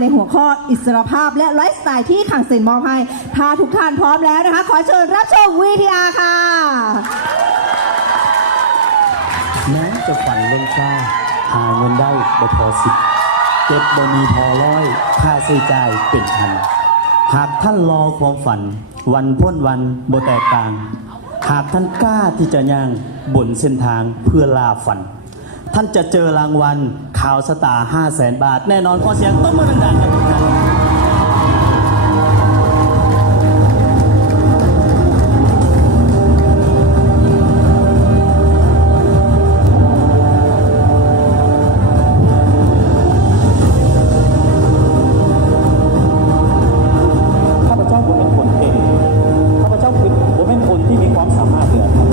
ในหัวข้ออิสรภาพและไลฟ์สไตล์ที่ขังเซนมอบให้ถ้าทุกท่านพร้อมแล้วนะคะขอเชิญรับชม VTR ค่ะ แม้จะฝันเล่นกล้าหาเงินได้บ่พอสิบเก็บบ่มีพอร้อยค่าใช้จ่ายเป็นพันหากท่านรอความฝันวันพ้นวันบ่แตกต่างหากท่านกล้าที่จะย่างบนเส้นทางเพื่อล่าฝันท่านจะเจอรางวัลข่าวสตาร์ 500,000 บาทแน่นอนขอเสียงต้นมือดังๆกันทุกท่านข้าพเจ้าผมเป็นคนเก่งข้าพเจ้าผมเป็นคนที่มีความสามารถเหลือครับ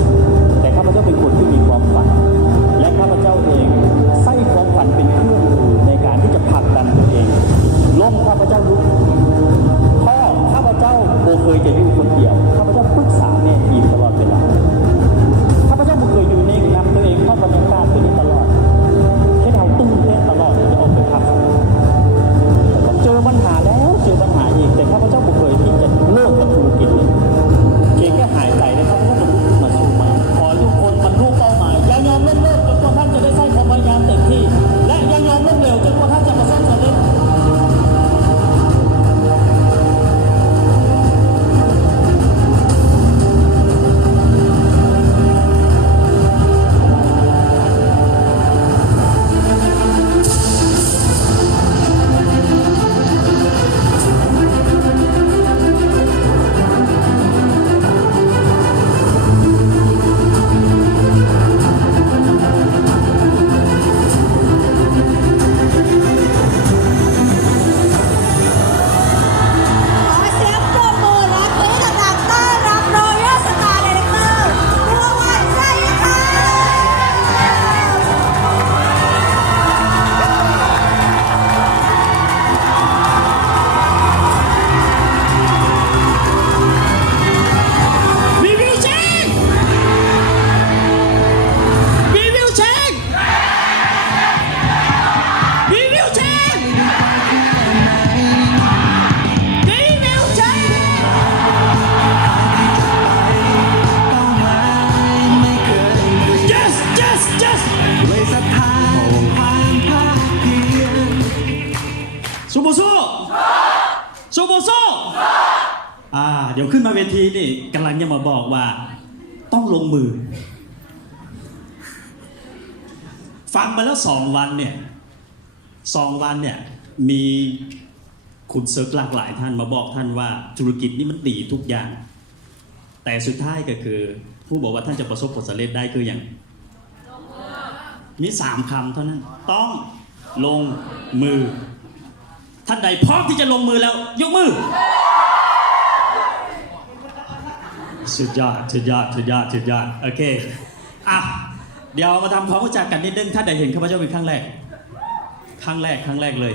แต่ข้าพเจ้าเป็นคนที่มีความฝันและข้าพเจ้าเองใส่ความฝันเป็นเครื่องมือในการที่จะผลักดันตัวเองล้มข้าพเจ้าลุกพ่อข้าพเจ้าโบเคยจะอยู่คนเดียวข้าพเจ้าปรึกษาแม่ทีมตลอดเวลาข้าพเจ้าโบเคยอยู่นิ่งนำตัวเองเข้าบรรยากาศตัวนี้ตลอดแค่เราตุ้มเต้นตลอดจะออกไปพักเจอปัญหาแล้วเจอปัญหาอีกแต่ข้าพเจ้าโบเคยที่จะเลิกกับธุรกิจเลยเพียงแค่หายใจนะครับข้าพเจ้าจะลุกขึ้นมาสู้ใหม่ขอทุกคนบรรลุเป้าหมายอย่ายอมเลิกจนกว่าท่านจะได้ใช้ความพยายามเต็มที่และอย่ายอมล้มเหลวจนกว่าท่านจะประสบสำเร็จซูโบโซซูโบโซเดี๋ยวขึ้นมาเวทีนี่กำลังจะมาบอกว่าต้องลงมือฟังมาแล้ว2 วันเนี่ยมีคุณเซิร์ฟหลากหลายท่านมาบอกท่านว่าธุรกิจนี่มันดีทุกอย่างแต่สุดท้ายก็คือผู้บอกว่าท่านจะประสบผลสำเร็จได้คืออย่างมี3 คำเท่านั้นต้องลงมือท่านใดพร้อมที่จะลงมือแล้วยกมือสุดยอดโอเคเดี๋ยวมาทำความรู้จักกันนิดนึงท่านใดเห็นข้าพเจ้าเป็นครั้งแรกเลย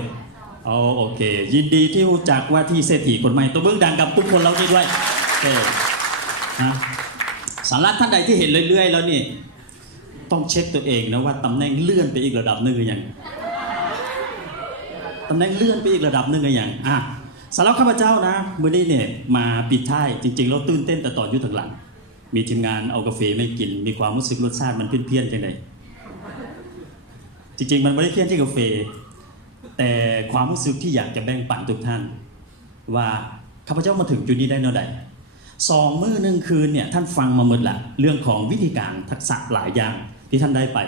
โอเคยินดีที่รู้จักว่าที่เศรษฐีคนใหม่ตัวเบื้องดังกับทุกคนเรานี่ด้วยโอเคสำหรับท่านใดที่เห็นเรื่อยๆแล้วนี่ต้องเช็คตัวเองนะว่าตำแหน่งเลื่อนไปอีกระดับหนึ่งหรือยังตำแหน่งเลื่อนไปอีกระดับหนึ่งอย่างสำหรับข้าพเจ้านะมื้อนี้เนี่ยมาปิดท้ายจริงๆเราตื่นเต้นแต่ตอนอยู่ถึงหลังมีทีมงานเอากาแฟไม่กินมีความรู้สึกรสชาติมันเพี้ยนๆจังไดจริงๆมันไม่ได้เพี้ยนที่กาแฟแต่ความรู้สึกที่อยากจะแบ่งปันทุกท่านว่าข้าพเจ้ามาถึงจุดนี้ได้เท่าใด2 มื้อ 1 คืนเนี่ยท่านฟังมาหมดละเรื่องของวิธีการทักษะหลายอย่างที่ท่านได้ไป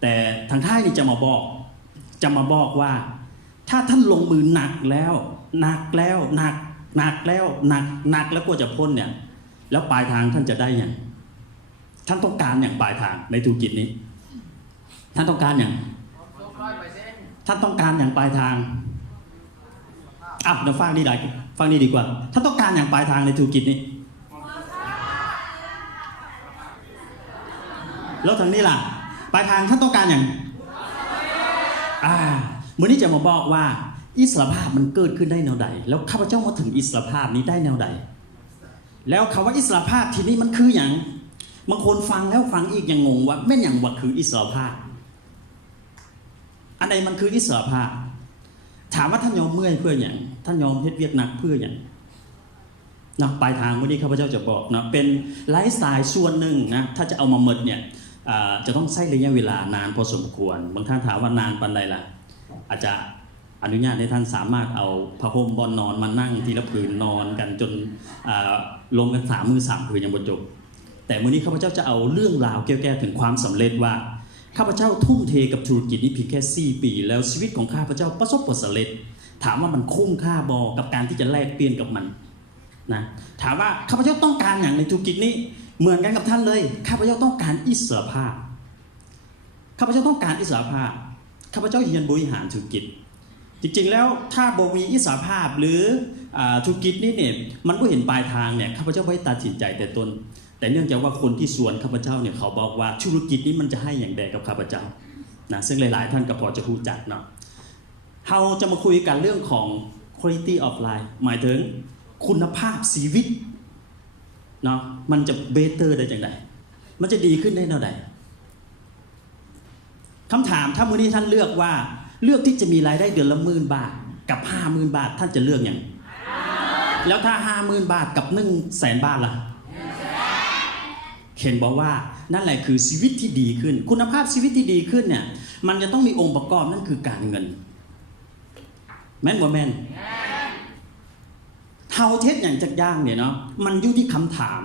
แต่ทางท้ายนี่จะมาบอกว่าถ้าท่านลงมือหนักแล้วก็จะพ้นเนี่ยแล้วปลายทางท่านจะได้อย่างท่านต้องการอย่างปลายทางในธุรกิจนี้ท่านต้องการอย่างท่านต้องการอย่างปลายทางเดี๋ยวฟังนี่ดีกว่าท่านต้องการอย่างปลายทางในธุรกิจนี้แล้วทางนี้ล่ะปลายทางท่านต้องการอย่างมื้อนี้จะมาบอกว่าอิสรภาพมันเกิดขึ้นได้แนวใดแล้วข้าพเจ้ามาถึงอิสรภาพนี้ได้แนวใดแล้วคำว่าอิสรภาพทีนี้มันคืออย่างบางคนฟังแล้วฟังอีกยังงงว่าแม่นอย่างว่าคืออิสรภาพอันใดมันคืออิสรภาพ ถามว่าท่านยอมเมื่อยเพื่ออย่างท่านยอมเฮ็ดเวียกหนักเพื่ออย่างนะปลายทางวันนี้ข้าพเจ้าจะบอกนะเป็นไลฟ์สไตล์ส่วนหนึ่งนะถ้าจะเอามาเมิดเนี่ยจะต้องใช้ระยะเวลานานพอสมควรบางท่านถามว่านานปันใดล่ะอาจจะอนุญาตให้ท่านสามารถเอาผ้าห่มบอนนอนมานั่งทีละผืนนอนกันจนลงกัน3 มื้อ 3 คืนยังบ่จบแต่มื้อนี้ข้าพเจ้าจะเอาเรื่องราวเกี่ยวกับถึงความสำเร็จว่าข้าพเจ้าทุ่มเทกับธุรกิจนี้เพียงแค่4 ปีแล้วชีวิตของข้าพเจ้าประสบผลสำเร็จถามว่ามันคุ้มค่าบ่กับการที่จะแลกเปลี่ยนกับมันนะถามว่าข้าพเจ้าต้องการอย่างในธุรกิจนี้เหมือนกันกับท่านเลยข้าพเจ้าต้องการอิสรภาพข้าพเจ้าต้องการอิสรภาพข้าพเจ้าเรียนบริหารธุรกิจจริงๆแล้วถ้าบ่มีอิสรภาพหรือธุรกิจนี้เนี่ยมันก็เห็นปลายทางเนี่ยข้าพเจ้าไม่ตัดสินใจแต่ต้นแต่เนื่องจากว่าคนที่สวนข้าพเจ้าเนี่ยเขาบอกว่าธุรกิจนี้มันจะให้อย่างใดกับข้าพเจ้านะซึ่งหลายๆท่านก็พอจะรู้จักเนาะเราจะมาคุยกันเรื่องของ quality of life หมายถึงคุณภาพชีวิตเนาะมันจะ better ได้จังไดมันจะดีขึ้นได้แนวใดคำถามถ้ามื้อนี้ท่านเลือกว่าเลือกที่จะมีรายได้เดือนละ10,000 บาทกับ 50,000 บาทท่านจะเลือกอย่างแล้วถ้า 50,000 บาทกับ100,000 บาทล่ะเคนบอกว่านั่นแหละคือชีวิตที่ดีขึ้นคุณภาพชีวิตที่ดีขึ้นเนี่ยมันจะต้องมีองค์ประกอบนั่นคือการเงินแม่นบ่แม่นเฮาเทศอย่างจักย่างเนี่ยเนาะมันอยู่ที่คำถาม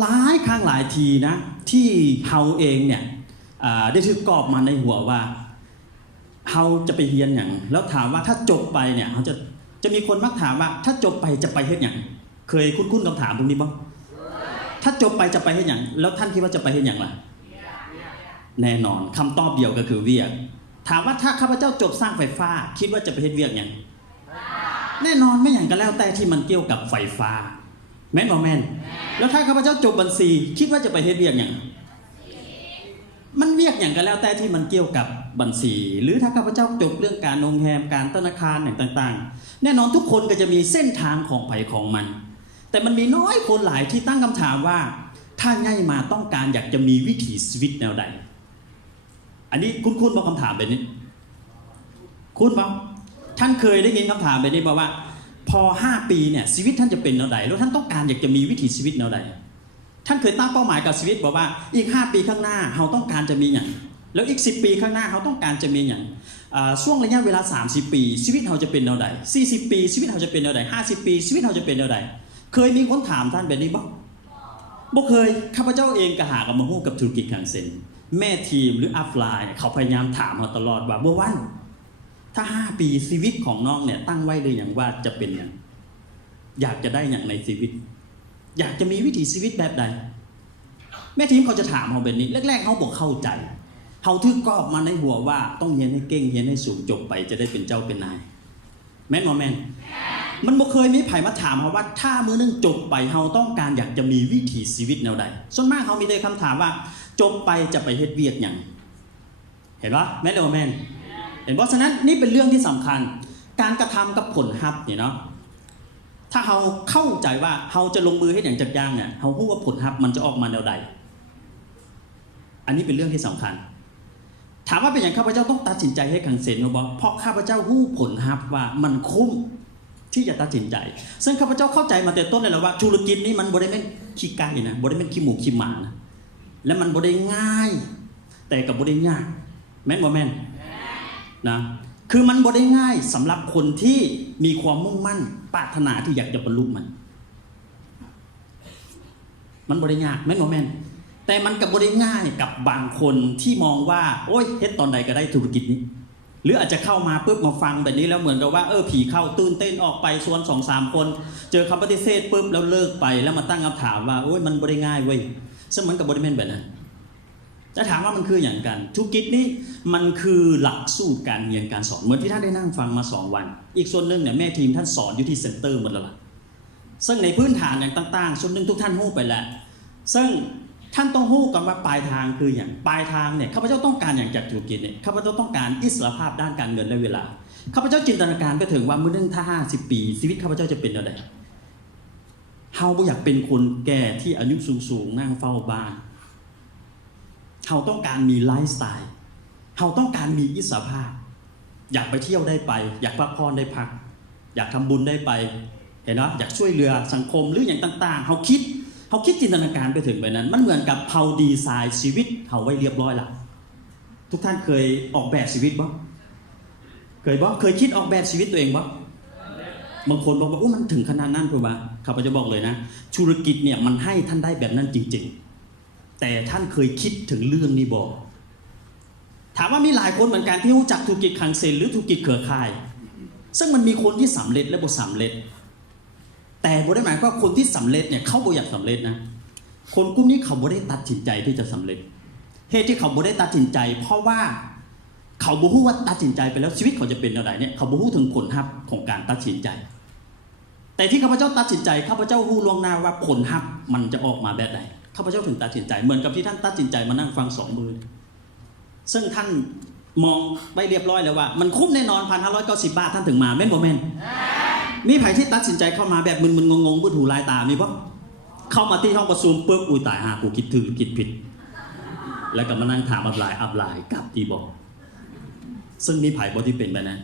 หลายครั้งหลายทีนะที่เฮาเองเนี่ยได้ถูกกรอบมาในหัวว่าเฮาจะไปเรียนอย่างแล้วถามว่าถ้าจบไปเนี่ยเขาจะมีคนมักถามว่าถ้าจบไปจะไปเฮ็ดอย่างเคยคุ้นๆคำถามพวกนี้บ้างถ้าจบไปจะไปเฮ็ดอย่างแล้วท่านคิดว่าจะไปเฮ็ดอย่างล่ะแน่นอนคำตอบเดียวก็คือเวียกถามว่าถ้าข้าพเจ้าจบสร้างไฟฟ้าคิดว่าจะไปเฮ็ดเวียกอย่างแน่นอนไม่อย่างก็แล้วแต่ที่มันเกี่ยวกับไฟฟ้าแม่นบ่แม่นแล้วถ้าข้าพเจ้าจบบัญชีคิดว่าจะไปเฮ็ดเวียกอย่างมันเวียกอย่างก็แล้วแต่ที่มันเกี่ยวกับบัญชีหรือถ้าข้าพเจ้าจบเรื่องการโรงแรมการธนาคารอย่างต่างๆแน่นอนทุกคนก็จะมีเส้นทางของไผของมันแต่มันมีน้อยคนหลายที่ตั้งคำถามว่าถ้าง่ายมาต้องการอยากจะมีวิถีชีวิตแนวใดอันนี้คุ้นๆบอกคำถามแบบนี้คุ้นป่ะท่านเคยได้ยินคำถามแบบนี้บอกว่าพอ5 ปีเนี่ยชีวิตท่านจะเป็นแนวใดแล้วท่านต้องการอยากจะมีวิถีชีวิตแนวใดท่านเคยตั้งเป้าหมายกับชีวิตบอกว่าอีก5 ปีข้างหน้าเราต้องการจะมีอย่างแล้วอีก10 ปีข้างหน้าเราต้องการจะมีอย่างช่วงระยะเวลา30 ปีชีวิตเราจะเป็นแนวใด40 ปีชีวิตเราจะเป็นแนวใด50 ปีชีวิตเราจะเป็นแนวใดเคยมีคนถามท่านแบบนี้บ่เคยข้าพเจ้าเองก็หากับมาฮู้กับธุรกิจขังเซนแม่ทีมหรืออัพไลน์เขาพยายามถามเราตลอดว่าเมื่อวันถ้า5 ปีชีวิตของน้องเนี่ยตั้งไว้เลยอย่างว่าจะเป็นอย่างอยากจะได้อย่างในชีวิตอยากจะมีวิถีชีวิตแบบใดแม่ทีมเขาจะถามเราแบบนี้แรกๆเขาบอกเข้าใจเขาทึกกรอบมาในหัวว่าต้องเรียนให้เก่งเรียนให้สูงจบไปจะได้เป็นเจ้าเป็นนายแม่นบ่แม่นมันบ่เคยมีไผมาถามเขาว่าถ้ามื้อนึงจบไปเฮาต้องการอยากจะมีวิถีชีวิตแนวใดส่วนมากเขามีแต่คำถามว่าจบไปจะไปเฮ็ดเวียกหยังเห็นปะแม่นบ่แม่นเห็นเพราะฉะนั้นนี่เป็นเรื่องที่สำคัญการกระทำกับผลลัพธ์เนี่ยเนาะถ้าเราเข้าใจว่าเราจะลงมือให้อย่างจักอย่างเนี่ยเรารู้ว่าผลลัพธ์มันจะออกมาแนวใดอันนี้เป็นเรื่องที่สำคัญถามว่าเป็นอย่างข้าพเจ้าต้องตัดสินใจให้ขังเซนบ่เพราะข้าพเจ้ารู้ผลลัพธ์ว่ามันคุ้มที่จะตัดสินใจซึ่งข้าพเจ้าเข้าใจมาแต่ต้นเลยแล้วว่าธุรกิจนี้มันบ่ได้เป็นขี้ไก่นะบ่ได้เป็นขี้หมูขี้หมานะและมันบ่ได้ง่ายแต่กับบ่ได้ยากแม่นบ่แม่นนะคือมันบ่ได้ง่ายสำหรับคนที่มีความมุ่งมั่นปรารถนาที่อยากจะบรรลุมันบ่ได้ยากแม่นบ่แม่นแต่มันก็บ่ได้ง่ายกับบางคนที่มองว่าโอ๊ยเฮ็ดตอนใดก็ได้ธุรกิจนี้หรืออาจจะเข้ามาปุ๊บมาฟังแบบนี้แล้วเหมือนกับว่าผีเข้าตื่นเต้นออกไปส่วน 2-3 คนเจอคำปฏิเสธปุ๊บแล้วเลิกไปแล้วมาตั้งคำถามว่าโอ๊ยมันบ่ได้ง่ายเว้ยซึ่งมันก็บ่ได้แม่นแบบนั้นจะถามว่ามันคืออย่างกันธุรกิจนี้มันคือหลักสูตรการเรียนการสอนเหมือนที่ท่านได้นั่งฟังมา2 วันอีกส่วนนึงเนี่ยแม่ทีมท่านสอนอยู่ที่เซ็นเตอร์หมดแล้วล่ะซึ่งในพื้นฐานอย่างต่างๆส่วนนึงทุกท่านฮู้ไปแล้วซึ่งท่านต้องฮู้กันว่าปลายทางคืออย่างปลายทางเนี่ยข้าพเจ้าต้องการอย่างจากธุรกิจเนี่ยข้าพเจ้าต้องการอิสรภาพด้านการเงินและเวลาข้าพเจ้าจินตนาการไปถึงว่ามื้อนึงถ้า50 ปีชีวิตข้าพเจ้าจะเป็นอะไรเฮาบ่อยากเป็นคนแก่ที่อายุสูงๆนั่งเฝ้าบ้านเฮาต้องการมีไลฟ์สไตล์เฮาต้องการมีอิสรภาพ อยากไปเที่ยวได้ไป อยากพักผ่อนได้พัก อยากทำบุญได้ไปเห็นไหมอยากช่วยเหลือสังคมหรืออย่างต่างๆเขาคิดจินตนาการไปถึงไปนั้นมันเหมือนกับเขาดีไซน์ชีวิตเขาไว้เรียบร้อยละทุกท่านเคยออกแบบชีวิตบ่เคยคิดออกแบบชีวิตตัวเองบ่บางคนบอกว่ามันถึงขนาดนั้นครูบาข้าพเจ้าบอกเลยนะธุรกิจเนี่ยมันให้ท่านได้แบบนั้นจริงๆแต่ท่านเคยคิดถึงเรื่องนี้บ่ถามว่ามีหลายคนเหมือนกันที่รู้จักธุรกิจคังเซ็นหรือธุรกิจเครือข่ายซึ่งมันมีคนที่สำเร็จและบ่สำเร็จแต่บ่ได้หมายความว่าคนที่สำเร็จเนี่ยเขาบ่อยากสำเร็จนะคนกลุ่มนี้เขาบ่ได้ตัดสินใจที่จะสำเร็จเหตุที่เขาบ่ได้ตัดสินใจเพราะว่าเขาบ่รู้ว่าตัดสินใจไปแล้วชีวิตเขาจะเป็นอย่างไรเนี่ยเขาบ่รู้ถึงผลลัพธ์ของการตัดสินใจแต่ที่ข้าพเจ้าตัดสินใจข้าพเจ้ารู้ล่วงหน้าว่าผลลัพธ์มันจะออกมาแบบใดข้าพเจ้าถึงตัดสินใจเหมือนกับที่ท่านตัดสินใจมานั่งฟัง2 มือซึ่งท่านมองไปเรียบร้อยแล้วว่ามันคุ้มแน่นอน 1,590 บาทท่านถึงมาแม่นบ่แม่นมีไผที่ตัดสินใจเข้ามาแบบมึนๆงงๆบ่ถูลายตามีบ่เข้ามาที่ห้องประชุมปึ๊บอุ้ยตายหากูคิดถูกคิดผิดแล้วก็มานั่งถามอับลายกับที่บอกซึ่งมีไผบ่ที่เป็นแบบนั้น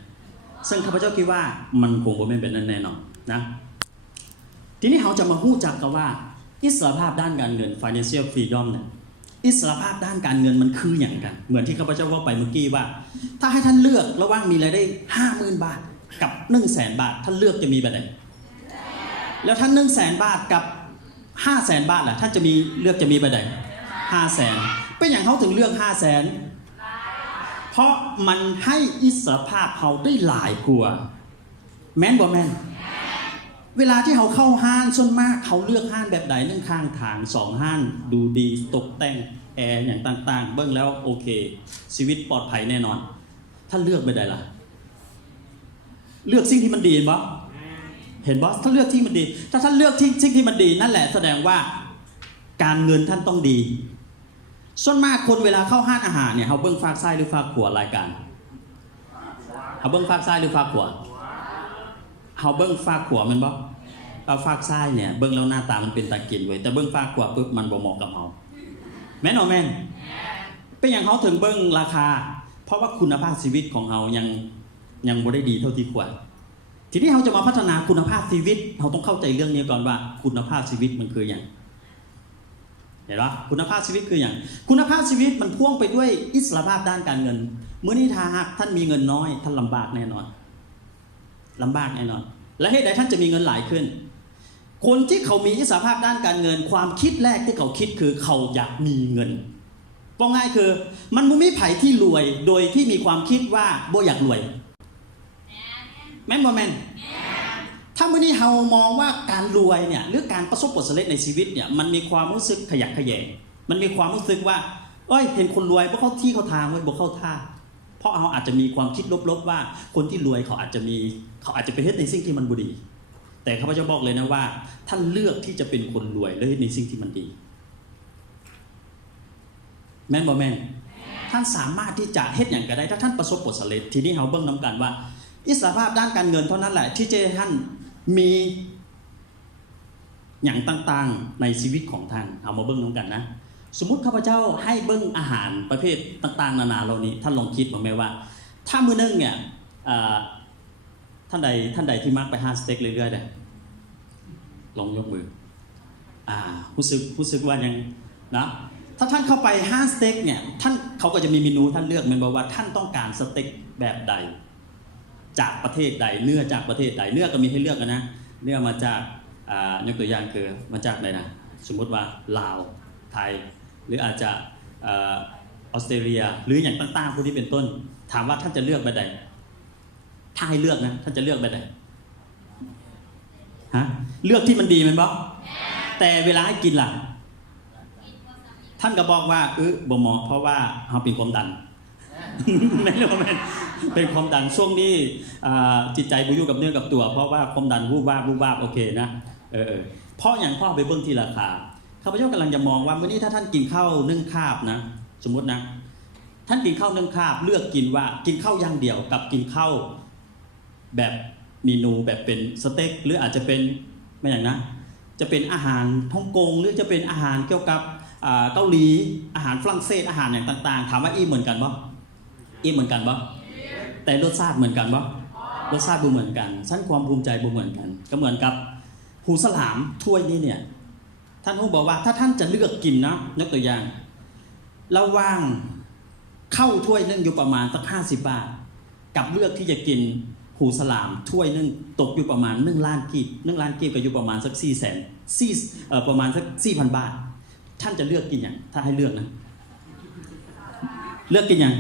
ซึ่งข้าพเจ้าคิดว่ามันคงบ่แม่นแบบนั้นแน่นอนนะทีนี้เราจะมาฮู้จักกันว่าอิสรภาพด้านการเงิน financial freedom เนี่ยอิสรภาพด้านการเงินมันคืออย่างกันเหมือนที่ข้าพเจ้าว่าไปเมื่อกี้ว่าถ้าให้ท่านเลือกระหว่างมีรายได้ 50,000 บาทกับ 100,000 บาทท่านเลือกจะมีแบบไหนแล้วท่าน 100,000 บาทกับ 500,000 บาทล่ะท่านจะมีเลือกจะมีแบบไหน 500,000 เป็นอย่างเขาถึงเลือก 500,000 เพราะมันให้อิสรภาพเขาได้หลายกว่าแม่นบ่แม่นเวลาที่เขาเข้าห้างส่วนมากเขาเลือกห้างแบบใด1ข้างทาง2ห้างดูดีตกแต่งแอร์อย่างต่างๆเบิ่งแล้วโอเคชีวิตปลอดภัยแน่นอนท่านเลือกไปได้ล่ะเลือกสิ่งที่มันดีบ่เห็นบ่ถ้าเลือกที่มันดีถ้าท่านเลือกสิ่งที่มันดีนั่นแหละแสดงว่าการเงินท่านต้องดีส่วนมากคนเวลาเข้าห้างอาหารเนี่ยเขาเบิ่งฝากซ้ายหรือฝากขวารายการเขาเบิ่งฝากซ้ายหรือฝากขวาเขาเบิ่งฝากขวามันบ่เอาฝากซ้ายเนี่ยเบิ่งแล้วหน้าตามันเป็นตากินไว้แต่เบิ่งฝากขวาปุ๊บมันบ่เหมาะกับเขาแม่นบ่แม่นเป็นอย่างเขาถึงเบิ่งราคาเพราะว่าคุณภาพชีวิตของเรายังบ่ได้ดีเท่าที่ควรทีนี้เราจะมาพัฒนาคุณภาพชีวิตเราต้องเข้าใจเรื่องนี้ก่อนว่าคุณภาพชีวิตมันคืออย่างเห็นปะคุณภาพชีวิตคืออย่างคุณภาพชีวิตมันพ่วงไปด้วยอิสรภาพด้านการเงินเมื่อนี้ถ้าหากท่านมีเงินน้อยท่านลำบากแน่นอนและเหตุใดท่านจะมีเงินหลายขึ้นคนที่เขามีอิสรภาพด้านการเงินความคิดแรกที่เขาคิดคือเขาอยากมีเงินว่าง่ายคือมันไม่มีไผที่รวยโดยที่มีความคิดว่าบ่อยากรวยแม่นบ่แม่นถ้ามื้อนี้เฮามองว่าการรวยเนี่ยหรือการประสบผลสำเร็จในชีวิตเนี่ยมันมีความรู้สึกขยักขยแยงมันมีความรู้สึกว่าเห็นคนรวยบ่เข้าที่เข้าทางเว้ยบ่เข้าท่าเพราะเราอาจจะมีความคิดลบๆว่าคนที่รวยเขาอาจจะไปเฮ็ดในสิ่งที่มันบ่ดีแต่ข้าพเจ้าบอกเลยนะว่าท่านเลือกที่จะเป็นคนรวยและเฮ็ดในสิ่งที่มันดีแม่นบ่แม่นท่านสามารถที่จะเฮ็ดหยังก็ได้ถ้าท่านประสบผลสำเร็จทีนี้เฮาเบิ่งนำกันว่าอิสรภาพด้านการเงินเท่านั้นแหละที่จะให้ท่านมีอย่างต่างๆในชีวิตของท่านเอามาเบิ่งนำกันนะสมมุติข้าพเจ้าให้เบิ่งอาหารประเภทต่างๆนานาเหล่านี้ท่านลองคิดบ้างไหมว่าถ้ามื้อนึงเนี่ยท่านใดที่มักไปหาสเต็กเรื่อยๆได้ลองยกมือรู้สึกว่ายังนะถ้าท่านเข้าไปห้างสเต็กเนี่ยเขาก็จะมีเมนูท่านเลือกมันบอกว่าท่านต้องการสเต็กแบบใดจากประเทศใดเนื้อจากประเทศใดเนื้อก็มีให้เลือกนะเนื้อมาจากยกตัวอย่างคือมาจากไหนนะสมมติว่าลาวไทยหรืออาจจะออสเตรเลียหรืออย่างต่างๆพวกนี้เป็นต้นถามว่าท่านจะเลือกแบบใดถ้าให้เลือกนะท่านจะเลือกแบบใดเลือกที่มันดีมันบอกแต่เวลาให้กินล่ะท่านก็บอกว่าบ่เหมาะเพราะว่าเราเป็นความดันไม่รู้มันเป็นความดันช่วงนี้จิตใจบุยุ่กับเนื้อกับตัวเพราะว่าความดันวูบวาบโอเคนะเพราะอย่างพ่อไปเบิ้งที่ราคาข้าพเจ้ากำลังจะมองว่าเมื่อนี้ถ้าท่านกินข้าวนึ่งคาบนะสมมตินะท่านกินข้าวนึ่งคาบเลือกกินว่ากินข้าวอย่างเดียวกับกินข้าวแบบเมนูแบบเป็นสเต็กหรืออาจจะเป็นไม่อย่างนะจะเป็นอาหารฮ่องกงหรือจะเป็นอาหารเกี่ยวกับเกาหลีอาหารฝรั่งเศสอาหารอย่างต่างๆถามว่าเหมือนกันปะเหมือนกันปะ แต่รสชาติเหมือนกันปะรสชาติบ่เหมือนกันชั้นความภูมิใจบ่เหมือนกัน ก็เหมือนกับหูฉลามถ้วยนี้เนี่ยท่านผู้บอกว่าถ้าท่านจะเลือกกินนะยกตัวอย่างระหว่างเข้าถ้วยนึงอยู่ประมาณสัก50 บาทกับเลือกที่จะกินหูฉลามถ้วยนึงตกอยู่ประมาณ1 ล้านกีบ1 ล้านกีบก็อยู่ประมาณสักประมาณสัก 4,000 บาทท่านจะเลือกกินอย่างถ้าให้เลือกนะเลือกกินอย่าง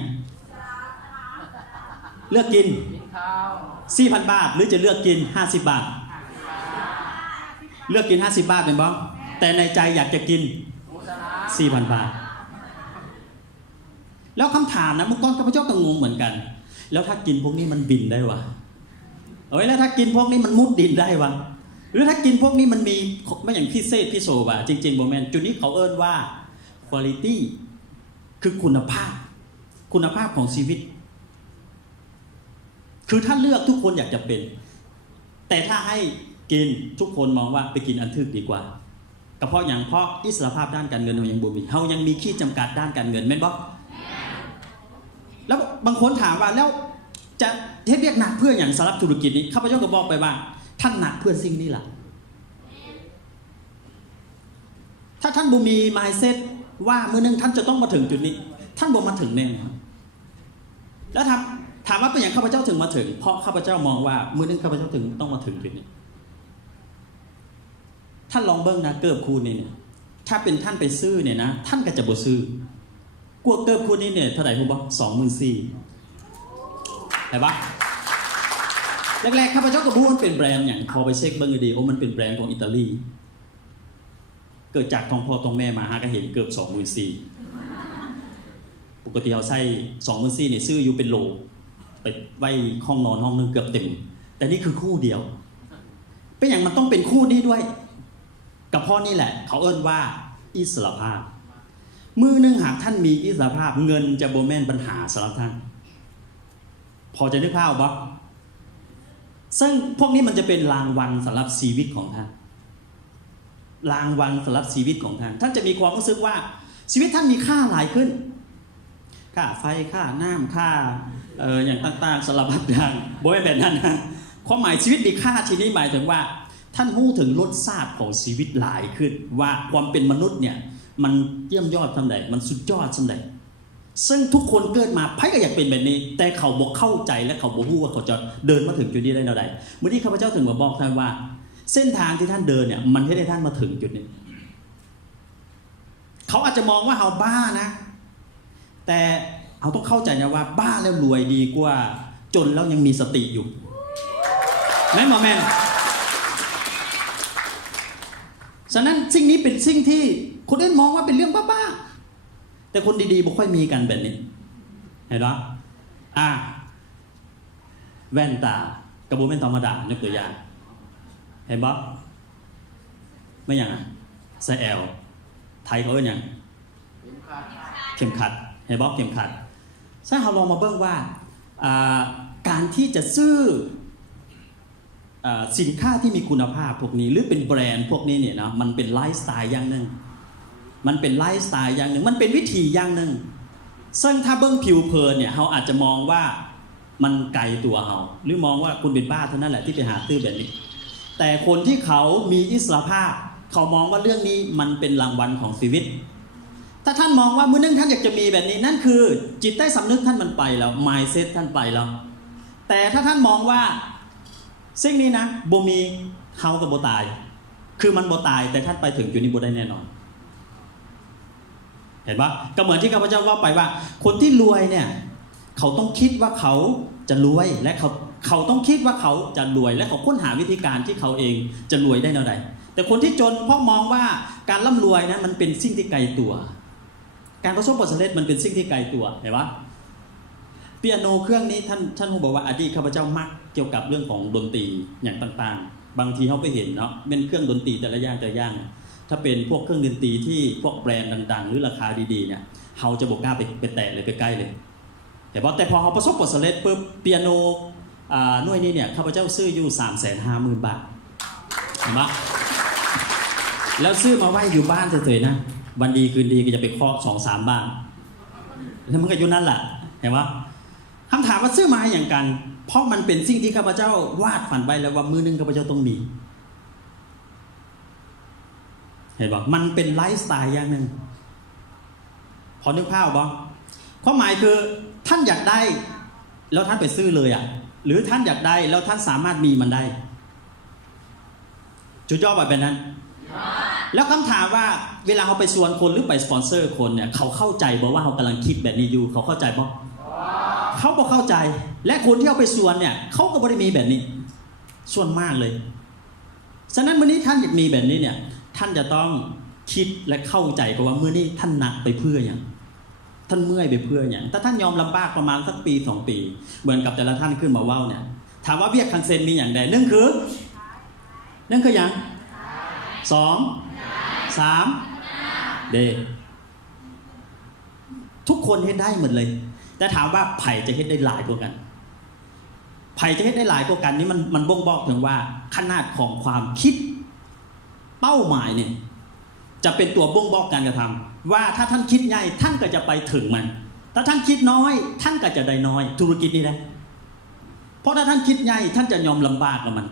เลือกกิน 4,000 บาทหรือจะเลือกกิน50 บาทเลือกกิน50 บาทเป็นบ้างแต่ในใจอยากจะกิน 4,000 บาทแล้วคำถามนะมุกก้อนข้าพเจ้าก็งงเหมือนกันแล้วถ้ากินพวกนี้มันบินได้วะแล้วถ้ากินพวกนี้มันมุดดินได้วะหรือถ้ากินพวกนี้มันมีไม่อย่างพิเศษพิโสวะจริงๆโมเมนต์จุดนี้เขาเอิ้นว่า quality คือคุณภาพของชีวิตคือถ้าเลือกทุกคนอยากจะเป็นแต่ถ้าให้กินทุกคนมองว่าไปกินอันทึกดีกว่าก็เพราะอย่างเพราะอิสรภาพด้านการเงินเรายังบ่มีเรายังมีขีดจำกัดด้านการเงินแม่นบ่แล้วบางคนถามว่าแล้วจะเทศเรียกหนักเพื่ออย่างสำหรับธุรกิจนี้ข้าพเจ้าก็บอกไปว่าท่านหนักเพื่อสิ่งนี้ล่ะถ้าท่านบ่มี mindset ว่ามื้อนึงท่านจะต้องมาถึงจุดนี้ท่านบ่มาถึงแน่แล้วถามว่าเป็นอย่างข้าพเจ้าถึงมาถึงเพราะข้าพเจ้ามองว่ามื้อนึงข้าพเจ้าถึงต้องมาถึงจุดนี้ท่านลองเบิ้งนะเกิบคูณนี่เนี่ยถ้าเป็นท่านไปซื้อเนี่ยนะท่านก็จะบ่ซื้อกลัวเกิบคูณนี่เนี่ยเท่าไหร่ผมบอก24,000เห็นปะแรกๆข้าพเจ้าก็รู้มันเป็นแบรนด์อย่างพอไปเช็คเบิ้งดีโอ้มันเป็นแบรนด์ของอิตาลีเกิดจากท้องพ่อท้องแม่มาหาก็เห็นเกือบ24,000ปกติเราใช้24,000เนี่ยซื้ออยู่เป็นโหลไปไว้ห้องนอนห้องนึงเกือบเต็มแต่นี่คือคู่เดียวเป็นอย่างมันต้องเป็นคู่นี้ด้วยกับพ่อนี่แหละเขาเอิ้นว่าอิสรภาพมือนึงหากท่านมีอิสรภาพเงินจะบ่แม่นปัญหาสำหรับท่านพอจะนึกภาพบ่ซึ่งพวกนี้มันจะเป็นรางวัลสำหรับชีวิตของท่านรางวัลสำหรับชีวิตของท่านท่านจะมีความรู้สึกว่าชีวิตท่านมีค่าหลายขึ้นค่าไฟค่าน้ำค่าอย่างต่างๆสารพัดอย่างบ่แม่นแบบนั้นนะความหมายชีวิตมีค่าทีนี้หมายถึงว่าท่านรู้ถึงรสชาติของชีวิตหลายขึ้นว่าความเป็นมนุษย์เนี่ยมันเยี่ยมยอดส่ำใดมันสุดยอดส่ำใดซึ่งทุกคนเกิดมาไพ่ก็อยากเป็นแบบนี้แต่เขาบอกเข้าใจและเขาบอกรู้ว่าเขาจะเดินมาถึงจุดนี้ได้เท่าใดเมื่อที่ข้าพเจ้าถึงมาบอกท่านว่าเส้นทางที่ท่านเดินเนี่ยมันให้ได้ท่านมาถึงจุดนี้เขาอาจจะมองว่าเราบ้านะแต่เราต้องเข้าใจนะว่าบ้าแล้วรวยดีกว่าจนแล้วยังมีสติอยู่แม่นบ่แม่นฉะนั้นสิ่งนี้เป็นสิ่งที่คนอื่นมองว่าเป็นเรื่องบ้าๆแต่คนดีๆบ่ค่อยมีกันแบบนี้เห็นไหมแว่นตากระบุเป็นธรรมดายกตัวอย่างเห็นบ่ไม่อย่างใส่แอลไทยเขาเป็นอย่างเข็มขัดเห็นบ่เข็มขัดใช่เราลองมาเบิ่งว่าการที่จะซื้อสินค้าที่มีคุณภาพพวกนี้หรือเป็นแบรนด์พวกนี้เนี่ยนะมันเป็นไลฟ์สไตล์อย่างหนึ่งมันเป็นไลฟ์สไตล์อย่างหนึ่งมันเป็นวิธีอย่างหนึ่งซึ่งถ้าเบิ้งผิวเผินเนี่ยเราอาจจะมองว่ามันไกลตัวเราหรือมองว่าคุณเป็นบ้าเท่านั้นแหละที่ไปหาซื้อแบบนี้แต่คนที่เขามีอิสรภาพเขามองว่าเรื่องนี้มันเป็นรางวัลของชีวิตถ้าท่านมองว่ามื้อนึงท่านอยากจะมีแบบนี้นั่นคือจิตใต้สำนึกท่านมันไปแล้ว mindset ท่านไปแล้วแต่ถ้าท่านมองว่าสิ่งนี้นะบ่มีเฮากับบ่ตายคือมันบ่ตายแต่ท่านไปถึงจุดนี้บ่ได้แน่นอนเห็นปะก็เหมือนที่ข้าพเจ้าว่าไปว่าคนที่รวยเนี่ยเขาต้องคิดว่าเขาจะรวยและเขาต้องคิดว่าเขาจะรวยและเขาค้นหาวิธีการที่เขาเองจะรวยได้แนวใดแต่คนที่จนเพราะมองว่าการร่ำรวยนะมันเป็นสิ่งที่ไกลตัวการประสบผลสำเร็จมันเป็นสิ่งที่ไกลตัวเห็นปะเปียโนเครื่องนี้ท่านคงบอกว่าอดีตข้าพเจ้ามักเกี่ยวกับเรื่องของดนตรีอย่างต่างๆบางทีเขาไปเห็นเนาะเป็นเครื่องดนตรีแต่ละอย่างถ้าเป็นพวกเครื่องดนตรีที่พวกแบรนด์ดังๆหรือราคาดีๆเนี่ยเขาจะบอกกล้าไปแตะเลยไปใกล้เลยแต่พอเขาประสบผลสำเร็จปุ๊บเปียโนหน่วยนี้เนี่ยข้าพเจ้าซื้ออยู่ 350,000 บาทเห็นปะแล้วซื้อมาไว้อยู่บ้านเฉยๆนะวันดีคืนดีก็จะไปเคาะ 2-3 บ้านแล้วมันก็อยู่นั่นแหละเห็นปะ คำถามว่าซื้อมาอย่างกันเพราะมันเป็นสิ่งที่ข้าพเจ้าวาดฝันไว้แล้วว่ามื้อนึงข้าพเจ้าต้องมีเห็นบ่มันเป็นไลฟ์สไตล์อย่างหนึ่งพอนึกภาพบ่ความหมายคือท่านอยากได้แล้วท่านไปซื้อเลยอ่ะหรือท่านอยากได้แล้วท่านสามารถมีมันได้จุดย่อแบบนั้นแล้วคำถามว่าเวลาเขาไปชวนคนหรือไปสปอนเซอร์คนเนี่ยเขาเข้าใจบ่ว่าเขากำลังคิดแบบนี้อยู่เขาเข้าใจบ่เขาบ่เข้าใจและคนที่เอาไปชวนเนี่ยเขาก็บ่ได้มีแบบนี้ส่วนมากเลยฉะนั้นมื้อนี้ท่านอยากมีแบบนี้เนี่ยท่านจะต้องคิดและเข้าใจกับว่ามื้อนี้ท่านหนักไปเพื่ออย่างท่านเมื่อยไปเพื่ออย่างถ้าท่านยอมลำบากประมาณสักปี2ปีเหมือนกับแต่ละท่านขึ้นมาว่าวเนี่ยถามว่าเวียกคังเซนมีอย่างใดนั่นคืออย่าง2 3เดทุกคนเฮ็ดได้หมดเลยแต่ถามว่าไผ่จะเฮ็ดได้หลายกว่ากันไผ่จะเฮ็ดได้หลายกว่ากันนี่มันบ่งบอกถึงว่าขนาดของความคิดเป้าหมายเนี่ยจะเป็นตัวบ่งบอกการกระทำว่าถ้าท่านคิดใหญ่ท่านก็จะไปถึงมันถ้าท่านคิดน้อยท่านก็จะได้น้อยธุรกิจนี่แหละเพราะถ้าท่านคิดใหญ่ท่านจะยอมลำบากกับมัน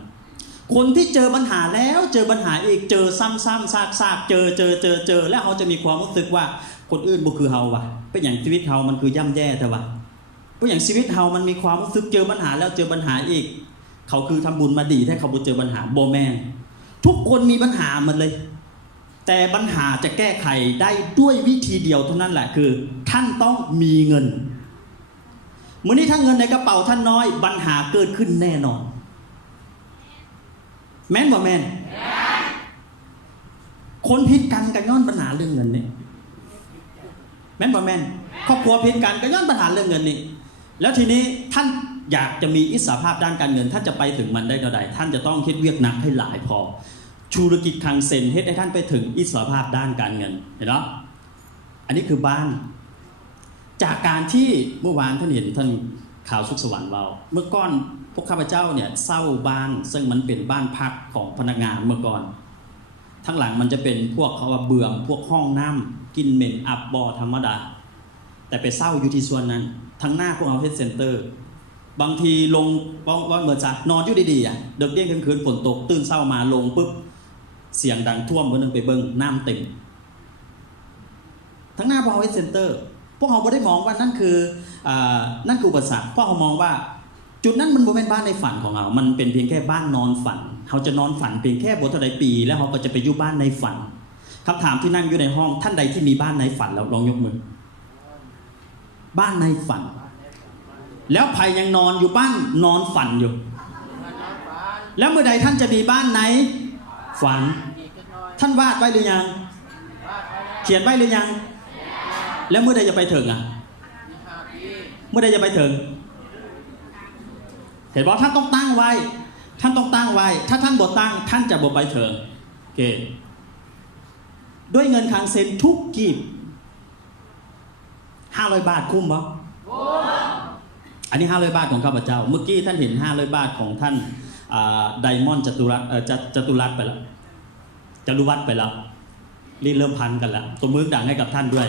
คนที่เจอปัญหาแล้วเจอปัญหาอีกเจอซ้ำๆซากๆเจอแล้วเขาจะมีความรู้สึกว่าคนอื่นบ่คือเฮาวะเป็นอย่างชีวิตเฮามันคือย่ำแย่แต่ว่าเพราะอย่างชีวิตเฮามันมีความรู้สึกเจอปัญหาแล้วเจอปัญหาอีกเขาคือทำบุญมาดีถ้าเขาบ่เจอปัญหาบ่แม่นทุกคนมีปัญหาหมดเลยแต่ปัญหาจะแก้ไขได้ด้วยวิธีเดียวเท่านั้นแหละคือท่านต้องมีเงินมื้อนี้ถ้าเงินในกระเป๋าท่านน้อยปัญหาเกิดขึ้นแน่นอนแม่นบ่แม่นคนพิษกันก็ย้อนปัญหาเรื่องเงินนี่แม่นบ่แม่นครอบครัวพิษกันก็ย้อนปัญหาเรื่องเงินนี่แล้วทีนี้ท่านอยากจะมีอิสรภาพด้านการเงินท่านจะไปถึงมันได้เท่าใดท่านจะต้องคิดเวียกหนักให้หลายพอธุรกิจคังเซ็นเฮ็ดให้ท่านไปถึงอิสรภาพด้านการเงินเห็นเนาะอันนี้คือบ้านจากการที่เมื่อวานท่านเห็นท่านข่าวสุขสวรรค์เราเมื่อก่อนพวกข้าพเจ้าเนี่ยเช่าบ้านซึ่งมันเป็นบ้านพักของพนักงานเมื่อก่อนทั้งหลังมันจะเป็นพวกเขาว่าเบื่อพวกห้องน้ำกินเหม็นอับบ่อธรรมดาแต่ไปเช่าอยู่ที่ส่วนนั้นทั้งหน้าพวกเอาเฮดเซ็นเตอร์บางทีลงว่าเหมือนจะนอนอยู่ดีๆอ่ะเดิกเดี้ยงกลางคืนฝนตกตื่นเช้ามาลงปุ๊บเสียงดังท่วมเมื่อนึงไปเบิ้งน้ำเต็มทั้งหน้าพวกเอาเฮดเซ็นเตอร์พวกเขาไม่ได้มองว่านั่นคืออุปสรรคพวกเขามองว่าจุดนั้นมันบ่เป็นบ้านในฝันของเรามันเป็นเพียงแค่บ้านนอนฝันเขาจะนอนฝันเพียงแค่บ่เท่าใดปีแล้วเขาก็จะไปอยู่บ้านในฝันคำถามที่นั่งอยู่ในห้องท่านใดที่มีบ้านในฝันแล้วลองยกมือบ้านในฝันแล้วใครยังนอนอยู่บ้านนอนฝันอยู่แล้วเมื่อใดท่านจะมีบ้านในฝันท่านวาดไว้หรือยังเขียนไว้หรือยังแล้วเมื่อใดจะไปถึงอ่ะเมื่อใดจะไปถึงเห็นบอกท่านต้องตั้งไว้ถ้าท่านบ่ตั้งท่านจะบ่ไปถึงโอเคด้วยเงินคังเซ็นทุกกีบ500 บาทคุ้มบ่อันนี้500 บาทของข้าพเจ้าเมื่อกี้ท่านเห็น500 บาทของท่านไดมอนด์จตุรัสไปแล้วจรุวัฒน์ไปแล้วรีเริ่มพันกันแล้วตัวมือดังให้กับท่านด้วย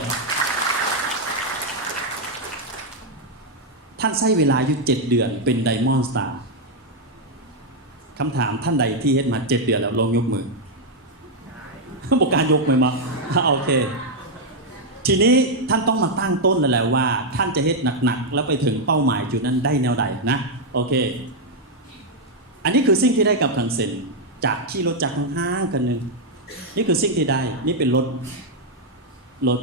ท่านใช้เวลาอยู่7 เดือนเป็นไดมอนด์สตาร์คำถามท่านใดที่เฮ็ดมา7 เดือนแล้วลองยกมือบอกการยกมือมาโอเคทีนี้ท่านต้องมาตั้งต้นแล้วแหละว่าท่านจะเฮ็ดหนักๆแล้วไปถึงเป้าหมายจุดนั้นได้แนวใดนะโอเคอันนี้คือสิ่งที่ได้กับคังเซ็นจากขี่รถจากห้างๆกันนึงนี่คือสิ่งที่ได้นี่เป็นรถ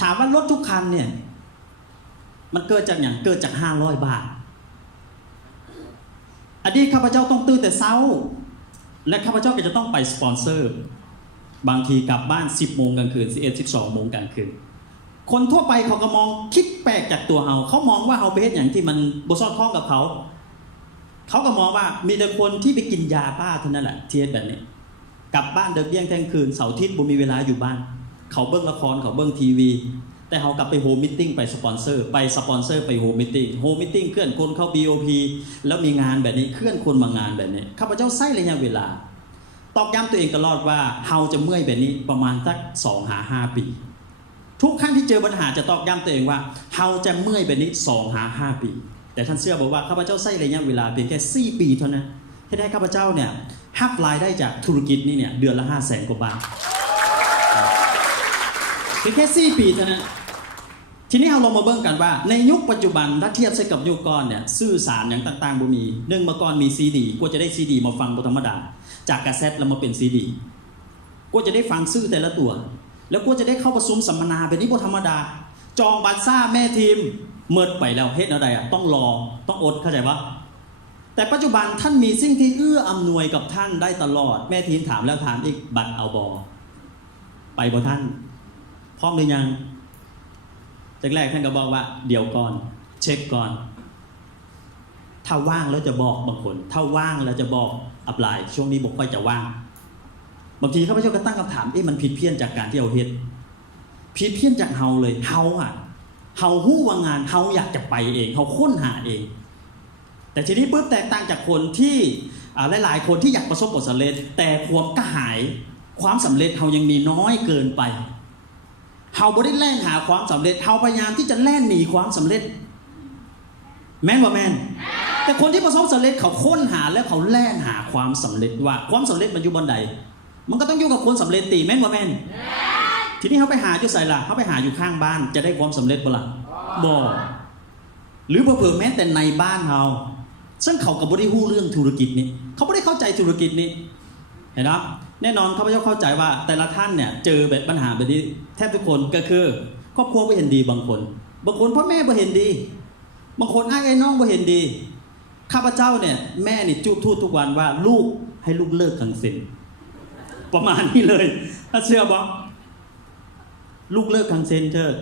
ถามว่ารถทุกคันเนี่ยมันเกิดจากอย่างเกิดจาก500 บาทอดีตข้าพเจ้าต้องตื่นแต่เช้าและข้าพเจ้าก็จะต้องไปสปอนเซอร์บางทีกลับบ้าน10 โมงกลางคืน12 โมงกลางคืนคนทั่วไปเขาก็มองคิดแปลกจากตัวเขามองว่าเขาไปเฮ็ดอย่างที่มันบ่สอดคล้องกับเขาก็มองว่ามีแต่คนที่ไปกินยาบ้าเท่านั้นแหละที่เฮ็ดแบบนี้กลับบ้านเดิกเบี้ยงเที่ยงคืนเสาร์อาทิตย์บ่มีเวลาอยู่บ้านเขาเบิ่งละครเขาเบิ่งทีวีแต่เขากลับไปโฮมมิทติ้งไปสปอนเซอร์ไปโฮมมิทติ้งเคลื่อนคนเข้า BOP แล้วมีงานแบบนี้เคลื่อนคนมางานแบบนี้ข้าพเจ้าใช้ระยะเวลาตอกย้ำตัวเองตลอดว่าเฮาจะเมื่อยแบบนี้ประมาณสัก2-5 ปี ทุกครั้งที่เจอปัญหาจะตอกย้ำตัวเองว่าเฮาจะเมื่อยแบบนี้2-5 ปี แต่ท่านเชื่อบอกว่าข้าพเจ้าใช้ระยะเวลาเพียงแค่4 ปีเท่านั้นให้ได้ข้าพเจ้าเนี่ยหักรายได้จากธุรกิจนี้เนี่ยเดือนละ500,000 กว่าบาทเพียงแค่4 ปีเท่านั้นทีนี้เราลองมาเบิ่งกันว่าในยุคปัจจุบันถ้าเทียบใส่กับยุคก่อนเนี่ยสื่อสารอย่างต่างๆบ่มีเนื่องเมื่อก่อนมีซีดีกว่าจะได้ซีดีมาฟังบ่ธรรมดาจากกาเซ็ตแล้วมาเป็นซีดีกว่าจะได้ฟังชื่อแต่ละตัวแล้วกว่าจะได้เข้าประชุมสัมมนาแบบนี้บ่ธรรมดาจองบัตรซ่าแม่ทีมเมิดไปแล้วเฮ็ดอะไรอ่ะต้องรอต้องอดเข้าใจปะแต่ปัจจุบันท่านมีสิ่งที่เอื้ออำนวยกับท่านได้ตลอดแม่ทีมถามแล้วถามอีกบัตรเอาบอไปบ่ท่านพร้อมหรือยังแรกๆท่านก็บอกว่าเดี๋ยวก่อนเช็คก่อนถ้าว่างแล้วจะบอกบางคนถ้าว่างแล้วจะบอกอัปไลน์ช่วงนี้บอกค่อยจะว่างบางทีข้าพเจ้าก็ตั้งคำถามมันผิดเพี้ยนจากการที่เราเฮ็ดผิดเพี้ยนจากเฮาเลยเฮาฮู้ว่างานเฮาอยากจะไปเองเฮาค้นหาเองแต่ทีนี้ปุ๊บแตกต่างจากคนที่หลายๆคนที่อยากประสบผลสำเร็จแต่ความกระหายความสำเร็จเฮายังมีน้อยเกินไปเฮาบ่ได้แล่นหาความสำเร็จเฮาพยายามที่จะแล่นหนีความสำเร็จแม่นบ่แม่นแต่คนที่ประสบสำเร็จเขาค้นหาและเขาแล่นหาความสำเร็จว่าความสำเร็จมันอยู่บนใดมันก็ต้องอยู่กับคนสำเร็จตีแม่นบ่แม่นทีนี้เขาไปหาอยู่ใส่ล่ะเขาไปหาอยู่ข้างบ้านจะได้ความสำเร็จบ่ล่ะบ่หรือเผื่อแม้แต่ในบ้านเฮาซึ่งเขาก็บ่ได้ฮู้เรื่องธุรกิจนี้เขาบ่ได้เข้าใจธุรกิจนี้เห็นไหมแน่นอนข้าพเจ้าเข้าใจว่าแต่ละท่านเนี่ยเจอแบบปัญหาแบบนี้แทบทุกคนก็คือครอบครัวไม่เห็นดีบางคนพ่อแม่ไม่เห็นดีบางคนไอ้น้องไม่เห็นดีข้าพเจ้าเนี่ยแม่นี่จุดทูตทุกวันว่าลูกให้ลูกเลิกขังเซ็นประมาณนี้เลยถ้าเชื่อบอกลูกเลิกขังเซ็นเถอะ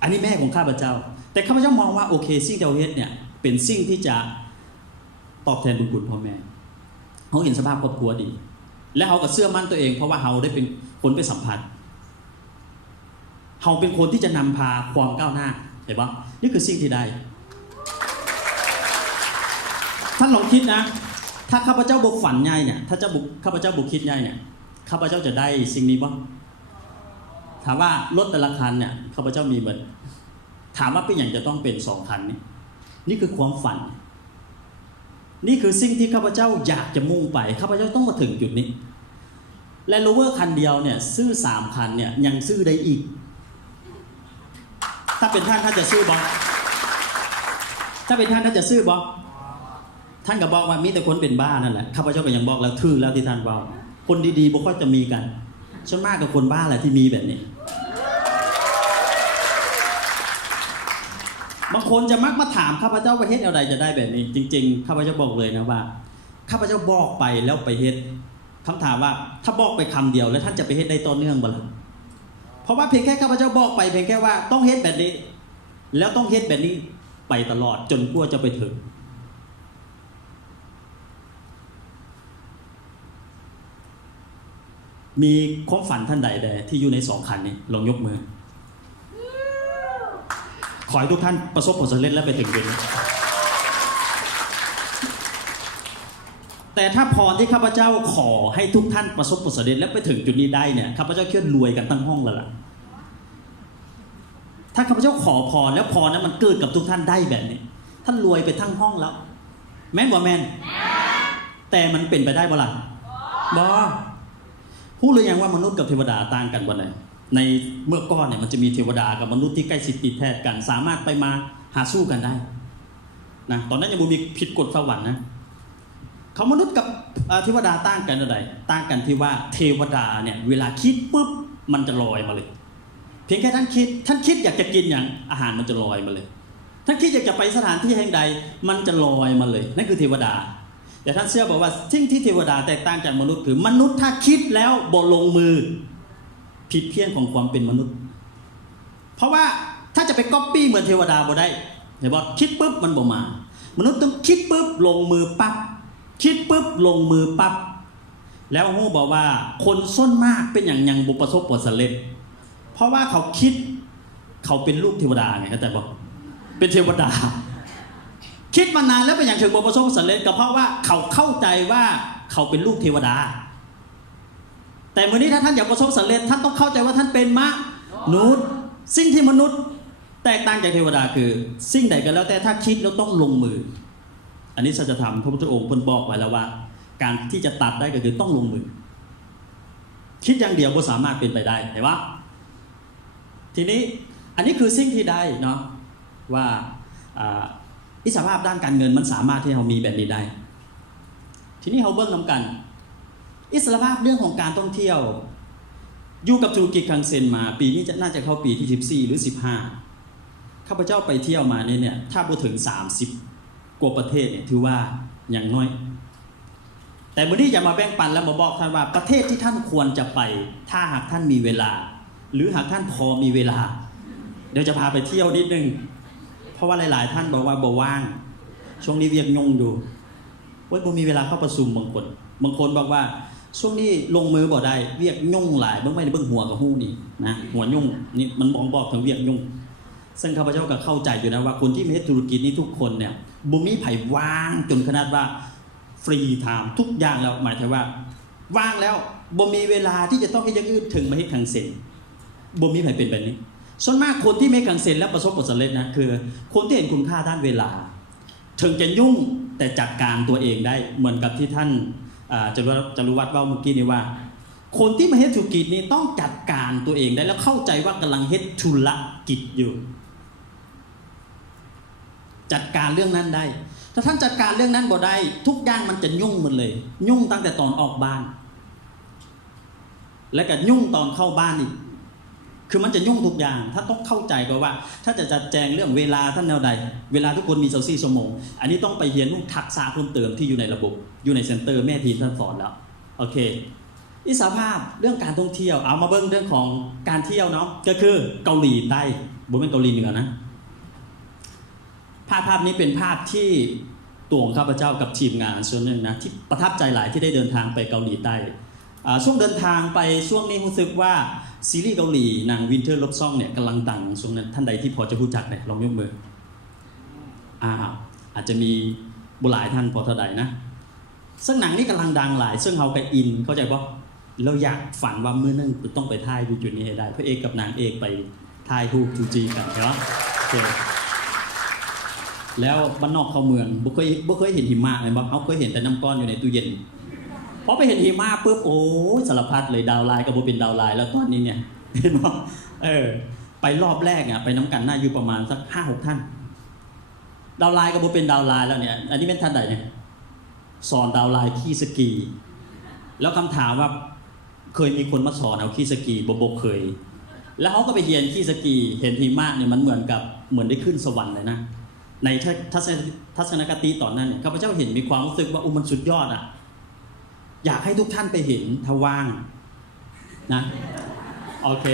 อันนี้แม่ของข้าพเจ้าแต่ข้าพเจ้ามองว่าโอเคสิ่งที่เราเฮ็ดเนี่ยเป็นสิ่งที่จะตอบแทนบุญคุณพ่อแม่เขาเห็นสภาพครอบครัวดีและเขาก็เชื่อมั่นตัวเองเพราะว่าเขาได้เป็นคนไปสัมผัสเขาเป็นคนที่จะนำพาความก้าวหน้าเห็นปะนี่คือสิ่งที่ได้ท่านลองคิดนะถ้าข้าพเจ้าบุกฝันใหญ่เนี่ยถ้าเจ้าบุกข้าพเจ้าบุกคิดใหญ่เนี่ยข้าพเจ้าจะได้สิ่งนี้ปะถามว่ารถแต่ละคันเนี่ยข้าพเจ้ามีเหมือนถามว่าเป็นอย่างจะต้องเป็น2 คันนี้นี่คือความฝันนี่คือสิ่งที่ข้าพเจ้าอยากจะมุ่งไปข้าพเจ้าต้องมาถึงจุดนี้และโรเวอร์คันเดียวเนี่ยซื้อ3 คันเนี่ยยังซื้อได้อีกถ้าเป็นท่านจะซื้อบอถ้าเป็นท่านจะซื้อบอท่านก็บอกว่ามีแต่คนเป็นบ้านั่นแหละข้าพเจ้าก็ยังบอกแล้วถือแล้วที่ท่านบอกคนดีๆบ่ค่อยจะมีกันส่วนมากกับคนบ้าแหละที่มีแบบนี้บางคนจะมักมาถามข้าพเจ้าว่าเฮ็ดอะไรจะได้แบบนี้จริงๆข้าพเจ้าบอกเลยนะว่าข้าพเจ้าบอกไปแล้วไปเฮ็ดคำถามว่าถ้าบอกไปคำเดียวแล้วท่านจะไปเฮ็ดได้ต่อเนื่องบ่ล่ะเพราะว่าเพียงแค่ข้าพเจ้าบอกไปเพียงแค่ว่าต้องเฮ็ดแบบนี้แล้วต้องเฮ็ดแบบนี้ไปตลอดจนกว่าจะไปถึงมีความฝันท่านใดที่อยู่ใน2 คันนี้ลองยกมือขอให้ทุกท่านประสบผลสำเร็จและไปถึงจุดนี้แต่ถ้าพรที่ข้าพเจ้าขอให้ทุกท่านประสบผลสำเร็จและไปถึงจุดนี้ได้เนี่ยข้าพเจ้าคิดรวยกันทั้งห้องแล้วล่ะถ้าข้าพเจ้าขอพรแล้วพรนั้นมันเกิดกับทุกท่านได้แบบนี้ท่านรวยไปทั้งห้องแล้วแม่นบ่แม่นแต่มันเป็นไปได้บ่ล่ะบ่พูดเลยยังว่ามนุษย์กับเทวดาต่างกันบ่ไหนในเมื่อก่อนเนี่ยมันจะมีเทวดากับมนุษย์ที่ใกล้ชิดติดแท้กันสามารถไปมาหาสู้กันได้นะตอนนั้นยังบ่มีผิดกฎสวรรค์นะเขามนุษย์กับเทวดาต่างกันอะไรต่างกันที่ว่าเทวดาเนี่ยเวลาคิดปุ๊บมันจะลอยมาเลยเพียงแค่ท่านคิดอยากจะกินอย่างอาหารมันจะลอยมาเลยท่านคิดอยากจะไปสถานที่แห่งใดมันจะลอยมาเลยนั่นคือเทวดาแต่ท่านเชื่อบอกว่าสิ่งที่เทวดาแตกต่างจากมนุษย์คือมนุษย์ถ้าคิดแล้วบ่ลงมือผิดเพี้ยนของความเป็นมนุษย์เพราะว่าถ้าจะไปก๊อปปี้เหมือนเทวดาบ่ได้เห็นบ่คิดปุ๊บมันบ่มามนุษย์ต้องคิดปุ๊บลงมือปั๊บคิดปุ๊บลงมือปั๊บแล้วฮู้บอกว่าคนส่วนมากเป็นอย่างยังบ่ประสบผลสำเร็จเพราะว่าเขาคิดเขาเป็นลูกเทวดาไงเข้าใจบ่เป็นเทวดาคิดมานานแล้วเป็นอย่างเชิงบ่ประสบผลสำเร็จก็เพราะว่าเขาเข้าใจว่าเขาเป็นลูกเทวดา แต่วันนี้ถ้าท่านอยากประสบสำเร็จท่านต้องเข้าใจว่าท่านเป็นมนุษย์สิ่งที่มนุษย์แตกต่างจากเทวดาคือสิ่งใดก็แล้วแต่ถ้าคิดแล้วต้องลงมืออันนี้สัจธรรมพระพุทธองค์บอกไว้แล้วว่าการที่จะตัดได้ก็คือต้องลงมือคิดอย่างเดียวก็สามารถเป็นไปได้เห็นปะทีนี้อันนี้คือสิ่งที่ได้เนาะว่าอิสรภาพด้านการเงินมันสามารถที่เรามีแบบนี้ได้ทีนี้เราเบิ่งนำกันอิสรภาพเรื่องของการท่องเที่ยวอยู่กับธุรกิจคังเซ็นมาปีนี้น่าจะเข้าปีที่14หรือ15ข้าพเจ้าไปเที่ยวมาเนี่ยถ้าพูดถึง30กว่าประเทศเนี่ยถือว่าอย่างน้อยแต่วันนี้จะมาแบ่งปันแล้วมาบอกท่านว่าประเทศที่ท่านควรจะไปถ้าหากท่านมีเวลาหรือหากท่านพอมีเวลาเดี๋ยวจะพาไปเที่ยวนิดนึงเพราะว่าหลายๆท่านบอกว่าบ่ว่างช่วงนี้เวียกยุ่งดูว่าบ่มีเวลาเข้าประชุมบางคนบอกว่าช่วงนี้ลงมือบ่ได้เวียกยุ่งหลายเบิ่งไม่ได้เบิ่งหัวกับหู้นี่นะหัวยุ่งนี่มันบอกถึงเวียกยุ่งซึ่งข้าพเจ้าก็เข้าใจอยู่นะว่าคนที่มีธุรกิจนี้ทุกคนเนี่ยบ่มีไผว่างจนขนาดว่าฟรีไทม์ทุกอย่างแล้วหมายถึงว่าว่างแล้วบ่มีเวลาที่จะต้องให้อย่างอื่นถึงมาให้คังเซ็นบ่มีไผเป็นแบบนี้ส่วนมากคนที่ไม่คังเซ็นแล้วประสบผลสำเร็จนะคือคนที่เห็นคุณค่าด้านเวลาถึงจะยุ่งแต่จัดการตัวเองได้เหมือนกับที่ท่านจะรู้วัดว่าเมื่อกี้นี้ว่าคนที่มาเฮ็ดธุรกิจนี้ต้องจัดการตัวเองได้แล้วเข้าใจว่ากำลังเฮ็ดธุรกิจอยู่จัดการเรื่องนั้นได้ถ้าท่านจัดการเรื่องนั้นบ่ได้ทุกอย่างมันจะยุ่งหมดเลยยุ่งตั้งแต่ตอนออกบ้านและก็ยุ่งตอนเข้าบ้านอีกคือมันจะยุ่งทุกอย่างถ้าต้องเข้าใจก่อนว่าถ้าจะจัดแจงเรื่องเวลาท่านแนวใดเวลาทุกคนมี24ชั่วโมงอันนี้ต้องไปเรียนรู้ทักษะเพิ่มเติมที่อยู่ในระบบอยู่ในเซ็นเตอร์แม่ทีมท่านสอนแล้วโอเคอิสรภาพเรื่องการท่องเที่ยวเอามาเบิ่งเรื่องของการเที่ยวเนาะก็คือเกาหลีใต้บ่เป็นเกาหลีเหนือนะภาพนี้เป็นภาพที่ตัวของข้าพเจ้ากับทีมงานส่วนหนึ่งนะที่ประทับใจหลายที่ได้เดินทางไปเกาหลีใต้ช่วงเดินทางไปช่วงนี้รู้สึกว่าซีรีส์เกาหลีหนังวินเทอร์ลบซ่องเนี่ยกำลังดังช่วงนั้นท่านใดที่พอจะรู้จักเนี่ยลองยกมืออาจจะมีบุหลายท่านพอเท่าใดนะซึ่งหนังนี้กำลังดังหลายซึ่งเราไปอินเข้าใจป่ะเราอยากฝันว่ามื้อนึงต้องไปถ่ายดูจุดนี้ให้ได้พระเอกกับนางเอกไปถ่ายรูปจูจีกันใช่ไหมโอเคแล้วบ้านนอกเข้าเมืองบ่เคยเห็นหิมะเลยบ่เขาเคยเห็นแต่น้ำก้อนอยู่ในตู้เย็นพอไปเห็นหิมะปุ๊บโอ้สารพัดเลยดาวไลน์กับบ่เป็นดาวไลน์แล้วตอนนี้เนี่ยเห็นบ่ไปรอบแรกอ่ะไปน้ำกันน่าอยู่ประมาณสัก 5-6 ท่านดาวไลน์กับบ่เป็นดาวไลน์แล้วเนี่ยอันนี้เป็นท่านใดเนี่ยสอนดาวไลน์ขี่สกีแล้วคำถามว่าเคยมีคนมาสอนเอาขี่สกีบ่เคยแล้วเขาก็ไปเรียนขี่สกีเห็นหิมะเนี่ยมันเหมือนได้ขึ้นสวรรค์เลยนะในทัศนคติตอนนั้นเนี่ยข้าพเจ้าเห็นมีความรู้สึกว่ามันสุดยอดอ่ะอยากให้ทุกท่านไปเห็นถ้าว่างนะโอเค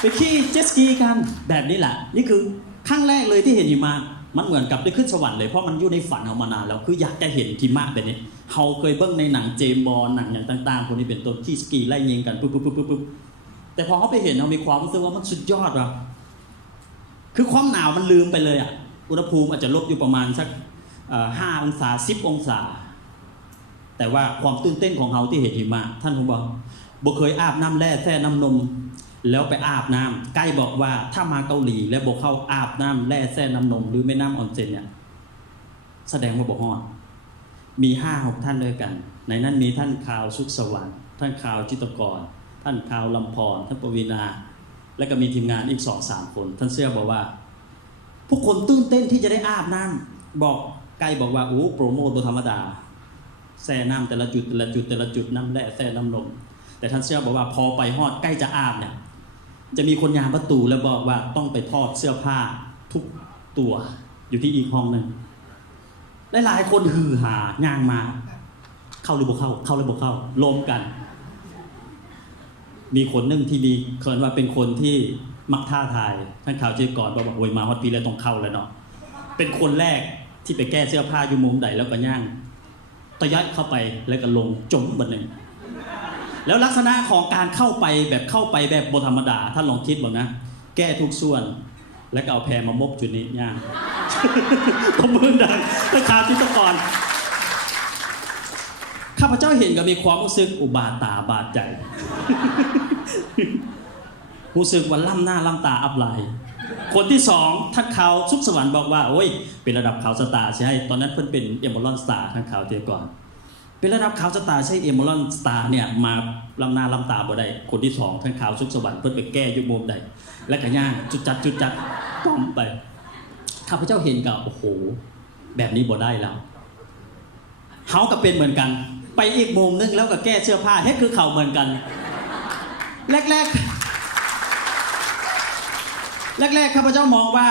ไปขี่เจ็ตสกีกันแบบนี้แหละนี่คือครั้งแรกเลยที่เห็นหิมะมันเหมือนกับได้ขึ้นสวรรค์เลยเพราะมันอยู่ในฝันเรามานานแล้วคืออยากจะเห็นหิมะแบบนี้เราเคยเบิ่งในหนังเจมส์บอนด์หนังอย่างต่างๆคนนี้เป็นต้นขี่สกีไล่ยิงกันปุ๊บแต่พอเขาไปเห็นเรามีความรู้สึกว่ามันสุดยอดว่ะคือความหนาวมันลืมไปเลยอ่ะอุณหภูมิอาจจะลบอยู่ประมาณสัก5 องศา10 องศาแต่ว่าความตื่นเต้นของเราที่เห็นหิมะท่านผมบอกบ่เคยอาบน้ำแร่แช่น้ำนมแล้วไปอาบน้ำใกล้บอกว่าถ้ามาเกาหลีแล้วบ่เข้าอาบน้ำแร่แช่น้ำนมหรือแม่น้ำออนเซ็นเนี่ยแสดงว่าบ่ฮอดมี 5-6 ท่านด้วยกันในนั้นมีท่านข่าวสุขสวัสดิ์ท่านข่าวจิตรกรท่านข่าวลำพรท่านปวีณาและก็มีทีมงานอีก 2-3 คนท่านเสื้อบอกว่าผู้คนตื่นเต้นที่จะได้อาบน้ำบอกไกลบอกว่าโอ้โปรโมทบ่ธรรมดาแช่น้ำแต่ละจุดน้ำแร่แช่น้ำนมแต่ท่านเสื้อบอกว่าพอไปฮอดใกล้จะอาบเนี่ยจะมีคนยามประตูแล้วบอกว่าต้องไปทอดเสื้อผ้าทุกตัวอยู่ที่อีกห้องนึงหลายๆคนฮือหาย่างมาเข้าหรือบ่เข้าหรือบ่เข้าล้มกันมีคนหนึ่งที่มีเขินว่าเป็นคนที่มักท่าทายท่านข่าวเจก่อนบอกโอ้ยมาฮอดปีแล้วต้องเข้าแล้วเนาะเป็นคนแรกที่ไปแก้เสื้อผ้าอยู่มุมใดแล้วก็ย่างตะยัดเข้าไปแล้วก็ลงจมบัดนึงแล้วลักษณะของการเข้าไปแบบบ่ธรรมดาท่านลองคิดบอกนะแก้ทุกส่วนแล้วก็เอาแพรมามบจุดนี้ย่างผมมือดังท่านข่าวจิตรกร ข้าพเจ้าเห็นก็มีความรู้สึกอุบาทตาบาดใจ รู้สึกว่าล่ำหน้าล่ำตาอับไหลคนที่สองท่านเขาสุขสวรรค์บอกว่าโอ้ยเป็นระดับขาวสตาร์ใช่ตอนนั้นเพิ่นเป็นเอมเบอรอนสตาร์ท่านเขาเทียก่อนเป็นระดับขาวสตาร์ใช่เอมเบอรอนสตาร์เนี่ยมาล่ำหน้าล่ำตาบ่ได้คนที่สองท่านเขาสุขสวรรค์เพิ่นไปแก้ยุบมุมใดและก็ย่างจุดจัดต้อมไปข้าพเจ้าเห็นก็โอ้โหแบบนี้บ่ได้แล้วเขาก็เป็นเหมือนกันไปอีกมุมนึงแล้วก็แก้เสื้อผ้าเฮ็ดคือเขาเหมือนกันแรกข้าพเจ้ามองว่า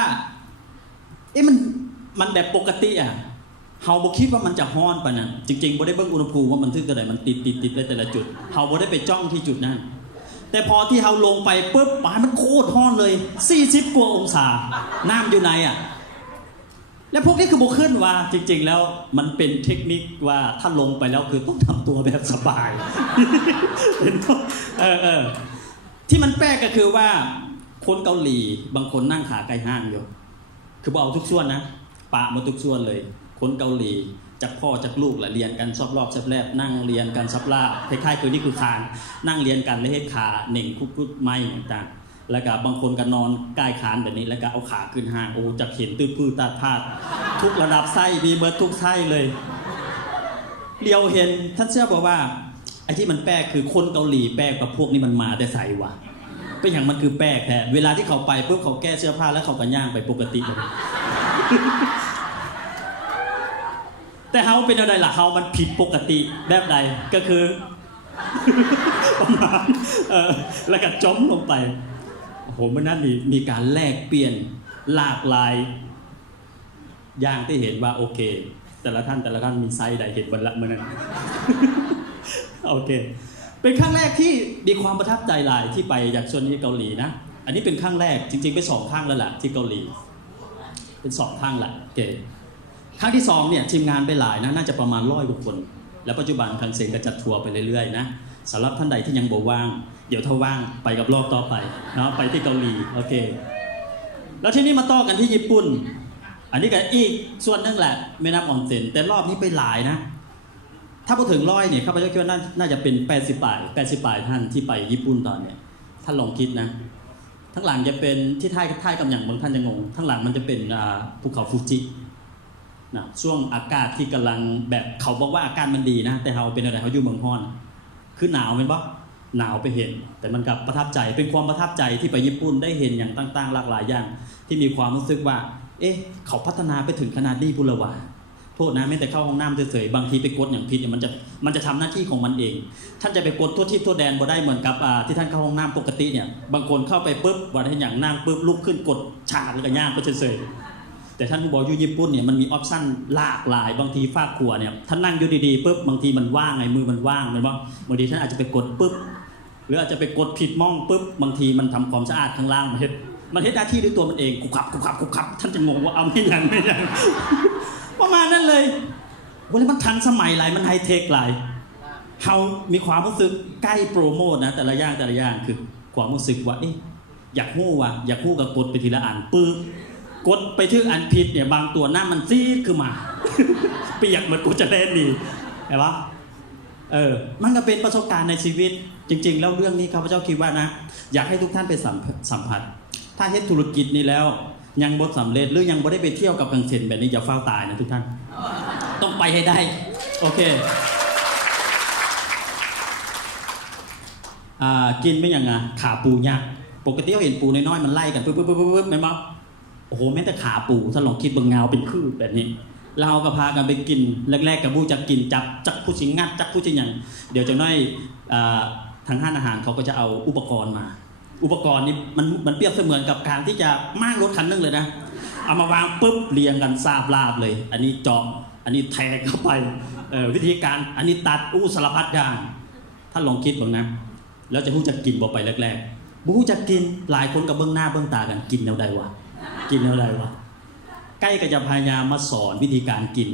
มันแบบปกติอ่ะเฮาบ่คิดว่ามันจะฮ้อนปานนั้นจริงๆบ่ได้เบิ่งอุณหภูมิว่ามันถึงเท่าใดมันติดในแต่ละจุดเฮาบ่ได้ไปจ้องที่จุดนั้นแต่พอที่เฮาลงไปปุ๊บปานมันโคตรฮ้อนเลย40กว่าองศาน้ำอยู่ไหนอ่ะแล้วพวกนี้คือบ่ขึ้นว่าจริงๆแล้วมันเป็นเทคนิคว่าถ้าลงไปแล้วคือต้องทำตัวแบบสบาย เห็นป่ะที่มันแปลกก็คือว่าคนเกาหลีบางคนนั่งขาไกลห้างอยู่คือบ่เอาทุกส่วนนะปะหมดทุกส่วนเลยคนเกาหลีจากพ่อจากลูกแหละเรียนกันซอบรอบแซบแลบนั่งเรียนกันซับลาคล้ายๆคือนี่คือคานนั่งเรียนกันแล้วให้ขาเหน่งคุกๆไม้ต่างๆแล้วก็บางคนก็นอนใกล้คานแบบนี้แล้วก็เอาขาขึ้นห้างโอ้จะเห็นตื้อพื้นตาพาดทุกระดับไส้มีเบิร์ดทุกไส้เลยเดียวเห็นท่านเชื่อบอกว่าไอ้ที่มันแปลกคือคนเกาหลีแปลกกับพวกนี้มันมาแต่ใส่วะเป็นอย่างมันคือแปลกแท้เวลาที่เขาไปปุ๊บเขาแก้เสื้อผ้าแล้วเขาก็ย่างไปปกติเลย แต่เฮาเป็นอะไรล่ะเฮามันผิดปกติแบบใดก็คือ ประมาณแล้วก็จมลงไปโอ้โหมันนั่นมีการแลกเปลี่ยนหลากหลายอย่างที่เห็นว่าโอเคแต่ละท่านมีไซส์ใดเห็นวันละเมื่อนั้น โอเคเป็นครั้งแรกที่มีความประทับใจหลายที่ไปจากชนที่เกาหลีนะอันนี้เป็นครั้งแรกจริงๆไป2ครั้งแล้วล่ะที่เกาหลีเป็น2ครั้งละโอเคครั้งที่2เนี่ยทีมงานไปหลายนะน่าจะประมาณ100 กว่าคนแล้วปัจจุบันคังเซ็งก็จัดทัวร์ไปเรื่อยๆนะสำหรับท่านใดที่ยังบ่ว่างเดี๋ยวถ้าว่างไปกับรอบต่อไปเนาะไปที่เกาหลีโอเคแล้วทีนี้มาต่อกันที่ญี่ปุ่นอันนี้ก็อีกส่วนนึงแหละแม่น้ำออนเซ็นแต่รอบนี้ไปหลายนะถ้าพูดถึง100เนี่ยข้าพเจ้าคิดว่าน่าจะเป็น80 ปลายท่านที่ไปญี่ปุ่นตอนเนี่ยท่านลองคิดนะทั้งหลังจะเป็นที่ท้ายกำอย่างบางท่านจะงงทั้งหลังมันจะเป็นภูเขาฟูจินะช่วงอากาศที่กำลังแบบเขาบอกว่าอากาศมันดีนะแต่เราเป็นอะไรเขาอยู่เมืองฮ้อนคือหนาวเป็นปะหนาวไปเห็นแต่มันกับประทับใจเป็นความประทับใจที่ไปญี่ปุ่นได้เห็นอย่างต่างๆหลากหลายอย่างที่มีความรู้สึกว่าเอ๊ะเขาพัฒนาไปถึงขนาดนี้พุละวะโทษนะไม่แต่เข้าห้องน้ำเฉยๆบางทีไปกดอย่างผิดมันจะทำหน้าที่ของมันเองท่านจะไปกดทั่วทิพย์ทั่วแดนบ่ได้เหมือนกับที่ท่านเข้าห้องน้ำปกติเนี่ยบางคนเข้าไปปุ๊บว่าท่านอย่างนั่งปุ๊บลุกขึ้นกดฉากแล้วก็ย่างไปเฉยๆแต่ท่านบอกอยู่ญี่ปุ่นเนี่ยมันมีออปชั่นหลากหลายบางทีฟากครัวเนี่ยท่านนั่งอยู่ดีๆปุ๊บบางทีมันว่างไงมือมันว่างมันว่าบางทีท่านอาจจะไปกดปุ๊บหรืออาจจะไปกดผิดม่องปุ๊บบางทีมันทำความสะอาดข้างล่างมันเฮ็ดหน้าที่ด้วยตัวมันเองกุกขับท่านจะงงว่าเอาไม่ยังประมาณนั้นเลยวันนี้มันทันสมัยหลายมันไฮเทคหลายเฮามีความรู้สึกใกล้โปรโมทนะแต่ละอย่างคือความรู้สึกว่าเอ๊ะอยากฮู้กับกดไปทีละอันปึ๊บกดไปถึงอันผิดเนี่ยบางตัวหน้ามันซีดขึ้นมา เปียกเหมือนกูจะเล่นนี่เห็นปะมันก็เป็นประสบการณ์ในชีวิตจริงๆแล้วเรื่องนี้ข้าพเจ้าคิดว่านะอยากให้ทุกท่านไปสัมผัสถ้าเฮ็ดธุรกิจนี้แล้วยังบ่สำเร็จหรือยังบ่ได้ไปเที่ยวกับกังเซ็นแบบนี้อย่าเฝ้าตายนะทุกท่านต้องไปให้ได้โอเคกินไม่ยังไงขาปูยักษ์ปกติเราเห็นปูน้อยๆมันไล่กันปึ๊บแม่นบ่โอ้โหแม้แต่ขาปูถ้าลองคิดเบิ่งเงาเป็นคืบแบบนี้เราก็พากันไปกินแรกๆกับผู้จะกินจับผู้สิงัดจับผู้สิหยังเดี๋ยวจะน้อยทางห้านอาหารเขาก็จะเอาอุปกรณ์มาอุปกรณ์นี้มันเปรียบเสมือนกับการที่จะม้างรถคันนึงเลยนะเอามาวางปุ๊บเรียงกันซาบลาบเลยอันนี้เจาะอันนี้แทงเข้าไปวิธีการอันนี้ตัดสารพัดอย่างถ้าลองคิดบ้างนะแล้วจะผู้จะกินบอกไปแรกๆผู้จะกินหลายคนกับเบื้องหน้าเบื้องตากันกินแนวใดวะใกล้ก็จะพยายามมาสอนวิธีการกิน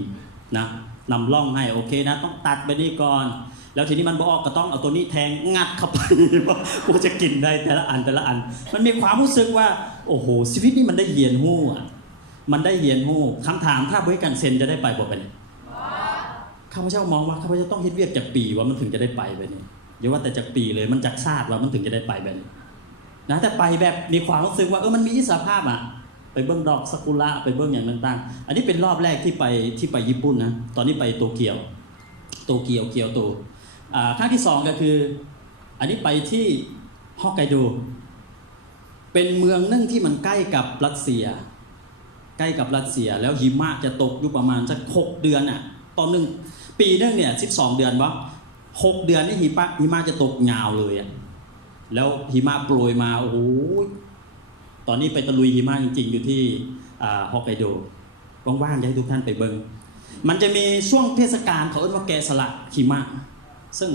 นะนำร่องให้โอเคนะต้องตัดไปนี่ก่อนแล้วทีนี้มันบอกก็ต้องเอาตัวนี้แทงงัดเข้าไปว่ากูจะกินได้แต่ละอันมันมีความรู้สึกว่าโอ้โหชีวิตนี้มันได้เรียนรู้มันได้เรียนรู้คำถามถ้าบริการเซ็นจะได้ไปบอกไป ข้าพเจ้ามองว่าข้าพเจ้าต้องเฮ็ดเวียกจากปีว่ามันถึงจะได้ไปแบบนี้อย่าว่าแต่จากปีเลยมันจากชาติว่ามันถึงจะได้ไปแบบนี้นะแต่ไปแบบมีความรู้สึกว่ามันมีอิสรภาพอ่ะไปเบิ้งดอกซากุระไปเบิ้งอย่างต่างๆอันนี้เป็นรอบแรกที่ไปญี่ปุ่นนะตอนนี้ไปโตเกียวเกียวโตครั้งที่สองก็คืออันนี้ไปที่ฮอกไกโดเป็นเมืองนึงที่มันใกล้กับรัสเซียแล้วหิมะจะตกอยู่ประมาณสัก6 เดือนอ่ะตอนหนึ่งปีนึงเนี่ย12 เดือนวะ6 เดือนนี่หิมะจะตกยาวเลยอ่ะแล้วหิมะโปรยมาโอ้โหตอนนี้ไปตะลุยหิมะจริงๆอยู่ที่ฮอกไกโดว่างๆอยากให้ทุกท่านไปเบิ่งมันจะมีช่วงเทศกาลเขาเรียกว่าแกะสลักหิมะซึ่ง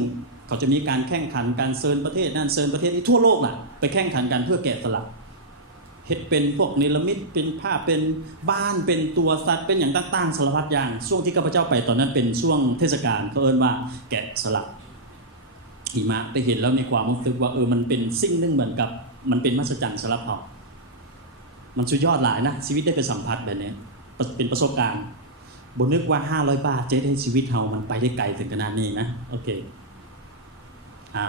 เขาจะมีการแข่งขันการเซิร์นประเทศนั่นเซิร์นประเทศนี้ทั่วโลกล่ะไปแข่งขันกันเพื่อแกะสลักเฮ็ดเป็นพวกเนรมิตเป็นผ้าเป็นบ้านเป็นตัวสัตว์เป็นอย่างต่างๆสารพัดอย่างช่วงที่ข้าพเจ้าไปตอนนั้นเป็นช่วงเทศกาลเขาเอิ้นว่าแกะสลักหิมะไปเห็นแล้วในความรู้สึกว่ามันเป็นสิ่งนึงเหมือนกับมันเป็นมหัศจรรย์สำหรับเรามันสุดยอดหลายนะชีวิตได้ไปสัมผัสแบบนี้เป็นประสบการณ์บ่นึกว่า500 บาทจะได้ชีวิตเรามันไปได้ไกลถึงขนาดนี้นะโอเค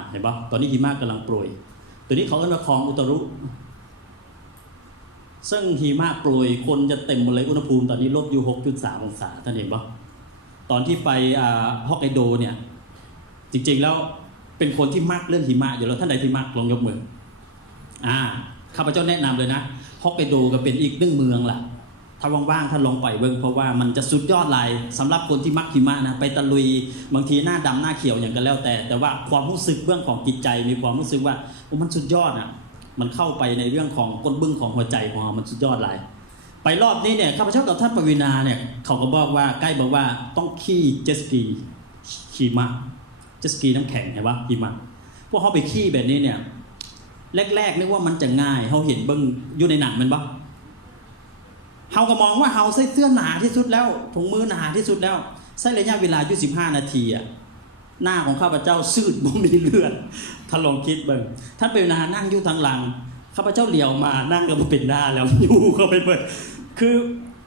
เห็นปะตอนนี้หิมะกำลังโปรยตัวนี้เขาเรียกว่าคลองอุตรุซึ่งหิมะโปรยคนจะเต็มหมดเลยอุณหภูมิตอนนี้ลบอยู่ 6.3 องศาท่านเห็นปะตอนที่ไปฮอกไกโดเนี่ยจริงๆแล้วเป็นคนที่มักเรื่องหิมะอยู่แล้วท่านใดที่มักลองยกมือข้าพเจ้าแนะนำเลยนะฮอกไกโดก็เป็นอีกหนึ่งเมืองล่ะถ้าว่างๆท่านลองไปเบิ่งเพราะว่ามันจะสุดยอดเลยสำหรับคนที่มักหิมะนะไปตะลุยบางทีหน้าดำหน้าเขียวอย่างกันแล้วแต่ว่าความรู้สึกเรื่องของจิตใจมีความรู้สึกว่ามันสุดยอดอ่ะมันเข้าไปในเรื่องของก้นบึ้งของหัวใจของเรามันสุดยอดเลยไปรอบนี้เนี่ยข้าพเจ้ากับท่านปวีณาเนี่ยเขาก็บอกว่าใกล้บอกว่าต้องขี่เจ็ตสกีขี่ม้าเจ็ตสกีน้ำแข็งเห็นปะหิมะพวกเขาไปขี่แบบนี้เนี่ยแรกๆนึกว่ามันจะง่ายเขาเห็นเบิ้งอยู่ในหนังมันปะเฮาก็มองว่าเฮาใส่เสื้อหนาที่สุดแล้วถุงมือหนาที่สุดแล้วใช้ระยะเวลาอยู่15 นาทีอ่ะหน้าของข้าพเจ้าซีดบ่มีเลือดท่านลองคิดเบิ่งท่านปวีณานั่งอยู่ทางหลังข้าพเจ้าเหลียวมานั่งก็เป็นหน้าแล้วอยู่เข้าไปเบิ่งคือ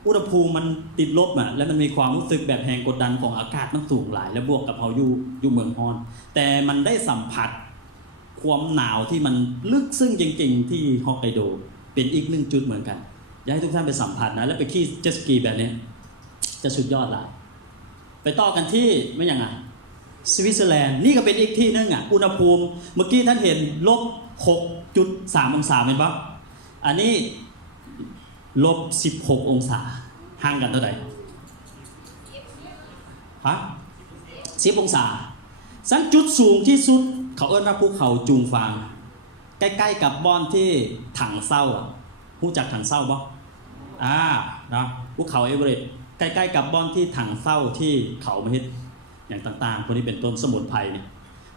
อุณหภูมิมันติดลบอ่ะแล้วมันมีความรู้สึกแบบแรงกดดันของอากาศมันสูงหลายแล้วบวกกับเฮาอยู่เมืองฮอนแต่มันได้สัมผัสความหนาวที่มันลึกซึ้งจริงๆที่ฮอกไกโดเป็นอีกหนึ่งจุดเหมือนกันอยากให้ทุกท่านไปสัมผัสนะแล้วไปขี่เจ็ตสกีแบบนี้จะสุดยอดหลายไปต่อกันที่ไม่อย่างไรสวิตเซอร์แลนด์นี่ก็เป็นอีกที่นึงอุณหภูมิเมื่อกี้ท่านเห็นลบ 6.3 องศาเป็นปะอันนี้ลบ 16 องศาห่างกันเท่าไหร่10 องศาสั้นจุดสูงที่สุดเขาเอิ้นว่าภูเขาจูงฟางใกล้ๆกับบ่อนที่ถังเศร้ารู้จักถังเศร้าปะนะภูเขาเอเวอเรสต์ใกล้ๆกับบ่อนที่ถังเศร้าที่เขามาเฮ็ดอย่างต่างๆพวกนี้เป็นต้นสมุนไพรเนี่ย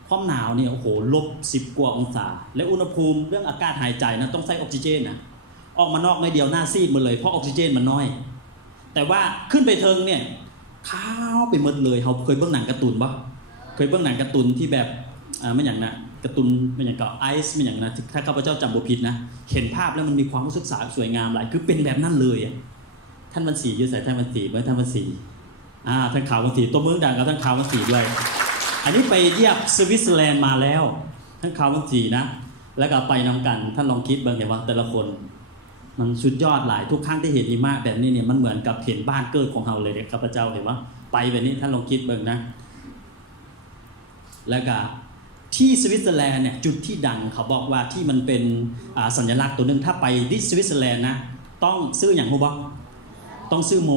ความหนาวเนี่ยโอ้โหลบ 10 กว่าองศาและอุณหภูมิเรื่องอากาศหายใจนะต้องใส่ออกซิเจนนะออกมานอกในเดียวหน้าซีดหมดเลยเพราะออกซิเจนมันน้อยแต่ว่าขึ้นไปเทิงเนี่ยขาวไปหมดเลยเขาเคยเบิ่งหนังการ์ตูนปะเคยเบิ่งหนังการ์ตูนที่แบบไม่อย่างนะการ์ตูนไม่อย่างกับไอซ์ไม่อย่างนะถ้าข้าพเจ้าจำบ่ผิดนะเห็นภาพแล้วมันมีความรู้สึกสวยงามหลายคือเป็นแบบนั้นเลยท่านวันศรียืดใส่ท่านวันศรีเมื่อท่านวันศรีท่านขาววันศรีตัวเมืองดังกับท่านขาววันศรีด้วยอันนี้ไปเยี่ยมสวิตเซอร์แลนด์มาแล้วท่านขาววันศรีนะแล้วก็ไปนำกันท่านลองคิดบ้างเห็นว่าแต่ละคนมันสุดยอดหลายทุกครั้งที่เห็นหิมะแบบนี้เนี่ยมันเหมือนกับเห็นบ้านเกิดของเราเลยเนี่ยข้าพเจ้าเห็นว่าไปแบบนี้ท่านลองคิดบ้างนะแล้วก็ที่สวิตเซอร์แลนด์เนี่ยจุดที่ดังเขาบอกว่าที่มันเป็นสัญลักษณ์ตัวนึงถ้าไปที่สวิตเซอร์แลนด์นะต้องซื้ออย่างฮู้บ่ต้องซื้อโม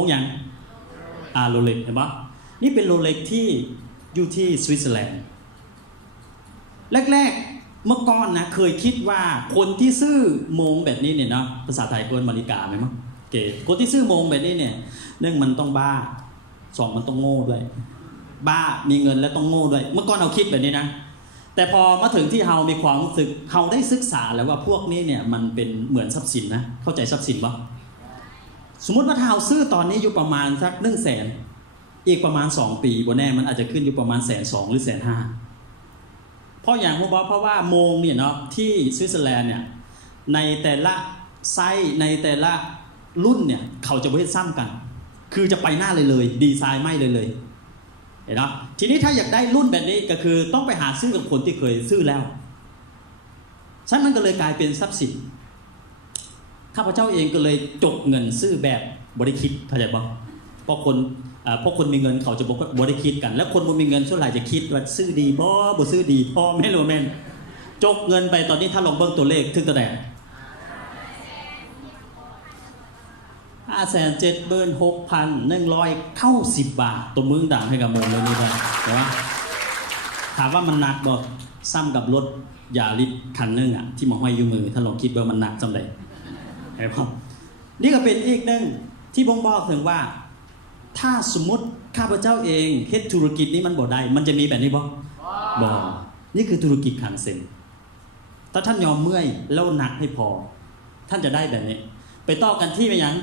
งอย่างโรเล็กเห็นปะนี่เป็นโรเล็กที่อยู่ที่สวิตเซอร์แลนด์แรกๆเมื่อก่อนนะเคยคิดว่าคนที่ซื้อโมงแบบนี้เนี่ยเนาะภาษาไทยเกินมาริกาไหมมั้งเก๋คนที่ซื้อโมงแบบนี้เนี่ย1มันต้องบ้า2มันต้องโง่ด้วยบ้ามีเงินและต้องโง่ด้วยเมื่อก่อนเราคิดแบบนี้นะแต่พอมาถึงที่เฮามีความรู้สึกเฮาได้ศึกษาแล้วว่าพวกนี้เนี่ยมันเป็นเหมือนทรัพย์สินนะเข้าใจทรัพย์สินปะสมมติว่าถ้าเราซื้อตอนนี้อยู่ประมาณสัก100,000อีกประมาณ2 ปีบนแน่มันอาจจะขึ้นอยู่ประมาณ120,000หรือ150,000เพราะอย่างเพราะว่าโมงเนี่ยเนาะที่สวิตเซอร์แลนด์เนี่ยในแต่ละไซส์ในแต่ละรุ่นเนี่ยเขาจะไม่ซ้ำกันคือจะไปหน้าเลยดีไซน์ไม่เลย เห็นไหมทีนี้ถ้าอยากได้รุ่นแบบนี้ก็คือต้องไปหาซื้อกับคนที่เคยซื้อแล้วฉะนั้นมันก็เลยกลายเป็นทรัพย์สินข้าพเจ้าเองก็เลยจกเงินซื้อแบบบริคิดเข้าใจป่ะเพราะคนมีเงินเขาจะบอกว่าบริคิดกัน แล้วคนบ่มีเงินส่วนใหญ่จะคิดว่าซื้อดีบ่ซื้อดีพ่อแม่รู้แม่นจกเงินไปตอนนี้ถ้าลองเบิ่งตัวเลขถึงตัวไหน576,190 บาทตัวมึงดังให้กับโมงเลยนี่ได้ใช่ไหมถามว่ามันหนักบ่ซ้ำกับรถยาริสคันนึงอ่ะที่มาห้อยอยู่มือถ้าลองคิดว่ามันหนักจำได้ไอ้พ่อนี่ก็เป็นอีกหนึ่งที่บ่งบอกถึงว่าถ้าสมมติข้าพเจ้าเองเฮ็ดธุรกิจนี้มันบ่ได้มันจะมีแบบนี้บ่นี่คือธุรกิจคันเซ็นถ้าท่านยอมเมื่อยแล้วหนักให้พอท่านจะได้แบบนี้ไปต่อกันที่ไปยัง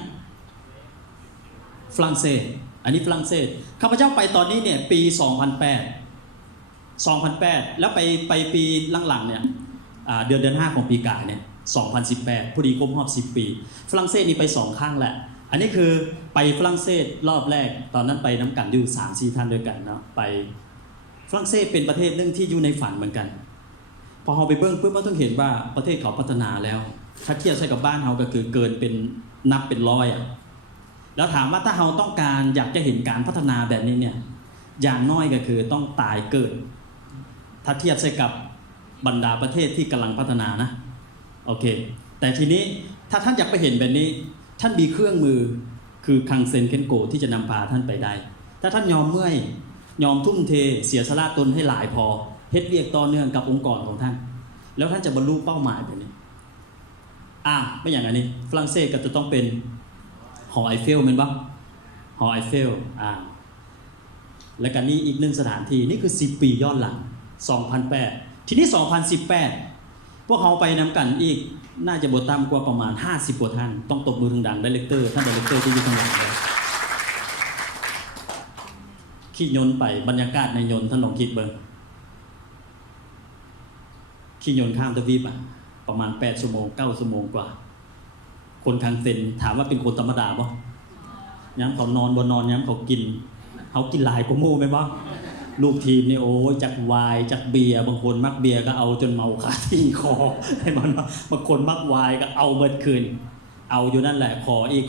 ฝรั่งเศสอันนี้ฝรั่งเศสข้าพเจ้าไปตอนนี้เนี่ยปี 2008 แล้วไปปีหลังๆเนี่ยเดือน5ของปีกายเนี่ย2018พอดีครบรอบ10 ปีฝรั่งเศสนี่ไป2ครั้งแหละอันนี้คือไปฝรั่งเศสรอบแรกตอนนั้นไปน้ำกันอยู่ 3-4 ท่านด้วยกันเนาะไปฝรั่งเศสเป็นประเทศนึงที่อยู่ในฝันเหมือนกันพอเราไปเบิ่งปุ๊บเราต้องเห็นว่าประเทศเขาพัฒนาแล้วถ้าเทียบใช้กับบ้านเราก็คือเกินเป็นนับเป็นร้อยอ่ะแล้วถามว่าถ้าเราต้องการอยากจะเห็นการพัฒนาแบบนี้เนี่ยอย่างน้อยก็คือต้องตายเกิดถ้าเทียบใช้กับบรรดาประเทศที่กำลังพัฒนานะโอเคแต่ทีนี้ถ้าท่านอยากไปเห็นแบบนี้ท่านมีเครื่องมือคือคังเซ็นเคนโกที่จะนำพาท่านไปได้ถ้าท่านยอมเมื่อยยอมทุ่มเทเสียสละตนให้หลายพอเฮ็ดเวียกต่อเนื่องกับองค์กรของท่านแล้วท่านจะบรรลุเป้าหมายแบบนี้ไม่อย่างนี้ฝรั่งเศสก็จะต้องเป็นหอไอเฟลเป็นปะหอไอเฟลและกันนี้อีกหนึ่งสถานที่นี่คือ10 ปีย้อนหลัง2008ทีนี้2018พวกเขาไปนำกันอีกน่าจะบทตามกว่าประมาณ50 กว่าท่านต้องตบมือดังๆไดเรคเตอร์ท่านไดเรคเตอร์ที่อยู่ข้างหลังเลยขี่ยนต์ไปบรรยากาศในยนต์ท่านลองคิดเบิ่งขี่ยนต์ข้ามทวีปประมาณ8 ชั่วโมง 9 ชั่วโมงกว่าคนคังเซ็นถามว่าเป็นคนธรรมดาป่ะย้ำเขานอนบนนอนย้ำเขากินหลายกว่าหมู่ไหมป่ะลูกทีมนี่โอ้ยจากไวน์จากเบียร์บางคนมักเบียร์ก็เอาจนเมาขาที่คอให้มันบางคนมักไวน์ก็เอาเมื่อคืนเอาอยู่นั่นแหละขออีก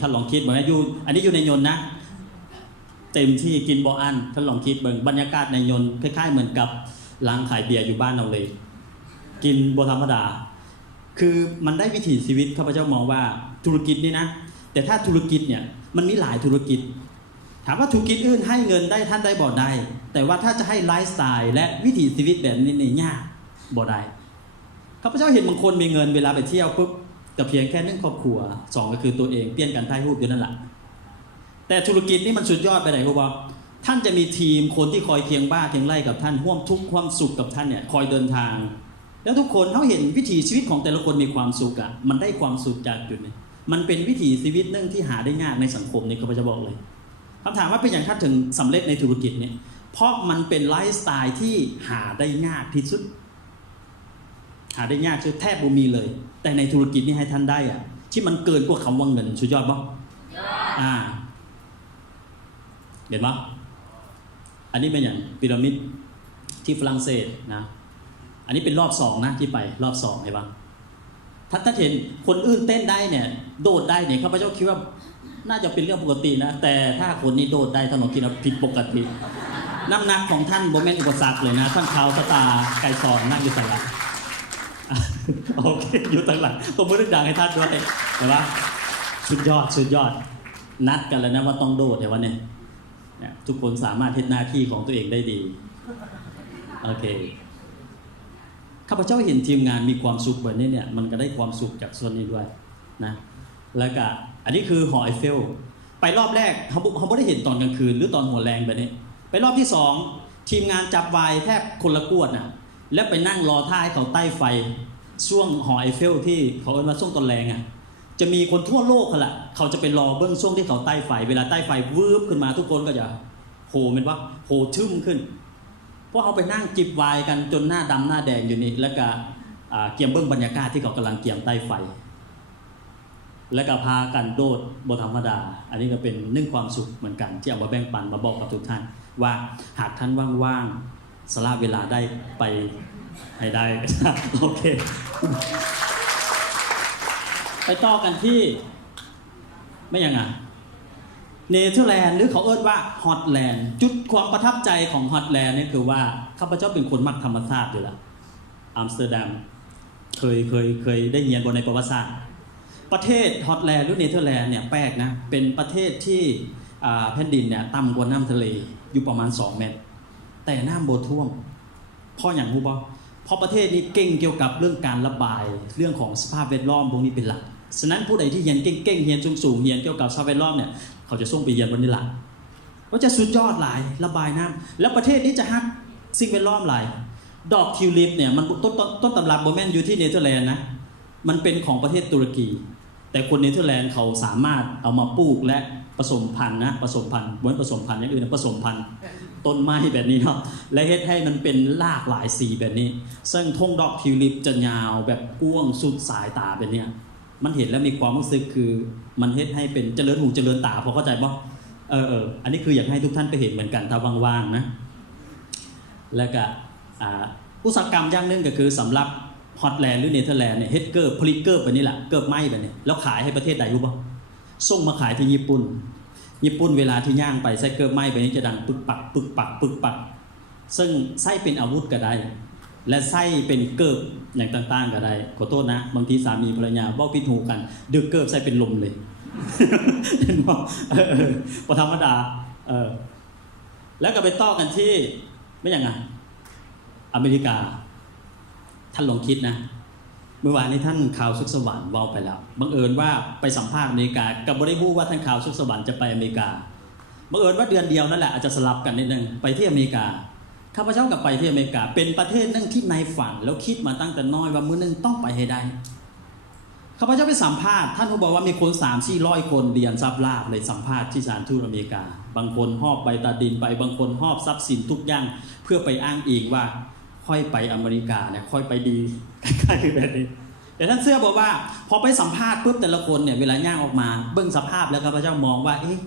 ท่านลองคิดเหมือนอยู่อันนี้อยู่ในยนต์นะเต็มที่กินบ่อั้นท่านลองคิดเบิ่งบรรยากาศในยนต์คล้ายๆเหมือนกับร้านขายเบียร์อยู่บ้านเราเลยกินบ่ธรรมดาคือมันได้วิถีชีวิตข้าพเจ้ามองว่าธุรกิจนี่นะแต่ถ้าธุรกิจเนี่ยมันมีหลายธุรกิจถามว่าธุรกิจอื่นให้เงินได้ท่านได้บ่ได้แต่ว่าถ้าจะให้ไลฟ์สไตล์และวิถีชีวิตแบบนี้เนี่ยยากบ่ได้ข้าพเจ้าเห็นบางคนมีเงินเวลาไปเที่ยวปุ๊บแต่เพียงแค่1 ครอบครัว2ก็คือตัวเองเปลี่ยนกันถ่ายรูปอยู่นั่นแหละแต่ธุรกิจนี่มันสุดยอดไปไหนครับว่าท่านจะมีทีมคนที่คอยเคียงบ้าเคียงไล่กับท่านร่วมทุกข์ร่วมสุขกับท่านเนี่ยคอยเดินทางแล้วทุกคนเขาเห็นวิถีชีวิตของแต่ละคนมีความสุขมันได้ความสุขจากจุดนี้มันเป็นวิถีชีวิตนึงที่หาได้ยากในสังคมนี้ข้าพเจ้าบอกเลยคำถามว่าเป็นอย่างท่านถึงสำเร็จในธุรกิจเนี่ยเพราะมันเป็นไลฟ์สไตล์ที่หาได้ยากที่สุดแทบบ่มีเลยแต่ในธุรกิจนี่ให้ท่านได้ที่มันเกินกว่าคำว่าเงินสุดยอดป่ะเห็นป่ะอันนี้เป็นอย่างพีระมิดที่ฝรั่งเศสนะอันนี้เป็นรอบ2นะที่ไปรอบ2เห็นป่ะถ้าเห็นคนอื่นเต้นได้เนี่ยโดดได้เนี่ยข้าพเจ้าคิดว่าน่าจะเป็นเรื่องปกตินะแต่ถ้าคนนี้โดดได้ท่านลองคิดว่าผิดปกติน้ำหนักของท่านบ่แม่นอุปสรรคเลยนะท่านเท้าสตาไก่สอนนั่งอยู่ตลาดโอเคอยู่ตลาดตัวมือดังให้ท่านด้วยเห็นป่ะสุดยอดนัดกันแล้วนะว่าต้องโดดเดี๋ยววันนี้ทุกคนสามารถเฮ็ดหน้าที่ของตัวเองได้ดีโอเคข้าพเจ้าเห็นทีมงานมีความสุขแบบนี้เนี่ยมันก็ได้ความสุขจากส่วนนี้ด้วยนะแล้วก็อันนี้คือหอไอเฟลไปรอบแรกเขาไม่ได้เห็นตอนกลางคืนหรือตอนหัวแรงแบบนี้ไปรอบที่2ทีมงานจับไวน์แทบคนละกวดนะแล้วไปนั่งรอท่าให้เขาใต้ไฟช่วงหอไอเฟลที่เขาเรียกว่าช่วงตอนแรงจะมีคนทั่วโลกเขาละเขาจะไปรอเบื้องช่วงที่เขาใต้ไฟเวลาใต้ไฟวืบขึ้นมาทุกคนก็จะโหเป็นว่าโหทึ่มขึ้นเพราะเขาไปนั่งจิบไวน์กันจนหน้าดำหน้าแดงอยู่นี่แล้วก็เกี่ยมเบื้องบรรยากาศที่เขากำลังเกี่ยมใต้ไฟ และก็พากันโดดบธรรมดา อันนี้ก็เป็นหนึ่งความสุขเหมือนกันที่เอามาแบ่งปันมาบอกกับทุกท่านว่าหากท่านว่างๆสละเวลาได้ไปให้ได้ โอเค ไปต่อกันที่ไม่ยังไงเนเธอร์แลนด์หรือเขาเอิ้นว่าฮอตแลนด์จุดความประทับใจของฮอตแลนด์นี่คือว่าข้าพเจ้าเป็นคนมักธรรมชาติอยู่แล้วอัมสเตอร์ดัมเคยได้เรียนบนในประวัติศาสตร์ประเทศฮอตแลนด์หรือเนเธอร์แลนด์เนี่ยแปลกนะเป็นประเทศที่แผ่นดินเนี่ยต่ำกว่าน้ำทะเลอยู่ประมาณ2 เมตรแต่น้ำโบท่วมเพราะอย่างรู้ป่ะเพราะประเทศนี้เก่งเกี่ยวกับเรื่องการระบายเรื่องของสภาพแวดล้อมพวกนี้เป็นหลักฉะนั้นผู้ใดที่เรียนเก่งๆเรียนสูงๆเรียนเกี่ยวกับสภาพแวดล้อมเนี่ยเขาจะส่งไปเรียนวันนี้ละว่าจะสุดยอดหลายระบายน้ำแล้วประเทศนี้จะฮักสิ่งแวดล้อมหลายดอกทิวลิปเนี่ยมันต้นตำรับโบแมนอยู่ที่เนเธอร์แลนด์นะมันเป็นของประเทศตุรกีแต่คนเนเธอร์แลนด์เขาสามารถเอามาปลูกและผสมพันธุ์นะผสมพันธุ์เหมือนผสมพันธุ์อย่างอื่นนะผสมพันธุ์ต้นไม้แบบนี้เนาะและเฮ็ดให้มันเป็นหลากหลายสีแบบนี้ซึ่งทุ่งดอกทิวลิปจะยาวแบบกว้างสุดสายตาแบบนี้มันเห็นแล้วมีความรู้สึกคือมันเฮ็ดให้เป็นเจริญหูเจริญตาพอเข้าใจป่ะอันนี้คืออยากให้ทุกท่านไปเห็นเหมือนกันถ้าว่างๆนะแล้วก็อุตสาหกรรมอย่างนึงก็คือสำหรับฮอตแลนด์หรือเนเธอร์แลนด์เนี่ยเฮ็ดเกิร์ผลิตเกิร์แบบนี้แหละเกิร์ไม้แบบนี้แล้วขายให้ประเทศใดรู้ป่ะส่งมาขายที่ญี่ปุ่นเวลาที่ย่างไปใส่เกิร์ไม้แบบนี้จะดังปึกปักปึกปักปึกปักซึ่งใส่เป็นอาวุธก็ได้และไส้เป็นเกิบอย่างต่างๆก็ได้ขอโทษนะบางทีสามีภรรยาเบ้าพิดหูกันดึกเกิบใส่เป็นลมเลย เห็นป่ะพอธรรมดาแล้วก็ไปต่อกันที่ไม่อย่างไงอเมริกาท่านลองคิดนะเมื่อวานนี้ท่านข่าวสุขสวรรค์เว้าไปแล้วบังเอิญว่าไปสัมภาษณ์อเมริกากับบ่ได้รู้ว่าท่านข่าวสุขสวรรค์จะไปอเมริกาบังเอิญว่าเดือนเดียวนั่นแหละอาจจะสลับกันนิดนึงไปที่อเมริกาข้าพเจ้ากับไปที่อเมริกาเป็นประเทศนึงที่ในฝันแล้วคิดมาตั้งแต่น้อยว่ามื้อนึงต้องไปให้ได้ข้าพเจ้าไปสัมภาษณ์ท่านเขาบอกว่ามีคน 3-400 คนเรียนทรัพย์ลาภเลยสัมภาษณ์ที่สถานทูตอเมริกาบางคนหอบใบตาดินไปบางคนหอบทรัพย์สินทุกอย่างเพื่อไปอ้างอิงว่าค่อยไปอเมริกาเนี่ยค่อยไปดีใกล้ๆแบบนี้แต่ท่านเสื้อบอกว่าพอไปสัมภาษณ์ปุ๊บแต่ละคนเนี่ยเวลาย่างออกมาเบิ่งสภาพแล้วข้าพเจ้ามองว่าเอ๊ะ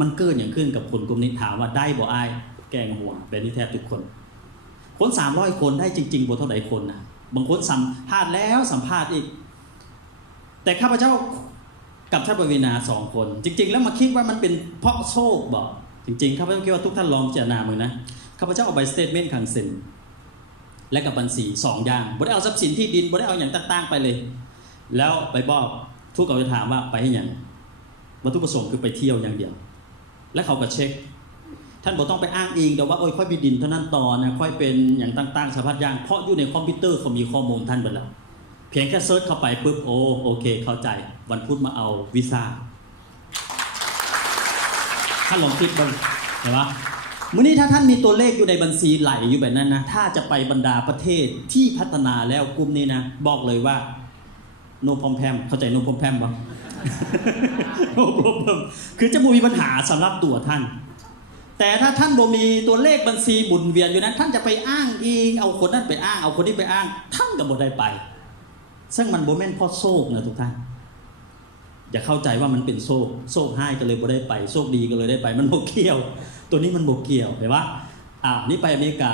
มันเกิดอย่างขึ้นกับคนกลุ่มนี้ถามว่าได้บ่อ้ายแกงหัวแบบนี้แทบทุกคน300 คนได้จริงๆบ่เท่าใดคนนะบางคนสัมภาษณ์แล้วสัมภาษณ์อีกแต่ข้าพเจ้ากับท่านปวีณา2 คนจริงๆแล้วมาคิดว่ามันเป็นเพราะโชคบอกจริงๆข้าพเจ้าคิดว่าทุกท่านลองพิจารณามือนะข้าพเจ้าเอาใบสเตทเมนต์ขังเซ็นและกับบัญชี2 อย่างบ่ได้เอาทรัพย์สินที่ดินบ่ได้เอาอย่างต่างๆไปเลยแล้วไปบอกทุกเขาจะถามว่าไปให้อย่างวัตถุประสงค์คือไปเที่ยวอย่างเดียวและเขาก็เช็คท่านบอกต้องไปอ้างอิงแต่ว่าโอ้ยค่อยมีดินเท่านั้นต่อนะค่อยเป็นอย่างต่างๆสารพัดอย่างเพราะอยู่ในคอมพิวเตอร์เขามีข้อมูลท่านหมดแล้วเพียงแค่เซิร์ชเข้าไปปุ๊บโอเคเข้าใจวันพุธมาเอาวีซ่าท่านลองคิดบ้างเห็นไหมมื้อนี้ถ้าท่านมีตัวเลขอยู่ในบัญชีไหลอยู่แบบนั้นนะถ้าจะไปบรรดาประเทศที่พัฒนาแล้วกลุ่มนี้นะบอกเลยว่าโนพอมแพมเข้าใจโนพอมแพมปะ โนพอมแพมคือจะมีปัญหาสำหรับตัวท่านแต่ถ้าท่านบ่มีตัวเลขบัญชีบุนเวียนอยู่นั้นท่านจะไปอ้างอีกเอาคนนั้นไปอ้างเอาคนนี้ไปอ้างท่านก็บ่ได้ไปซึ่งมันบ่แม่นเพราะโชคนะทุกท่านอย่าเข้าใจว่ามันเป็นโชคให้ก็เลยบ่ได้ไปโชคดีก็เลยได้ไปมันบ่เกี่ยวตัวนี้มันบ่เกี่ยวเห็นปะนี่ไปอเมริกา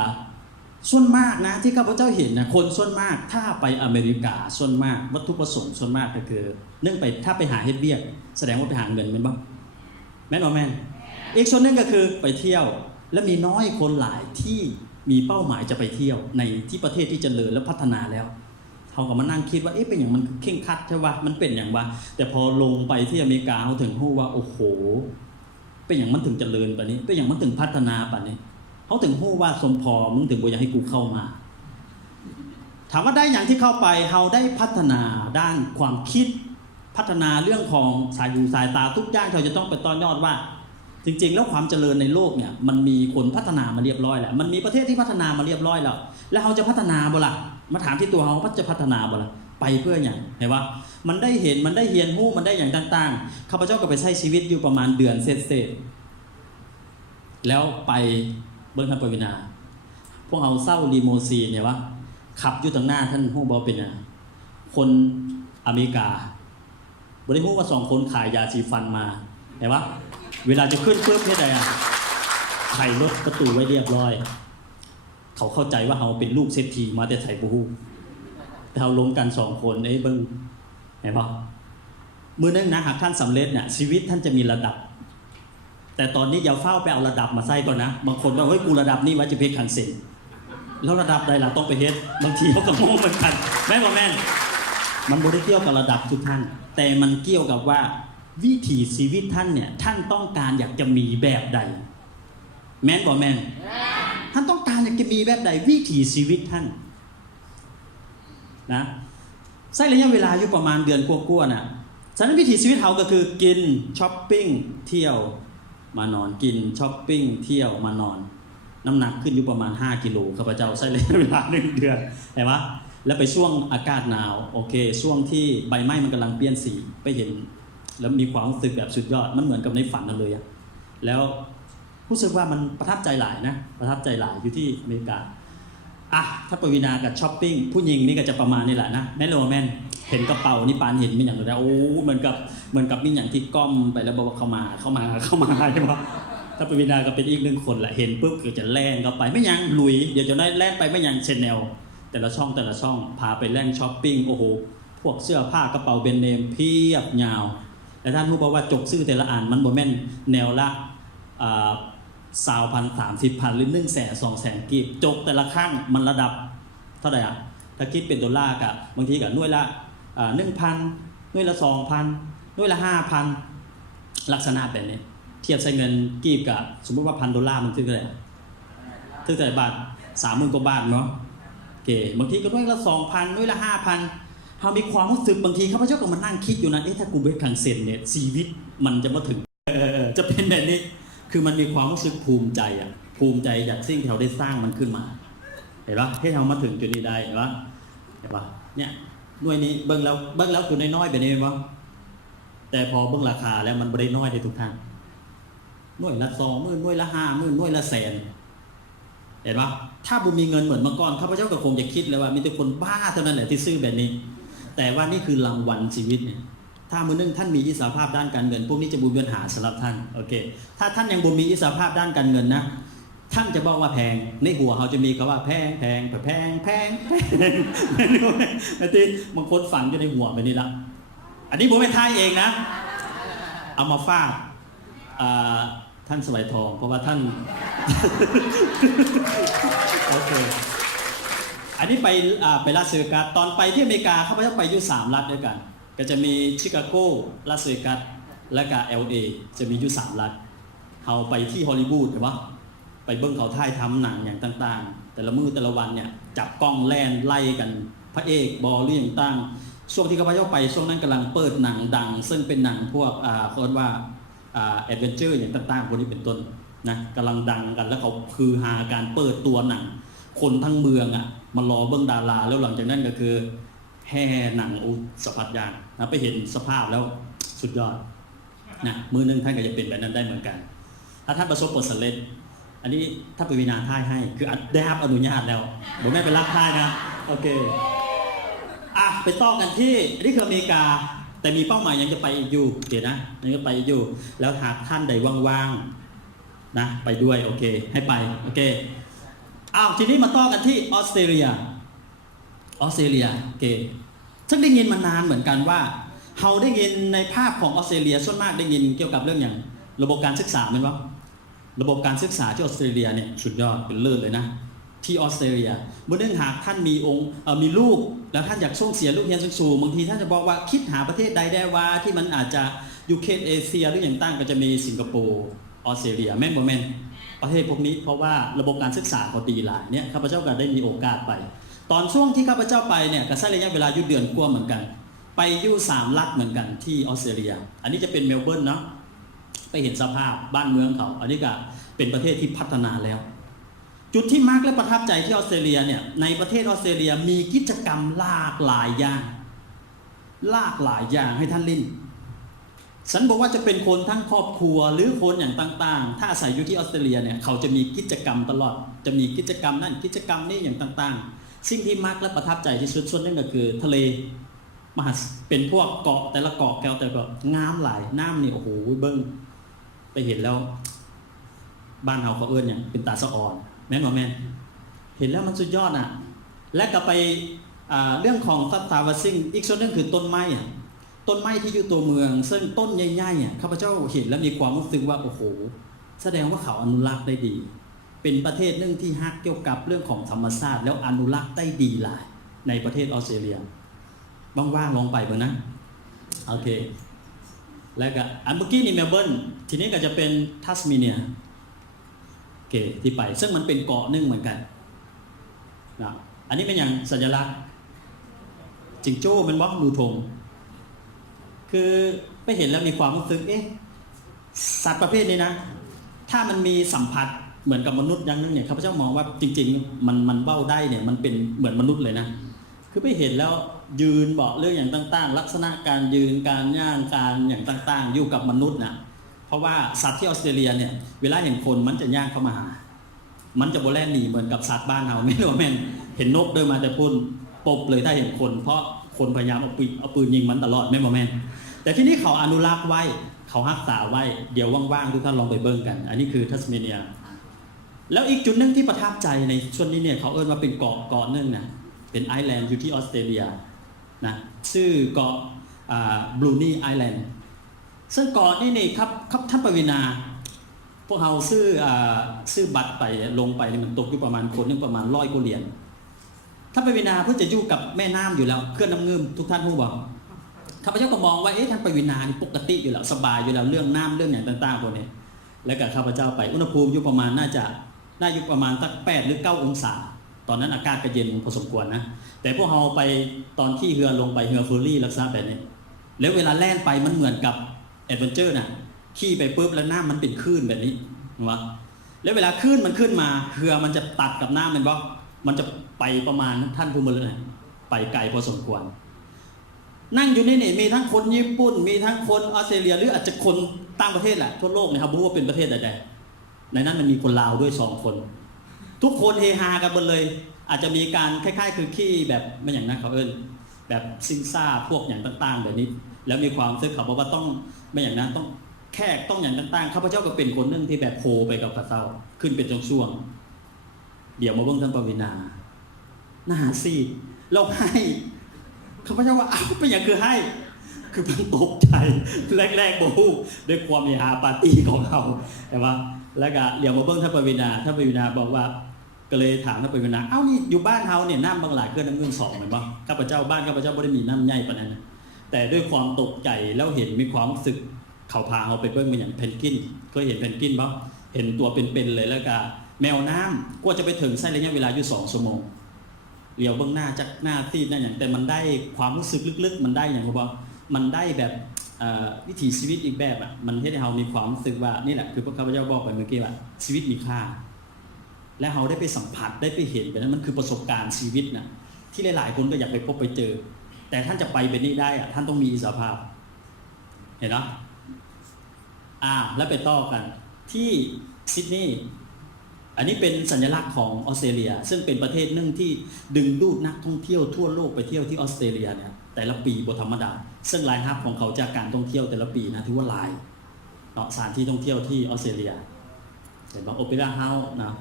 ส่วนมากนะที่ข้าพเจ้าเห็นนะคนส่วนมากถ้าไปอเมริกาส่วนมากวัตถุประสงค์ส่วนมากก็คือเนื่องไปถ้าไปหาเฮ็ดเวียกแสดงว่าไปหาเงินแม่นบ่แม่นบ่แม่นอีกส่วนนึงก็คือไปเที่ยวและมีน้อยคนหลายที่มีเป้าหมายจะไปเที่ยวในที่ประเทศที่เจริญและพัฒนาแล้วเขาก็มานั่งคิดว่าเป็นอย่างมันเข่งคัดใช่ป่ะมันเป็นอย่างว่าแต่พอลงไปที่อเมริกาเขาถึงรู้ว่าโอ้โหเป็นอย่างมันถึงเจริญป่ะนี้เป็นอย่างมันถึงพัฒนาป่ะนี้เขาถึงรู้ว่าสมพอมึงถึงบ่อยากให้กูเข้ามาถามว่าได้อย่างที่เข้าไปเขาได้พัฒนาด้านความคิดพัฒนาเรื่องของสายหูสายตาทุกอย่างเราจะต้องไปต่อยอดว่าจริงๆแล้วความเจริญในโลกเนี่ยมันมีคนพัฒนามาเรียบร้อยแล้วมันมีประเทศที่พัฒนามาเรียบร้อยแล้วเขาจะพัฒนาบ่ล่ะมาถามที่ตัวเขาจะพัฒนาบ่ล่ะไปเพื่ออย่างเห็นว่ามันได้เห็นมันได้เรียนรู้มันได้อย่างต่างๆข้าพเจ้าก็ไปใช้ชีวิตอยู่ประมาณเดือนเศษๆแล้วไปเบิ่งท่านปวีณาพวกเอาเศร้าลีโมซีนเนี่ยว่าขับอยู่ตรงหน้าท่านฮู้บ่เป็นคนอเมริกา บริหูว่า2 คนขายยาสีฟันมาเห็นปะเวลาจะขึ้นปุ๊บนี่ไงไขรถประตูไว้เรียบร้อย เขาเข้าใจว่าเราเป็นลูกเศรษฐีมาแต่ไถบูฮูแต่เราลงกัน2 คนเบิ่งเห็นปะมือนึงนะหากท่านสำเร็จเนี่ยชีวิตท่านจะมีระดับ แต่ตอนนี้อย่าเฝ้าไปเอาระดับมาใส่ก่อนนะบางคนว่าเฮ้ยกูระดับนี้ว่าจะเพชรขังเซ็นแล้วระดับใดล่ะต้องไปเฮ็ดบางทีเขาก็งงเหมือนกันแม่นบ่แม่นมันบ่ได้เกี่ยวกับระดับทุกท่านแต่มันเกี่ยวกับว่าวิถีชีวิตท่านเนี่ยท่านต้องการอยากจะมีแบบใดแม่นบ่แม่นท่านต้องการอยากจะมีแบบใดวิถีชีวิตท่านนะใช้ระยะเวลาอยู่ประมาณเดือนกว่าๆน่ะฉะนั้นวิถีชีวิตเขาก็คือกินช้อปปิ้งเที่ยวมานอนกินช้อปปิ้งเที่ยวมานอนน้ำหนักขึ้นอยู่ประมาณ5 กิโลข้าพเจ้าใช้ระยะเวลา1 เดือนเห็นปะแล้วไปช่วงอากาศหนาวโอเคช่วงที่ใบไม้มันกำลังเปลี่ยนสีไปเห็นแล้วมีความรู้สึกแบบสุดยอดมันเหมือนกับในฝันนั่นเลยอะแล้วรู้สึกว่ามันประทับใจหลายนะประทับใจหลายอยู่ที่อเมริกาอ่ะถ้าปวีณากับช้อปปิ้งผู้หญิงนี่ก็จะประมาณนี้แหละนะแม่โรแมนเห็นกระเป๋านี่ปานเห็นมีอย่างเลยนะโอ้เหมือนกับมีอย่างที่ก้อมไปแล้วบอกว่าเข้ามาใช่ปะถ้าปวีณาก็เป็นอีก1 คนแหละเห็นปุ๊บก็จะแล่นเข้าไปไม่ยังลุยเดี๋ยวจะได้แล่นไปไม่ยังเชนแนลแต่ละช่องพาไปแล่นช้อปปิ้งโอ้โหพวกเสื้อผ้ากระเป๋าแบรนด์เนมเพียบยาวแต่ท่านรู้ป่าวว่าจกซื้อแต่ละอันมันบ่แม่นแนวละ20,000 30,000หรือ100,000 200,000กีบจกแต่ละข้างมันระดับเท่าไหร่อ่ะถ้าคิดเป็นดอลลาร์กับบางทีกับหน่วยละ1,000 หน่วยละ 2,000 หน่วยละ 5,000 ลักษณะแบบนี้เทียบใช้เงินกีบกับสมมติว่า$1,000มันถึงเท่าไหร่ถึงเท่าไหร่บาท 30,000 กว่าบาทเนาะโอเคบางทีก็หน่วยละ 2,000 หน่วยละ 5,000เรามีความรู้สึกบางทีข้าพเจ้าก็มานั่งคิดอยู่นะถ้ากูไปขังเซ็นเนี่ยชีวิตมันจะมาถึงจะเป็นแบบนี้คือมันมีความรู้สึกภูมิใจอ่ะภูมิใจจากสิ่งที่เราได้สร้างมันขึ้นมาเห็นปะให้เรามาถึงจุดนี้ได้เห็นปะเนี่ยหน่วยนี้เบิ้งแล้วคือน้อยๆแบบนี้เห็นปะแต่พอเบิ้งราคาแล้วมันไม่ได้น้อยในทุกท่านหน่วยละ20,000หน่วยละ50,000หน่วยละ100,000เห็นปะถ้าบุญมีเงินเหมือนเมื่อก่อนข้าพเจ้าก็คงจะคิดเลยว่ามีแต่คนบ้าเท่านั้นแหละที่ซื้อแบบนี้แต่ว่านี่คือรางวัลชีวิตเนี่ยถ้ามือนึงท่านมีอิสรภาพด้านการเงินพวกนี้จะบุญปัญหาสำหรับท่านโอเคถ้าท่านยังบุญมีอิสรภาพด้านการเงินนะท่านจะบอกว่าแพงในหัวเขาจะมีคำว่าแพงนะทีบางคนฝังอยู่ในหัวแบบนี้ละอันนี้ผมไม่ทายเองนะเอามาฝากท่านสวัยทองเพราะว่าท่าน โอเคอันนี้ไปลาสเวกัสตอนไปที่อเมริกาเขาจะไปอยู่3 รัฐด้วยกันก็จะมีชิคาโกลาสเวกัสและก็ LA จะมีอยู่3 รัฐเขาไปที่ฮอลลีวูดเห็นปะไปเบิ้งเขาถ่ายทำหนังอย่างต่างๆแต่ละมื้อแต่ละวันเนี่ยจับกล้องแล่นไล่กันพระเอกบอลเรื่องต่างช่วงที่เขาไปช่วงนั้นกำลังเปิดหนังดังซึ่งเป็นหนังพวกเขาเรียกว่าแอดเวนเจอร์อย่างต่างๆพวกนี้เป็นต้นนะกำลังดังกันแล้วเขาคือหาการเปิดตัวหนังคนทั้งเมืองอ่ะมารอเบิ้งดาราแล้วหลังจากนั้นก็คือแห่หนังสะพัดยางนะไปเห็นสภาพแล้วสุดยอดนะมือนึงท่านก็จะเป็นแบบนั้นได้เหมือนกันถ้าท่านประสบผลสำเร็จอันนี้ถ้าปวีณาท่ายให้คือได้รับอนุญาตแล้วเดี๋ยวแม่ไปรับท่ายนะโอเคไปต่อกันที่นี่คืออเมริกาแต่มีเป้าหมายยังจะไปอยู่เดี๋ยวนะยังจะไปอยู่แล้วหากท่านใดว่างๆนะไปด้วยโอเคให้ไปโอเคทีนี้มาต่อกันที่ออสเตรเลียโอเคซึ่งได้ยินมานานเหมือนกันว่าเราได้ยินในภาพของออสเตรเลียส่วนมากได้ยินเกี่ยวกับเรื่องอย่างระบบการศึกษาไหมวะระบบการศึกษาที่ออสเตรเลียเนี่ยสุดยอดเป็นเลิศเลยนะที่ออสเตรเลียเมื่อเนื่องหากท่านมีลูกแล้วท่านอยากส่งเสียลูกเรียนสูงๆบางทีท่านจะบอกว่าคิดหาประเทศใดได้ว่าที่มันอาจจะอยู่เขตเอเชียหรืออย่างต่างก็จะมีสิงคโปร์ออสเตรเลียแม่นบ่แม่นประเทศพวกนี้เพราะว่าระบบการศึกษาเขาดีหลายเนี่ยข้าพเจ้าก็ได้มีโอกาสไปตอนช่วงที่ข้าพเจ้าไปเนี่ยก็ใช้ระยะเวลาอยู่เดือนกว่าเหมือนกันไปอยู่3 รัฐเหมือนกันที่ออสเตรเลียอันนี้จะเป็นเมลเบิร์นเนาะไปเห็นสภาพบ้านเมืองเขาอันนี้ก็เป็นประเทศที่พัฒนาแล้วจุดที่มาร์กและประทับใจที่ออสเตรเลียเนี่ยในประเทศออสเตรเลียมีกิจกรรมหลากหลายอย่างให้ท่านเล่นฉันบอกว่าจะเป็นคนทั้งครอบครัวหรือคนอย่างต่างๆถ้าอาศัยอยู่ที่ออสเตรเลียเนี่ยเขาจะมีกิจกรรมตลอดจะมีกิจกรรมนั่นกิจกรรมนี้อย่างต่างๆสิ่งที่มาร์กและประทับใจที่สุดส่วนนึงก็คือทะเล มหัศเป็นพวกเกาะแต่ละเกาะแก้วแต่ก็งามหลายน้ำนี่โอ้โหเบิ้งไปเห็นแล้วบ้านเฮาเขาเอื้อนอย่างเป็นตาสะอ่อนแม่นบ่แม่นเห็นแล้วมันสุดยอดอ่ะและก็ไปเรื่องของสัตว์วาซิ่งอีกส่วนนึงคือต้นไม้อ่ะต้นไม้ที่อยู่ตัวเมืองซึ่งต้นใหญ่ๆอ่ะข้าพเจ้าเห็นแล้วมีความรู้สึกว่าโอ้โหแสดงว่าเขาอนุรักษ์ได้ดีเป็นประเทศหนึ่งที่ฮักเกี่ยวกับเรื่องของธรรมชาติแล้วอนุรักษ์ได้ดีหลายในประเทศออสเตรเลียว่างๆลองไปเบิ่งนะโอเคแล้วก็อันเมื่อกี้นี่เมลเบิร์นทีนี้ก็จะเป็นทัสเมเนียโอเคที่ไปซึ่งมันเป็นเกาะหนึ่งเหมือนกันนะอันนี้เป็นอย่างสัญลักษณ์จิงโจ้มันว่ามูทงคือไปเห็นแล้วมีความรู้สึกสัตว์ประเภทนี้นะถ้ามันมีสัมผัสเหมือนกับมนุษย์อย่างนึงเนี่ยข้าพเจ้ามองว่าจริงๆมันเบ้าได้เนี่ยมันเป็นเหมือนมนุษย์เลยนะคือไปเห็นแล้วยืนบอกเรื่องอย่างต่างๆลักษณะการยืนการย่างการอย่างต่างๆอยู่กับมนุษย์นะเพราะว่าสัตว์ที่ออสเตรเลียเนี่ยเวลาเห็นคนมันจะย่างเข้ามาหามันจะโบแลนหนีเหมือนกับสัตว์บ้านเราไม่รู้ว่าแม่นเห็นนกเดินมาแต่พ่นปบเลยถ้าเห็นคนเพราะคนพยายามเอาปืนยิงมันตลอดไม่บ่แม่นแต่ที่นี่เขาอนุรักษ์ไว้เขารักษาไว้เดี๋ยวว่างๆทุกท่านลองไปเบิ่งกันอันนี้คือทัสเมเนียแล้วอีกจุดนึงที่ประทับใจในส่วนนี้เนี่ยเขาเอิ้นว่าเป็นเกาะนึงนะเป็นไอแลนด์อยู่ที่ออสเตรเลียนะชื่อเกาะบลูนีไอแลนด์ซึ่งเกาะนี่ครับท่านปวีณาพวกเราซื้อบัตรไปลงไปนี่มันตกอยู่ประมาณคนนึงประมาณ100 กว่าเหรียญท่านปวีณาเพื่อจะอยู่กับแม่น้ำอยู่แล้วเคลื่อนน้ำเงิมทุกท่านรู้บ่ข้าพเจ้าก็มองว่าท่านปวีณานี่ปกติอยู่แล้วสบายอยู่แล้วเรื่องน้ำเรื่องอย่างต่างๆพวกนี้แล้วก็ข้าพเจ้าไปอุณหภูมิอยู่ประมาณน่าอยู่ประมาณสัก8 หรือ 9 องศาตอนนั้นอากาศก็เย็นพอสมควรนะแต่พวกเราไปตอนที่เรือลงไปเรือเฟอร์รี่ลักษณะแบบนี้แล้วเวลาแล่นไปมันเหมือนกับแอดเวนเจอร์น่ะขี่ไปปุ๊บแล้วน้ำมันเป็นคลื่นแบบนี้ถูกไหมแล้วเวลาคลื่นมันขึ้นมาเรือมันจะตัดกับน้ำมันจะไปประมาณท่านภูมิเลยไปไกลพอสมควรนั่งอยู่นี่มีทั้งคนญี่ปุ่นมีทั้งคนออสเตรเลียหรืออาจจะคนต่างประเทศแหละทั่วโลกนะครับรู้ว่าเป็นประเทศใดๆในนั้นมันมีคนลาวด้วย2 คนทุกคนเฮฮากันหมดเลยอาจจะมีการคล้ายๆคือขี้แบบไม่อย่างนั้นเขาแบบซิงซ่าพวกอย่างต่างๆแบบนี้แล้วมีความซึ่งเขาบอกว่าต้องไม่อย่างนั้นต้องแค่ต้องอย่างต่างๆข้าพเจ้าก็เป็นคนนึงที่แบบโผล่ไปกับกระเซ้าขึ้นเป็นช่วงๆเดี๋ยวมาเบิ่งท่านปวีณาหน้าซีดเราให้ข้าพเจ้าว่าอ้าวเป็นอย่างคือให้คือมันตกใจแรกๆโบ้ด้วยความเฮฮาปาร์ตี้ของเขาแต่ว่าแล้วก็เดี๋ยวมาเบิ่งท่านปวีณาบอกว่าก็เลยถามท่านปวีณาเอ้านี่อยู่บ้านเฮาเนี่ยน้ำบางหลายเครื่องน้ำเงิน2เหมือนบ่ข้าพเจ้าบ้านข้าพเจ้าไม่ได้มีน้ำใหญ่ปานนั้นแต่ด้วยความตกใจแล้วเห็นมีความรู้สึกเขาพาเราไปเบิ่งเป็นอย่างเพนกวินเคยเห็นเพนกวินบ่เห็นตัวเป็นๆเลยแล้วก็แมวน้ำกว่าจะไปถึงใช้ระยะเวลาอยู่2 ชั่วโมงเลี้ยวเบื้องหน้าจากหน้าซีดนั่นอย่างแต่มันได้ความรู้สึกลึกๆมันได้อย่างว่ามันได้แบบวิถีชีวิตอีกแบบอ่ะมันให้เรามีความรู้สึกว่านี่แหละคือพระข้าพเจ้าบอกไปเมื่อกี้ว่าชีวิตมีค่าและเราได้ไปสัมผัสได้ไปเห็นไปนั้นมันคือประสบการณ์ชีวิตนะที่หลายๆคนก็อยากไปพบไปเจอแต่ท่านจะไปเป็นนี้ได้อ่ะท่านต้องมีอิสรภาพเห็นไหมแล้วไปต่อกันที่ซิดนีย์อันนี้เป็นสัญลักษณ์ของออสเตรเลียซึ่งเป็นประเทศหนึ่งที่ดึงดูดนักท่องเที่ยวทั่วโลกไปเที่ยวที่ออสเตรเลียเนี่ยแต่ละปีบ่ธรรมดาซึ่งรายรับของเขาจากการท่องเที่ยวแต่ละปีนะถือว่าหลายสถานที่ท่องเที่ยวที่ออสเตรเลียเห็นว่าโอเปร่าเฮาส์นะ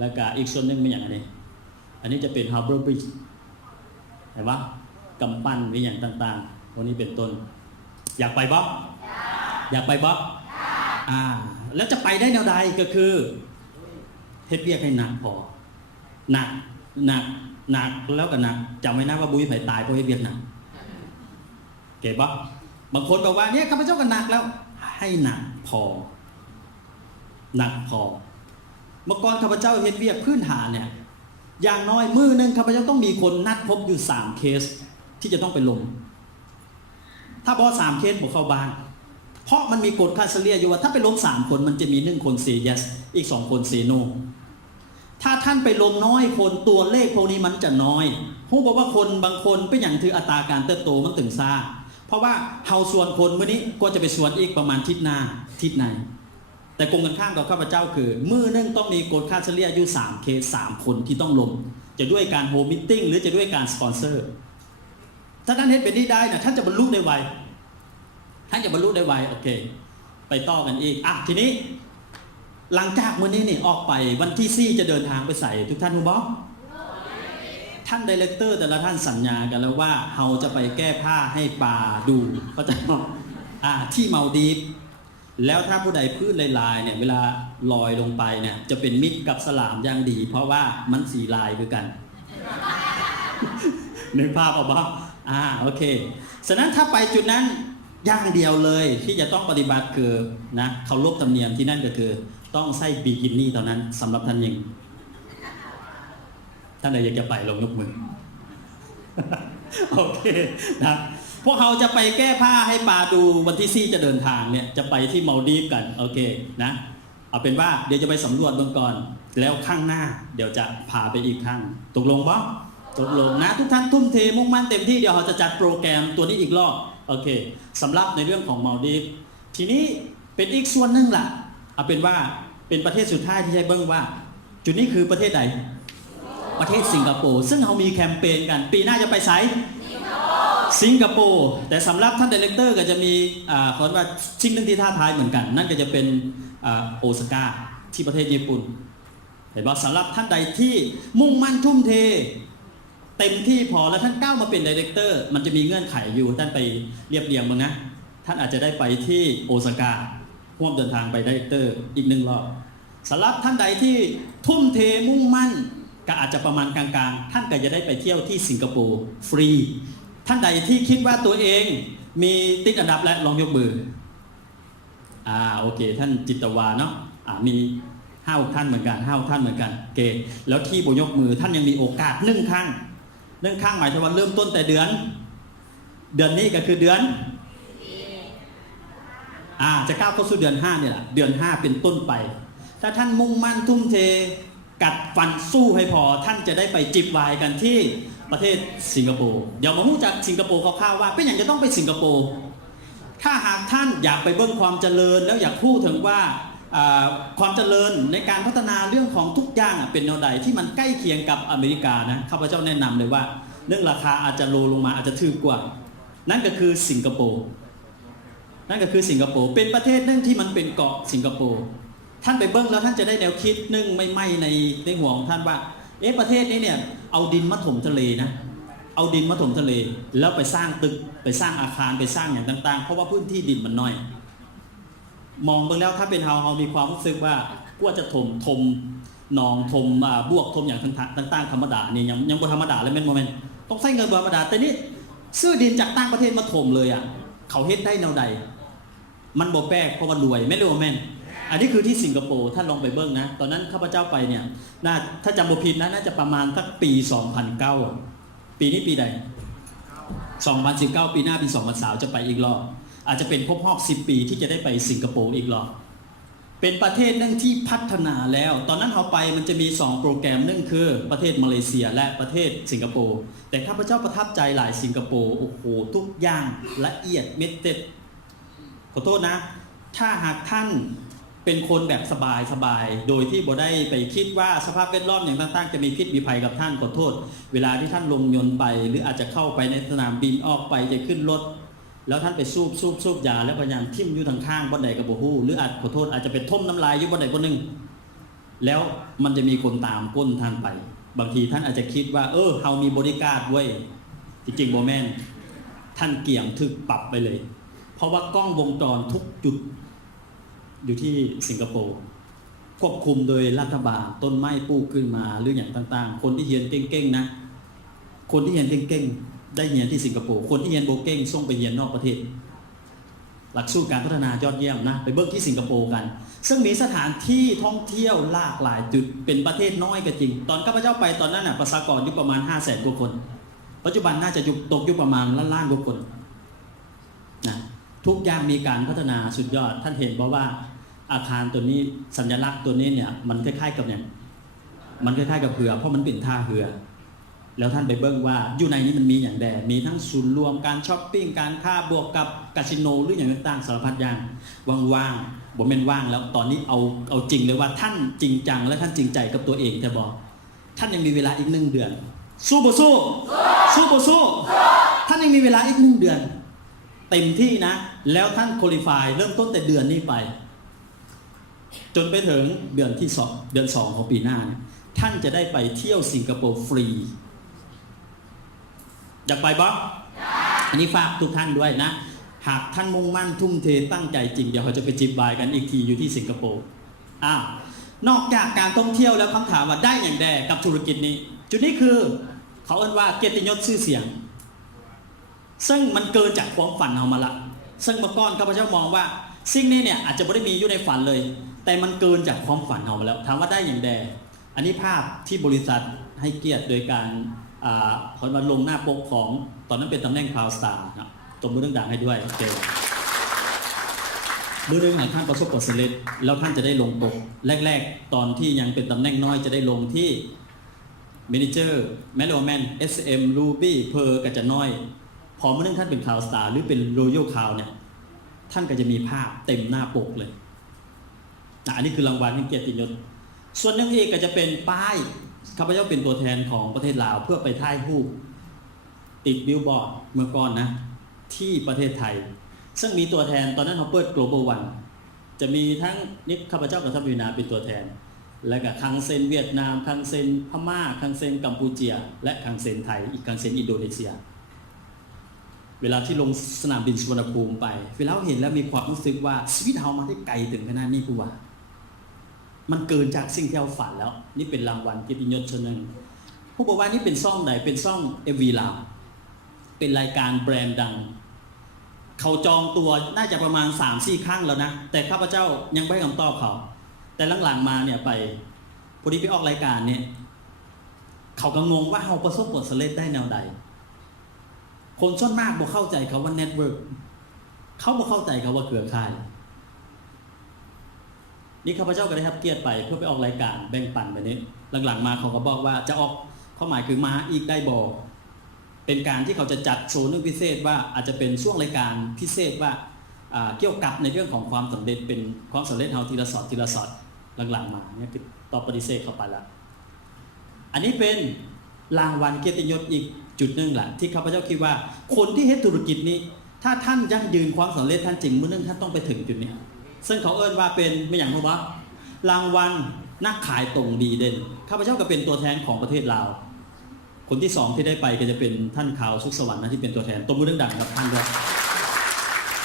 แล้วก็อีกส่วนนึงเป็นอย่างนี้อันนี้จะเป็นฮาร์เบอร์บริดจ์เห็นปะกำปั้นมีอย่างต่างๆพวกนี้เป็นต้นอยากไปบ๊อบอยากไปบ๊อบแล้วจะไปได้แนวใดก็คือเฮ็ดเวียกให้หนักพอหนักแล้วก็หนักจำไว้นะว่าบุ้ยไผ่ตายเพราะเฮ็ดเวียกหนักเก็บปะบางคนบอกว่าเนี่ยข้าพเจ้าก็หนักแล้วให้หนักพอเมื่อก่อนข้าพเจ้าเฮ็ดเวียกพื้นฐานเนี่ยอย่างน้อยมื้อนึงข้าพเจ้าต้องมีคนนัดพบอยู่3 เคสที่จะต้องไปลงถ้าบ่3 เคสบ่เข้าบ้านเพราะมันมีกฎคาสเลียอยู่ว่าถ้าไปลง3 คนมันจะมี1 คนเซย์ yes อีก2 คนเซย์ no ถ้าท่านไปลงน้อยคนตัวเลขพวกนี้มันจะน้อยฮู้บอกว่าคนบางคนเป็นอย่างถืออัตราการเติบโตมันถึงซ่าเพราะว่าเฮาส่วนคนมื้อนี้ก็จะไปส่วนอีกประมาณทิศหน้าทิศในแต่กงกันข้ามกับข้าพเจ้าคือมื้อนึงต้องมีกฎคาสเลียอยู่3 เคส 3 คนที่ต้องลงจะด้วยการโฮมมิทติ้งหรือจะด้วยการสปอนเซอร์ ถ้าท่านเฮ็ดเป็นนี้ได้นะท่านจะบรรลุได้ไวท่านจะบรรลุได้ไวโอเคไปต่อกันอีกทีนี้หลังจากวันนี้นี่ออกไปวันที่4จะเดินทางไปใส่ทุกท่านรู้บ่ท่านไดเรคเตอร์แต่ละท่านสัญญากันแล้วว่าเราจะไปแก้ผ้าให้ปลาดูเขาจะที่เมาดีฟแล้วถ้าผู้ใดพืชลายๆเนี่ยเวลาลอยลงไปเนี่ยจะเป็นมิตรกับสลามอย่างดีเพราะว่ามันสีลายคือกัน นึกภาพออกบ้างโอเคฉะนั้นถ้าไปจุดนั้นอย่างเดียวเลยที่จะต้องปฏิบัติคือนะเคารพธรรมเนียมที่นั่นก็คือต้องใส่บิกินี่เท่านั้นสำหรับท่านยิงท่านใดอยากจะไปลงยกมือ โอเคนะพวกเราจะไปแก้ผ้าให้ปลาดูวันที่4จะเดินทางเนี่ยจะไปที่มาลดีฟกันโอเคนะเอาเป็นว่าเดี๋ยวจะไปสำรวจเบื้องก่อนแล้วข้างหน้าเดี๋ยวจะพาไปอีกครั้งตกลงปะตกลงนะทุกท่านทุ่มเทมุ่งมั่นเต็มที่เดี๋ยวเราจะจัดโปรแกรมตัวนี้อีกรอบโอเคสำหรับในเรื่องของมาลดีฟทีนี้เป็นอีกส่วนหนึ่งล่ะเอาเป็นว่าเป็นประเทศสุดท้ายที่ให้เบิ้งว่าจุดนี้คือประเทศใดประเทศสิงคโปร์ซึ่งเรามีแคมเปญกันปีหน้าจะไปไซต์สิงคโปร์แต่สำหรับท่านไดเรคเตอร์ก็จะมีเขาว่าสิ่งหนึ่งที่ท้าทายเหมือนกันนั่นก็จะเป็นโอซาก้าที่ประเทศญี่ปุ่นเห็นว่าสำหรับท่านใดที่มุ่งมั่นทุ่มเทเต็มที่พอแล้วท่านก้าวมาเป็นไดเรคเตอร์มันจะมีเงื่อนไขอยู่ท่านไปเรียบเรียงบ้างนะท่านอาจจะได้ไปที่โอซาก้าร่วมเดินทางไปไดเรคเตอร์อีก1 รอบสำหรับท่านใดที่ทุ่มเทมุ่งมั่นก็อาจจะประมาณกลางๆท่านก็จะได้ไปเที่ยวที่สิงคโปร์ฟรีท่านใดที่คิดว่าตัวเองมีติดอันดับและลองยกมือโอเคท่านจิตวาเนาะมี5 ท่านเหมือนกัน5 ท่านเหมือนกันโอเคแล้วที่บ่ยกมือท่านยังมีโอกาส1 ครั้งหมายถึงว่าเริ่มต้นแต่เดือนนี้ก็คือเดือนจะก้าวเข้าสู่เดือน5เนี่ยแหละเดือน5เป็นต้นไปถ้าท่านมุ่งมั่นทุ่มเทกัดฟันสู้ให้พอท่านจะได้ไปจิบไวน์กันที่ประเทศสิงคโปร์เดี๋ยวมาพูดจากสิงคโปร์คร่าวๆว่าเป็นอย่างจะต้องไปสิงคโปร์ถ้าหากท่านอยากไปเบิ่งความเจริญแล้วอยากพูดถึงว่าความเจริญในการพัฒนาเรื่องของทุกอย่างเป็นแนวใดที่มันใกล้เคียงกับอเมริกานะข้าพเจ้าแนะนำเลยว่าเรื่องราคาอาจจะโลลงมาอาจจะถูกกว่านั่นก็คือสิงคโปร์เป็นประเทศนึงที่มันเป็นเกาะสิงคโปร์ท่านไปเบิ้งแล้วท่านจะได้แนวคิดนึงไม่ในหัวของท่านว่าประเทศนี้เนี่ยเอาดินมาถมทะเลนะเอาดินมาถมทะเลแล้วไปสร้างตึกไปสร้างอาคารไปสร้างอย่างต่างๆเพราะว่าพื้นที่ดินมันน้อยมองเบิ้งแล้วถ้าเป็นเรามีความรู้สึกว่ากว่าจะถมหนองถมบวกถมอย่างต่างๆธรรมดาเนี่ยยังบ่ธรรมดาเลยแม่นบ่แม่นต้องใช้เงินธรรมดาแต่นี่ซื้อดินจากต่างประเทศมาถมเลยเขาเฮ็ดได้แนวใดมันบ่แปลกเพราะว่ารวยไม่รู้ว่าแม่นอันนี้คือที่สิงคโปร์ท่านลองไปเบิ้งนะตอนนั้นข้าพเจ้าไปเนี่ยถ้าจำบ่ผิดนะน่าจะประมาณสักปี2009ปีนี้ปีใด2019ปีหน้าปี2020จะไปอีกรอบอาจจะเป็นครบรอบ10 ปีที่จะได้ไปสิงคโปร์อีกรอบเป็นประเทศนึงที่พัฒนาแล้วตอนนั้นเราไปมันจะมี2 โปรแกรมนึงคือประเทศมาเลเซียและประเทศสิงคโปร์แต่ข้าพเจ้าประทับใจหลายสิงคโปร์โอ้โหทุกอย่างละเอียดเม็ดเต็ดขอโทษนะถ้าหากท่านเป็นคนแบบสบายโดยที่บ่ได้ไปคิดว่าสภาพแวดล้อมอย่างต่างๆจะมีพิษมีภัยกับท่านขอโทษเวลาที่ท่านลงยนต์ไปหรืออาจจะเข้าไปในสนามบินออกไปจะขึ้นรถแล้วท่านไปสูบยาแล้วพยายามทิ่มอยู่ทางข้างบ่ได้กับบ่ฮู้หรืออาจขอโทษอาจจะไปท่มน้ำลายอยู่บ่ได้บ่นึงแล้วมันจะมีคนตามก้นท่านไปบางทีท่านอาจจะคิดว่าเฮามีบริการเว้ยจริงๆบ่แม่นท่านเกี่ยงถึกปรับไปเลยเพราะว่ากล้องวงจรทุกจุดอยู่ที่สิงคโปร์ควบคุมโดยรัฐบาลต้นไม้ปลูกขึ้นมาหรืออย่างต่างๆคนที่เรียนเก่งๆนะคนที่เรียนเก่งๆได้เรียนที่สิงคโปร์คนที่เรียนโบเก่งส่งไปเรียนนอกประเทศหลักสูตรการพัฒนายอดเยี่ยมนะไปเบิ่งที่สิงคโปร์กันซึ่งมีสถานที่ท่องเที่ยวหลากหลายจุดเป็นประเทศน้อยก็จริงตอนข้าพเจ้าไปตอนนั้นประชากรอยู่ประมาณ 500,000 กว่าคนปัจจุบันน่าจะตกอยู่ประมาณล้านกว่าคนนะทุกอย่างมีการพัฒนาสุดยอดท่านเห็นเพราะว่าอาคารตัวนี้สัญลักษณ์ตัวนี้เนี่ยมันคล้ายๆกับเนี่ยมันคล้ายๆกับเรือเพราะมันเป็นท่าเรือแล้วท่านไปเบิ่งว่าอยู่ในนี้มันมีอย่างแดมีทั้งศูนย์รวมการช้อปปิ้งการค้าบวกกับคาสิโนหรืออย่างต่างๆสารพัดอย่างว่างๆบ่แม่นว่างแล้วตอนนี้เอาจริงเลยว่าท่านจริงจังและท่านจริงใจกับตัวเองแต่บอกท่านยังมีเวลาอีก1 เดือนสู้บ่สู้สู้บ่สู้ ท่านยังมีเวลาอีก1 เดือนเต็มที่นะแล้วท่านคุริฟายเริ่มต้นแต่เดือนนี้ไปจนไปถึงเดือนที่2 เดือน 2ของปีหน้าเนี่ยท่านจะได้ไปเที่ยวสิงคโปร์ฟรีอยากไปบ๊อบอันนี้ฝากทุกท่านด้วยนะหากท่านมุ่งมั่นทุ่มเทตั้งใจจริงเดี๋ยวเขาจะไปจิบไวน์กันอีกทีอยู่ที่สิงคโปร์นอกจากการท่องเที่ยวแล้วคำถามว่าได้อย่างแดกับธุรกิจนี้จุดนี้คือเขาเอ่นว่าเกียรติยศชื่อเสียงซึ่งมันเกินจากความฝันเรามาละซึ่งเมื่อก่อนข้าพเจ้ามองว่าสิ่งนี้เนี่ยอาจจะไม่ได้มีอยู่ในฝันเลยแต่มันเกินจากความฝันเรามาแล้วถามว่าได้อย่างแดอันนี้ภาพที่บริษัทให้เกียรติโดยการคนมาลงหน้าปกของตอนนั้นเป็นตำแหน่ง Proud Star นะตบมือดังๆให้ด้วยโอเคมือหนึ่งให้ท่านประสบผลสำเร็จแล้วท่านจะได้ลงปกแรกๆตอนที่ยังเป็นตำแหน่งน้อยจะได้ลงที่ Manager Management SM Ruby เพอก็จะน้อยพอเมื่อนึงท่านเป็น Proud Star หรือเป็น Royal Crown เนี่ยท่านก็จะมีภาพเต็มหน้าปกเลยอันนี้คือรางวัลแห่งเกียรติยศส่วนหนึ่งอีกก็จะเป็นป้ายข้าพเจ้าเป็นตัวแทนของประเทศลาวเพื่อไปถ่ายรูปติดบิลบอร์ดเมื่อก่อนนะที่ประเทศไทยซึ่งมีตัวแทนตอนนั้นเขาเปิด Global One จะมีทั้งนิกข้าพเจ้ากับทัพวินาเป็นตัวแทนและกับคังเซนเวียดนามคังเซนพม่าคังเซนกัมพูชีและคังเซนไทยอีกคังเซนอินโดนีเซียเวลาที่ลงสนามบินสุวรรณภูมิไปเวลาเห็นแล้วมีความรู้สึกว่าชีวิตเรามาได้ไกลถึงขนาดนี้กูว่ามันเกินจากสิ่งที่เราฝันแล้วนี่เป็นรางวัลเกียรติยศชนหนึ่งผู้บอกว่านี่เป็นซ่องใดเป็นซ่องเอวีลาวเป็นรายการแบรนด์ดังเขาจองตัวน่าจะประมาณ 3-4 ครั้งแล้วนะแต่ข้าพเจ้ายังไม่ให้คำตอบเขาแต่หลังๆมาเนี่ยไปพอดีไปออกรายการเนี่ยเขาก็งงว่าเราประสบผลสำเร็จได้แนวใดคนส่วนมากบ่เข้าใจเขาว่าเน็ตเวิร์กเขาบ่เข้าใจเขาว่าเครือข่ายนี่ข้าพเจ้าก็ได้รับเกียรติไปเพื่อไปออกรายการแบ่งปันแบบนี้หลังๆมาเขาก็บอกว่าจะออกข้อหมายคือมาอีกได้บ่เป็นการที่เขาจะจัดโชว์เรื่องพิเศษว่าอาจจะเป็นช่วงรายการพิเศษว่าเกี่ยวกับในเรื่องของความสำเร็จเป็นความสำเร็จเฮาทีละสอดหลังๆมาเนี่ยคือตอบปฏิเสธเข้าไปแล้วอันนี้เป็นรางวัลเกียรติยศอีกจุดหนึ่งแหละที่ข้าพเจ้าคิดว่าคนที่เฮ็ดธุรกิจนี้ถ้าท่านยั่งยืนความสำเร็จท่านจริงมื้อนึงท่านต้องไปถึงจุดนี้ซึ่งเขาเอิ้นว่าเป็นไม่อย่างว่ารางวัลนักขายตรงดีเด่นข้าพเจ้าก็เป็นตัวแทนของประเทศลาวคนที่2ที่ได้ไปก็จะเป็นท่านข่าวสุขสวรรค์นะที่เป็นตัวแทนตบมือดังๆกับท่านด้วย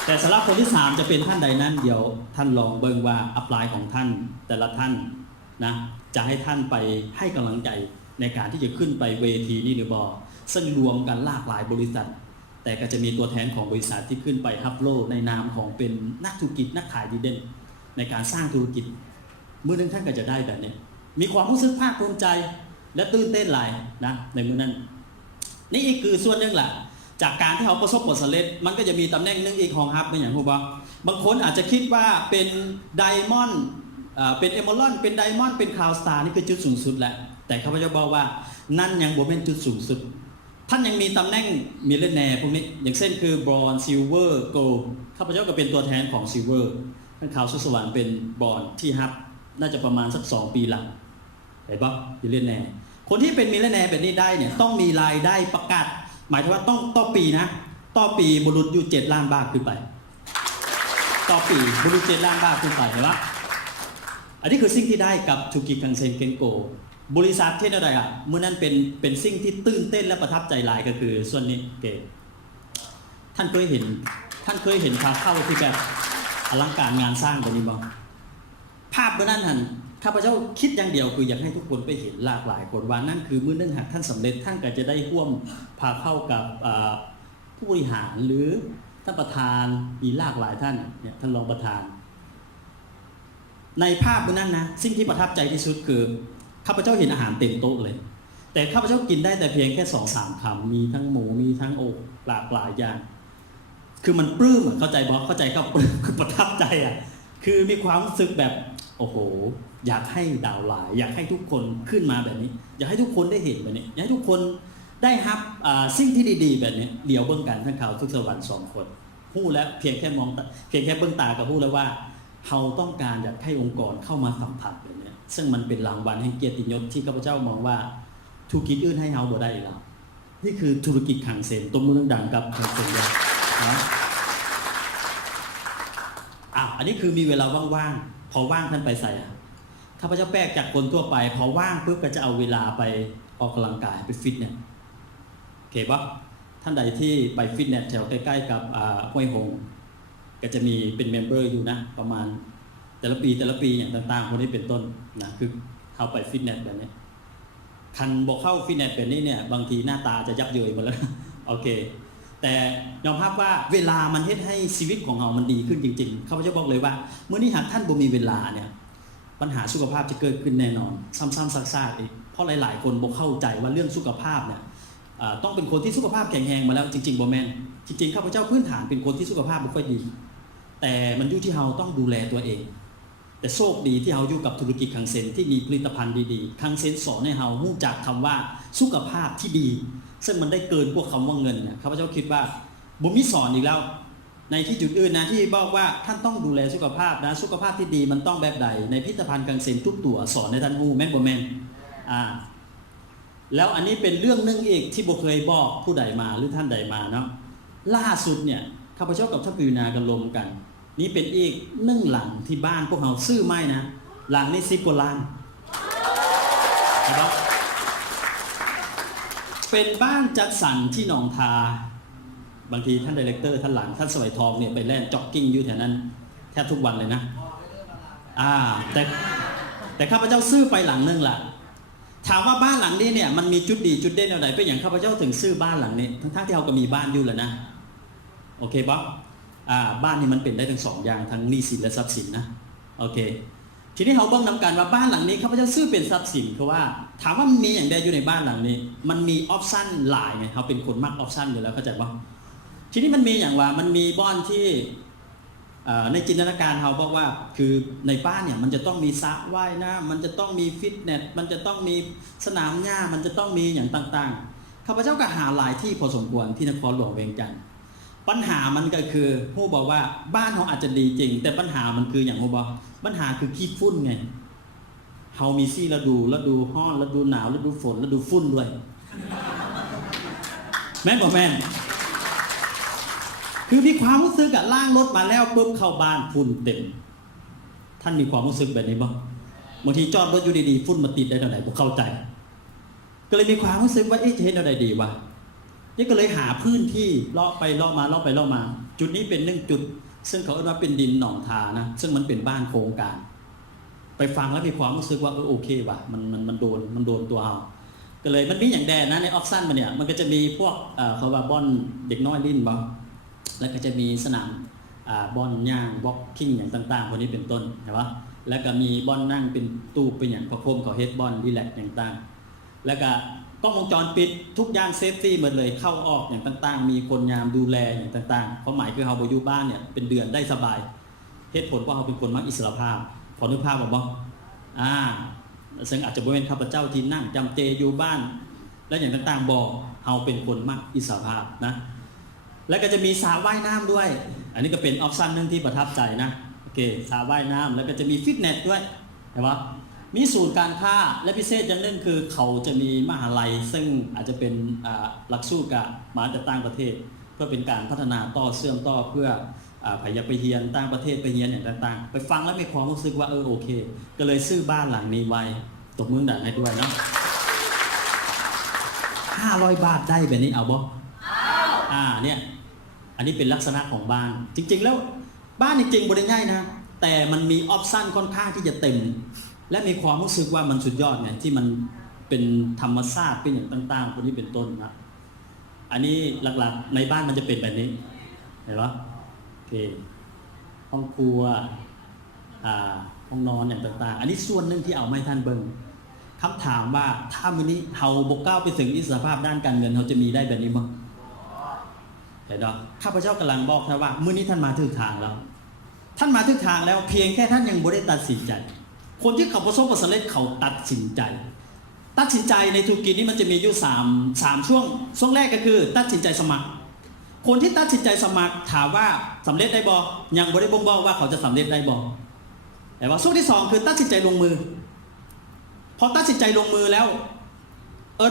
แต่สำหรับคนที่3จะเป็นท่านใดนั้นเดี๋ยวท่านลองเบิ่งว่าอัพไลน์ของท่านแต่ละท่านนะจะให้ท่านไปให้กำลังใจในการที่จะขึ้นไปเวทีนี้หรือบ่ซึ่งรวมกันหลากหลายบริษัทแต่ก็จะมีตัวแทนของบริษัทที่ขึ้นไปฮับโลกในนามของเป็นนักธุรกิจนักขายดีเด่นในการสร้างธุรกิจมื้อนึงท่านก็จะได้แบบนี้มีความรู้สึกภาคภูมิใจและตื่นเต้นหลายนะในมื้อนั้นนี่อีกคือส่วนหนึ่งแหละจากการที่เขาประสบผลสำเร็จมันก็จะมีตำแหน่งนึงอีกของฮับเป็นอย่างพวกบางคนอาจจะคิดว่าเป็นไดมอนด์เป็นเอเมอรัลด์เป็นไดมอนด์เป็นคราวสตาร์นี่คือจุดสูงสุดแหละแต่ข้าพเจ้าบอกว่านั่นยังบ่เป็นจุดสูงสุดท่านยังมีตำแหน่งมิลเลนแนร์พวกนี้อย่างเช่นคือบรอนซ์ซิลเวอร์โกลด์ข้าพเจ้าก็เป็นตัวแทนของซิลเวอร์ท่านข่าวสุขสวรรค์เป็นบรอนซ์ที่ฮับน่าจะประมาณสัก2 ปีหลังเห็นปะมิลเลนแนร์คนที่เป็นมิลเลนแนร์แบบนี้ได้เนี่ยต้องมีรายได้ประกาศหมายถึงว่าต้องต่อปีนะต่อปีบุรุษอยู่7 ล้านบาทขึ้นไปต่อปีบุรุษ7 ล้านบาทขึ้นไปเห็นปะอันนี้คือสิ่งที่ได้กับธุรกิจคังเซ็นเกนโกบริษัทที่อะไรเมื่อนั้นเป็นสิ่งที่ตื่นเต้นและประทับใจหลายก็คือส่วนนี้เกท่านเคยเห็นพาเข้าที่แบบอลังการงานสร้างแบบนี้บ้างภาพเมื่อนั้นหันข้าพเจ้าคิดอย่างเดียวคืออยากให้ทุกคนไปเห็นหลากหลายคนว่านั่นคือมื้อนึงหากท่านสำเร็จท่านก็จะได้ร่วมพาเข้ากับผู้บริหารหรือท่านประธานมีหลากหลายท่านเนี่ยท่านรองประธานในภาพเมื่อนั้นนะสิ่งที่ประทับใจที่สุดคือข้าพเจ้าเห็นอาหารเต็มโต๊ะเลยแต่ข้าพเจ้ากินได้แต่เพียงแค่ 2-3 คำมีทั้งหมูมีทั้งอกหลากหลายอย่างคือมันปลื้มเข้าใจบอกเข้าใจก็ปลื้มคือประทับใจคือมีความรู้สึกแบบโอ้โหอยากให้ดาวไลน์อยากให้ทุกคนขึ้นมาแบบนี้อยากให้ทุกคนได้เห็นแบบนี้อยากให้ทุกคนได้รับสิ่งที่ดีๆแบบนี้เดี๋ยวเบื้องกันท่านข่าวทุกสวรรค์2 คนพูดแล้วเพียงแค่เบื้องตาก็พูดแล้วว่าเราต้องการอยากให้องค์กรเข้ามาสัมผัสแบบนี้ซึ่งมันเป็นรางวัลแห่งเกียรติยศที่ข้าพเจ้ามองว่าธุรกิจอื่นให้เราบ่ได้แล้ว นี่คือธุรกิจขังเซนตัวมือดังกับขังเซนเลยนะอันนี้คือมีเวลาว่างๆพอว่างท่านไปใส่ข้าพเจ้าแปลกจากคนทั่วไปพอว่างปุ๊บก็จะเอาเวลาไปออกกำลังกายไปฟิตเนสโอเคปะท่านใดที่ไปฟิตเนสแถวใกล้ๆกับห้วยหงก็จะมีเป็นเมมเบอร์อยู่นะประมาณแต่ละปีอย่างต่างๆคนนี้เป็นต้นนะคือเข้าไปฟิตเนสแบบนี้คันบอกเข้าฟิตเนสแบบนี้เนี่ยบางทีหน้าตาจะยับเยินหมดแล้ว โอเคแต่ยอมรับว่าเวลามันเฮ็ดให้ชีวิตของเรามันดีขึ้นจริงๆข้าพเจ้าบอกเลยว่าเมื่อนี้หากท่านบ่มีเวลาเนี่ยปัญหาสุขภาพจะเกิดขึ้นแน่นอนซ้ำๆซากๆอีกเพราะหลายๆคนบ่เข้าใจว่าเรื่องสุขภาพเนี่ยต้องเป็นคนที่สุขภาพแข็งแรงมาแล้วจริงๆบ่แม่นจริงๆข้าพเจ้าพื้นฐานเป็นคนที่สุขภาพบ่ค่อยดีแต่มันอยู่ที่เราต้องดูแลตัวเองแต่โชคดีที่เราอยู่กับธุรกิจคังเซ็นที่มีผลิตภัณฑ์ดีๆคังเซ็นสอนให้เรารู้จักคำว่าสุขภาพที่ดีซึ่งมันได้เกินพวกคำว่าเงินเนี่ยข้าพเจ้าคิดว่าบ่มีสอนอีกแล้วในที่จุดอื่นนะที่บอกว่าท่านต้องดูแลสุขภาพนะสุขภาพที่ดีมันต้องแบบใดในผลิตภัณฑ์คังเซ็นทุกตัวสอนให้ท่านรู้แม่นบ่แม่นแล้วอันนี้เป็นเรื่องนึงอีกที่บ่เคยบอกผู้ใดมาหรือท่านใดมาเนาะล่าสุดเนี่ยข้าพเจ้ากับท่านปิวนากันลมกันนี่เป็นอีก1หลังที่บ้านพวกเราซื้อไม้นะหลังนี้10 กว่าล้านนะครับเป็นบ้านจัดสรรที่หนองทาบางทีท่านไดเรคเตอร์ท่านหลังท่านสวัยทองเนี่ยไปแล่นจ็อกกิ้งอยู่แถวนั้นแทบทุกวันเลยนะแต่ข้าพเจ้าซื้อไปหลังนึงล่ะถามว่าบ้านหลังนี้เนี่ยมันมีจุดดีจุดเด่นอะไรเป็นอย่างข้าพเจ้าถึงซื้อบ้านหลังนี้ทั้งที่เราก็มีบ้านอยู่แล้วนะโอเคป๊อบ้านนี้มันเป็นได้ทั้ง2อย่างทั้งหนี้สินและทรัพย์สินนะโอเคทีนี้เราเบิ่งนำกันว่าบ้านหลังนี้ข้าพเจ้าซื้อเป็นทรัพย์สินเพราะว่าถามว่ามันมีอย่างใดอยู่ในบ้านหลังนี้มันมีออปชั่นหลายไงเราเป็นคนมักออปชั่นอยู่แล้วเข้าใจป่ะทีนี้มันมีอย่างว่ามันมีบ้านที่ในจินตนาการเราบอกว่าคือในบ้านเนี่ยมันจะต้องมีสระว่ายน้ำมันจะต้องมีฟิตเนสมันจะต้องมีสนามหญ้ามันจะต้องมีอย่างต่างๆข้าพเจ้าก็หาหลายที่พอสมควรที่นครหลวงเวียงจันทร์ปัญหามันก็คือผู้บอกว่าบ้านเขาอาจจะดีจริงแต่ปัญหามันคืออย่างผู้บอกปัญหาคือขี้ฝุ่นไงเขามี4 ฤดูร้อนฤดูหนาวฤดูฝนฤดูฝุ่นด้วยแม่นบอกแม่นคือมีความรู้สึกล่างรถมาแล้วปุ๊บเข้าบ้านฝุ่นเต็มท่านมีความรู้สึกแบบนี้บ้างบางทีจอดรถอยู่ดีๆฝุ่นมาติดได้เท่าไหร่ผมเข้าใจก็เลยมีความรู้สึกว่าจะเห็นอะไรดีวะนี่ก็เลยหาพื้นที่เลาะไปเลาะมาจุดนี้เป็น1จุดซึ่งเขาเรียกว่าเป็นดินหนองทานะซึ่งมันเป็นบ้านโครงการไปฟังแล้วมีความรู้สึกว่าโอเคว่ะมันโดนตัวเราก็เลยมันมีอย่างแดนนะในออปชั่นมันเนี่ยมันก็จะมีพวกเขาว่าบอลเด็กน้อยลิ้นบ้างแล้วก็จะมีสนามบอลย่างบ็อกกิ้งอย่างต่างๆคนนี้เป็นต้นเห็นปะแล้วก็มีบอลนั่งเป็นตู้เป็นอย่างประโคมเขาเฮดบอลรีแลกอย่างต่างแล้วก็กล้องวงจรปิดทุกอย่างเซฟตี้หมดเลยเข้าออกอย่างต่างๆมีคนยามดูแลอย่างต่างๆเพราะหมายคือเราอยู่บ้านเนี่ยเป็นเดือนได้สบายเหตุผลว่าเราเป็นคนมักอิสระภาพพอนึกภาพบอกซึ่งอาจจะเป็นข้าพเจ้าที่นั่งจำเจอยู่บ้านและอย่างต่างๆบอกเราเป็นคนมักอิสระภาพนะแล้วก็จะมีสระว่ายน้ำด้วยอันนี้ก็เป็นออปชั่นนึงที่ประทับใจนะโอเคสระว่ายน้ำแล้วก็จะมีฟิตเนสด้วยเห็นปะมีศูนย์การค้าและพิเศษอย่างนึงคือเขาจะมีมหาลัยซึ่งอาจจะเป็นหลักสูตรกับมาจากต่างประเทศเพื่อเป็นการพัฒนาต่อเสื่อมต่อเพื่อพยายามไปเรียนต่างประเทศไปเรียนอย่างต่างๆไปฟังแล้วมีความรู้สึกว่าโอเคก็เลยซื้อบ้านหลังนี้ไว้ตบมือดังให้ด้วยเนาะ500 บาทได้แบบนี้เอาบ่เนี่ยอันนี้เป็นลักษณะของบ้านจริงๆแล้วบ้านจริงๆบริง่ายนะแต่มันมีออปชั่นค่อนข้างที่จะเต็มและมีความรู้สึกว่ามันสุดยอดไงที่มันเป็นธรรมชาติเป็นอย่างต่างๆพวกนี้เป็นต้นนะอันนี้หลักๆในบ้านมันจะเป็นแบบนี้เห็นปะโอเคห้องครัวห้องนอนอย่างต่างๆอันนี้ส่วนหนึ่งที่เอาไม่ท่านเบิ่งคำถามว่าถ้ามื้อนี้เราบกก้าวไปถึงอิสรภาพด้านการเงินเราจะมีได้แบบนี้มั้งเห็นปะข้าพเจ้ากำลังบอกนะว่ามื้อนี้ท่านมาถึงทางแล้วท่านมาถึงทางแล้วเพียงแค่ท่านยังบ่ได้ตัดสินใจคนที่เขาประสบความสำเร็จเขาตัดสินใจในธุรกิจนี้มันจะมีอยู่3ช่วงแรกก็คือตัดสินใจสมัครคนที่ตัดสินใจสมัครถามว่าสำเร็จได้บ่ยังบ่ได้บ่งบอกว่าเขาจะสำเร็จได้บ่แต่ว่าช่วงที่2คือตัดสินใจลงมือพอตัดสินใจลงมือแล้ว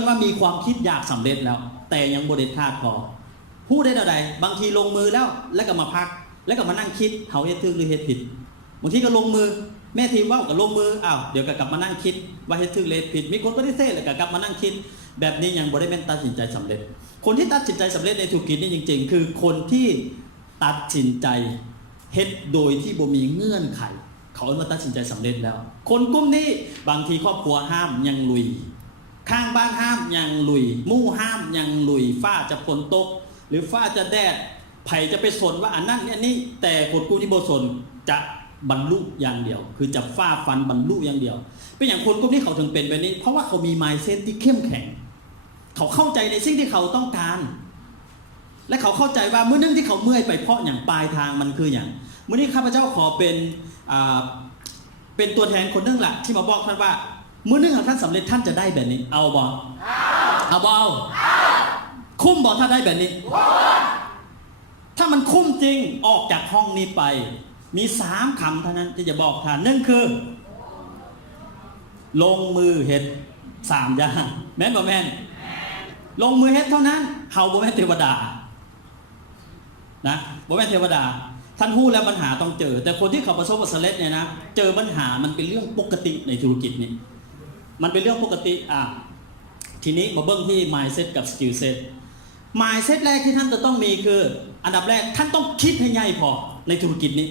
ว่ามีความคิดอยากสำเร็จแล้วแ แต่ยังบ่เด็ดขาดพอพูดได้เท่าใดบางทีลงมือแล้วก็มาพักแล้วก็มานั่งคิดเฮาเฮ็ดถูกหรือเฮ็ดผิดบางทีก็ลงมือแม่ทีมว่าก็ลงมืออ้าวเดี๋ยวก็กลับมานั่งคิดว่าเฮ็ดถูกหรือเฮ็ดผิดมีคนปฏิเสธแล้วก็กลับมานั่งคิดแบบนี้ยังบ่ได้แม่นตัดสินใจสำเร็จคนที่ตัดสินใจสำเร็จในธุรกิจนี่จริงๆคือคนที่ตัดสินใจเฮ็ดโดยที่บ่มีเงื่อนไขเขาเอามาตัดสินใจสำเร็จแล้ว คนกลุ่มนี้บางทีครอบครัวห้ามยังลุยข้างบ้านห้ามยังลุยมู่ห้ามยังลุยฟ้าจะฝนตกหรือฟ้าจะแดดไผ่จะไปสนว่าอันนั้นอันนี้แต่คนกลุ่มที่บ่สนจะบรรลุอย่างเดียวคือจะฟ้าฟันบรรลุอย่างเดียวเป็นอย่างคนกลุ่มนี้เขาถึงเป็นแบบนี้เพราะว่าเขามี mindset ที่เข้มแข็งเขาเข้าใจในสิ่งที่เขาต้องการและเขาเข้าใจว่าเมื่อนึงที่เขาเมื่อยไปเพราะอย่างปลายทางมันคืออย่างเมื่อนี้ข้าพเจ้าขอเป็นตัวแทนคนนึงแหละที่มาบอกท่านว่าเมื่อนึงของท่านสำเร็จท่านจะได้แบบนี้เอาบ่เอาบ่เอาคุ้มบ่ถ้าได้แบบนี้ถ้ามันคุ้มจริงออกจากห้องนี้ไปมี3คำเท่านั้นที่จะบอกท่านหนึ่งคือลงมือเฮ็ด3อย่างแม่นบ่แม่นลงมือเฮ็ดเท่านั้นเฮาบ่แม่นเทวดานะบ่แม่นเทวดาท่านฮู้แล้วปัญหาต้องเจอแต่คนที่เขาประสบความสำเร็จเนี่ยนะเจอปัญหามันเป็นเรื่องปกติในธุรกิจนี้มันเป็นเรื่องปกติทีนี้มาเบิ่งที่ mindset กับ skill set mindset แรกที่ท่านจะต้องมีคืออันดับแรกท่านต้องคิดให้ใหญ่พอในธุรกิจนี้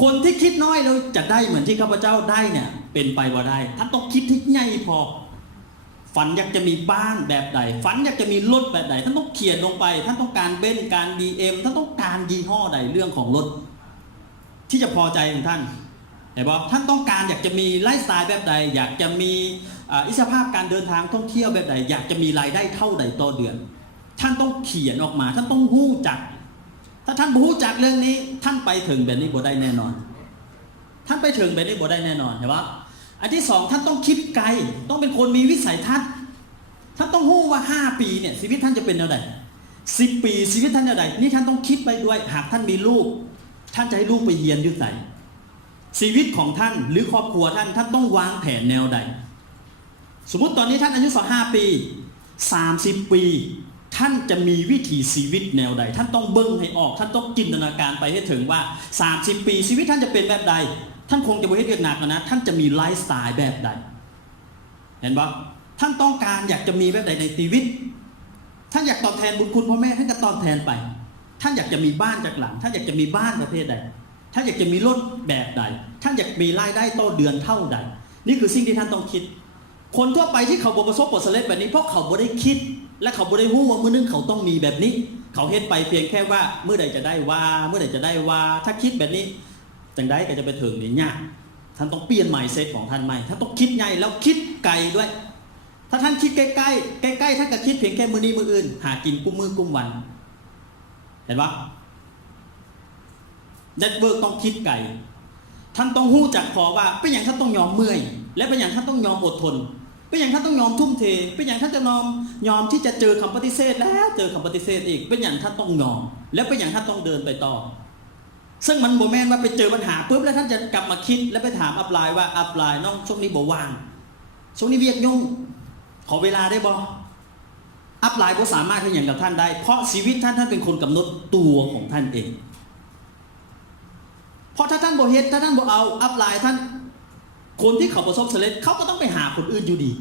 คนที่คิดน้อยแล้วจะได้เหมือนที่ข้าพเจ้าได้เนี่ยเป็นไปว่าได้ท่านต้องคิดให้ใหญ่พอฝันอยากจะมีบ้านแบบใดฝันอยากจะมีรถแบบใดท่านต้องเขียนลงไปท่านต้องการเบนซ์การ BM ท่านต้องการยี่ห้อใดเรื่องของรถที่จะพอใจของท่านเห็นป่ะท่านต้องการอยากจะมีไลฟ์สไตล์แบบใดอยากจะมีอิสรภาพการเดินทางท่องเที่ยวแบบใดอยากจะมีรายได้เท่าใดต่อเดือนท่านต้องเขียนออกมาท่านต้องฮู้จักถ้าท่านฮู้จักเรื่องนี้ท่านไปถึงแบบนี้บ่ได้แน่นอนท่านไปถึงแบบนี้บ่ได้แน่นอนเห็นป่ะอันที่สองท่านต้องคิดไกลต้องเป็นคนมีวิสัยทัศน์ท่านต้องฮู้ว่า5 ปีเนี่ยชีวิตท่านจะเป็นแนวใด10 ปีชีวิตท่านแนวใดนี่ท่านต้องคิดไปด้วยหากท่านมีลูกท่านจะให้ลูกไปเรียนอยู่ไหนชีวิตของท่านหรือครอบครัวท่านต้องวางแผนแนวใดสมมุติตอนนี้ท่านอายุ25 ปี30 ปีท่านจะมีวิถีชีวิตแนวใดท่านต้องเบิ่งให้ออกท่านต้องจินตนาการไปให้ถึงว่า30 ปีชีวิตท่านจะเป็นแบบใดท่านคงจะบ่เฮ็ดเรื่องหนักนะท่านจะมีไลฟ์สไตล์แบบใดเห็นบ่ท่านต้องการอยากจะมีแบบใดในชีวิตท่านอยากตอบแทนบุญคุณพ่อแม่ท่านก็ตอบแทนไปท่านอยากจะมีบ้านจากหลังท่านอยากจะมีบ้านประเภทใดท่านอยากจะมีรถแบบใดท่านอยากมีรายได้ต่อเดือนเท่าใดนี่คือสิ่งที่ท่านต้องคิดคนทั่วไปที่เขาบ่ประสบผลสำเร็จแบบนี้เพราะเขาบ่ได้คิดและเขาบ่ได้ฮู้ว่ามื้อนึงเขาต้องมีแบบนี้เขาเฮ็ดไปเพียงแค่ว่าเมื่อใดจะได้ว่าเมื่อใดจะได้ว่าถ้าคิดแบบนี้จังไดก็จะไปถึงนี่ยากท่านต้องเปลี่ยน mindset ของท่านใหม่ท่านต้องคิดใหญ่แล้วคิดไกลด้วยถ้าท่านคิดใกล้ๆท่านก็คิดเพียงแค่มื้อนี้มื้ออื่นหากินกุ้มมือกุ้มวันเห็นปะเน็ตเวิร์กต้องคิดไกลท่านต้องฮู้จักพอว่าเป็นอย่างท่านต้องยอมเมื่อยและเป็นอย่างท่านต้องยอมอดทนเป็นอย่างท่านต้องยอมทุ่มเทเป็นอย่างท่านจะยอมที่จะเจอคำปฏิเสธแล้วเจอคำปฏิเสธอีกเป็นอย่างท่านต้องยอมและเป็นอย่างท่านต้องเดินไปต่อซึ่งมันโมเมนต์ว่าไปเจอปัญหาปุ๊บแล้วท่านจะกลับมาคิดแล้วไปถามอัพไลน์ว่าอัพไลน์น้องช่วงนี้บ่ว่างช่วงนี้เวียกยุ่งขอเวลาได้บ่อัพไลน์บ่สามารถที่อย่างกับท่านได้เพราะชีวิตท่านเป็นคนกำหนดตัวของท่านเองเพราะถ้าท่านบ่เฮ็ดถ้าท่านบ่เอาอัพไลน์ท่านคนที่เขาประสบสำเร็จเขาก็ต้องไปหาคนอื่นอยู่ดี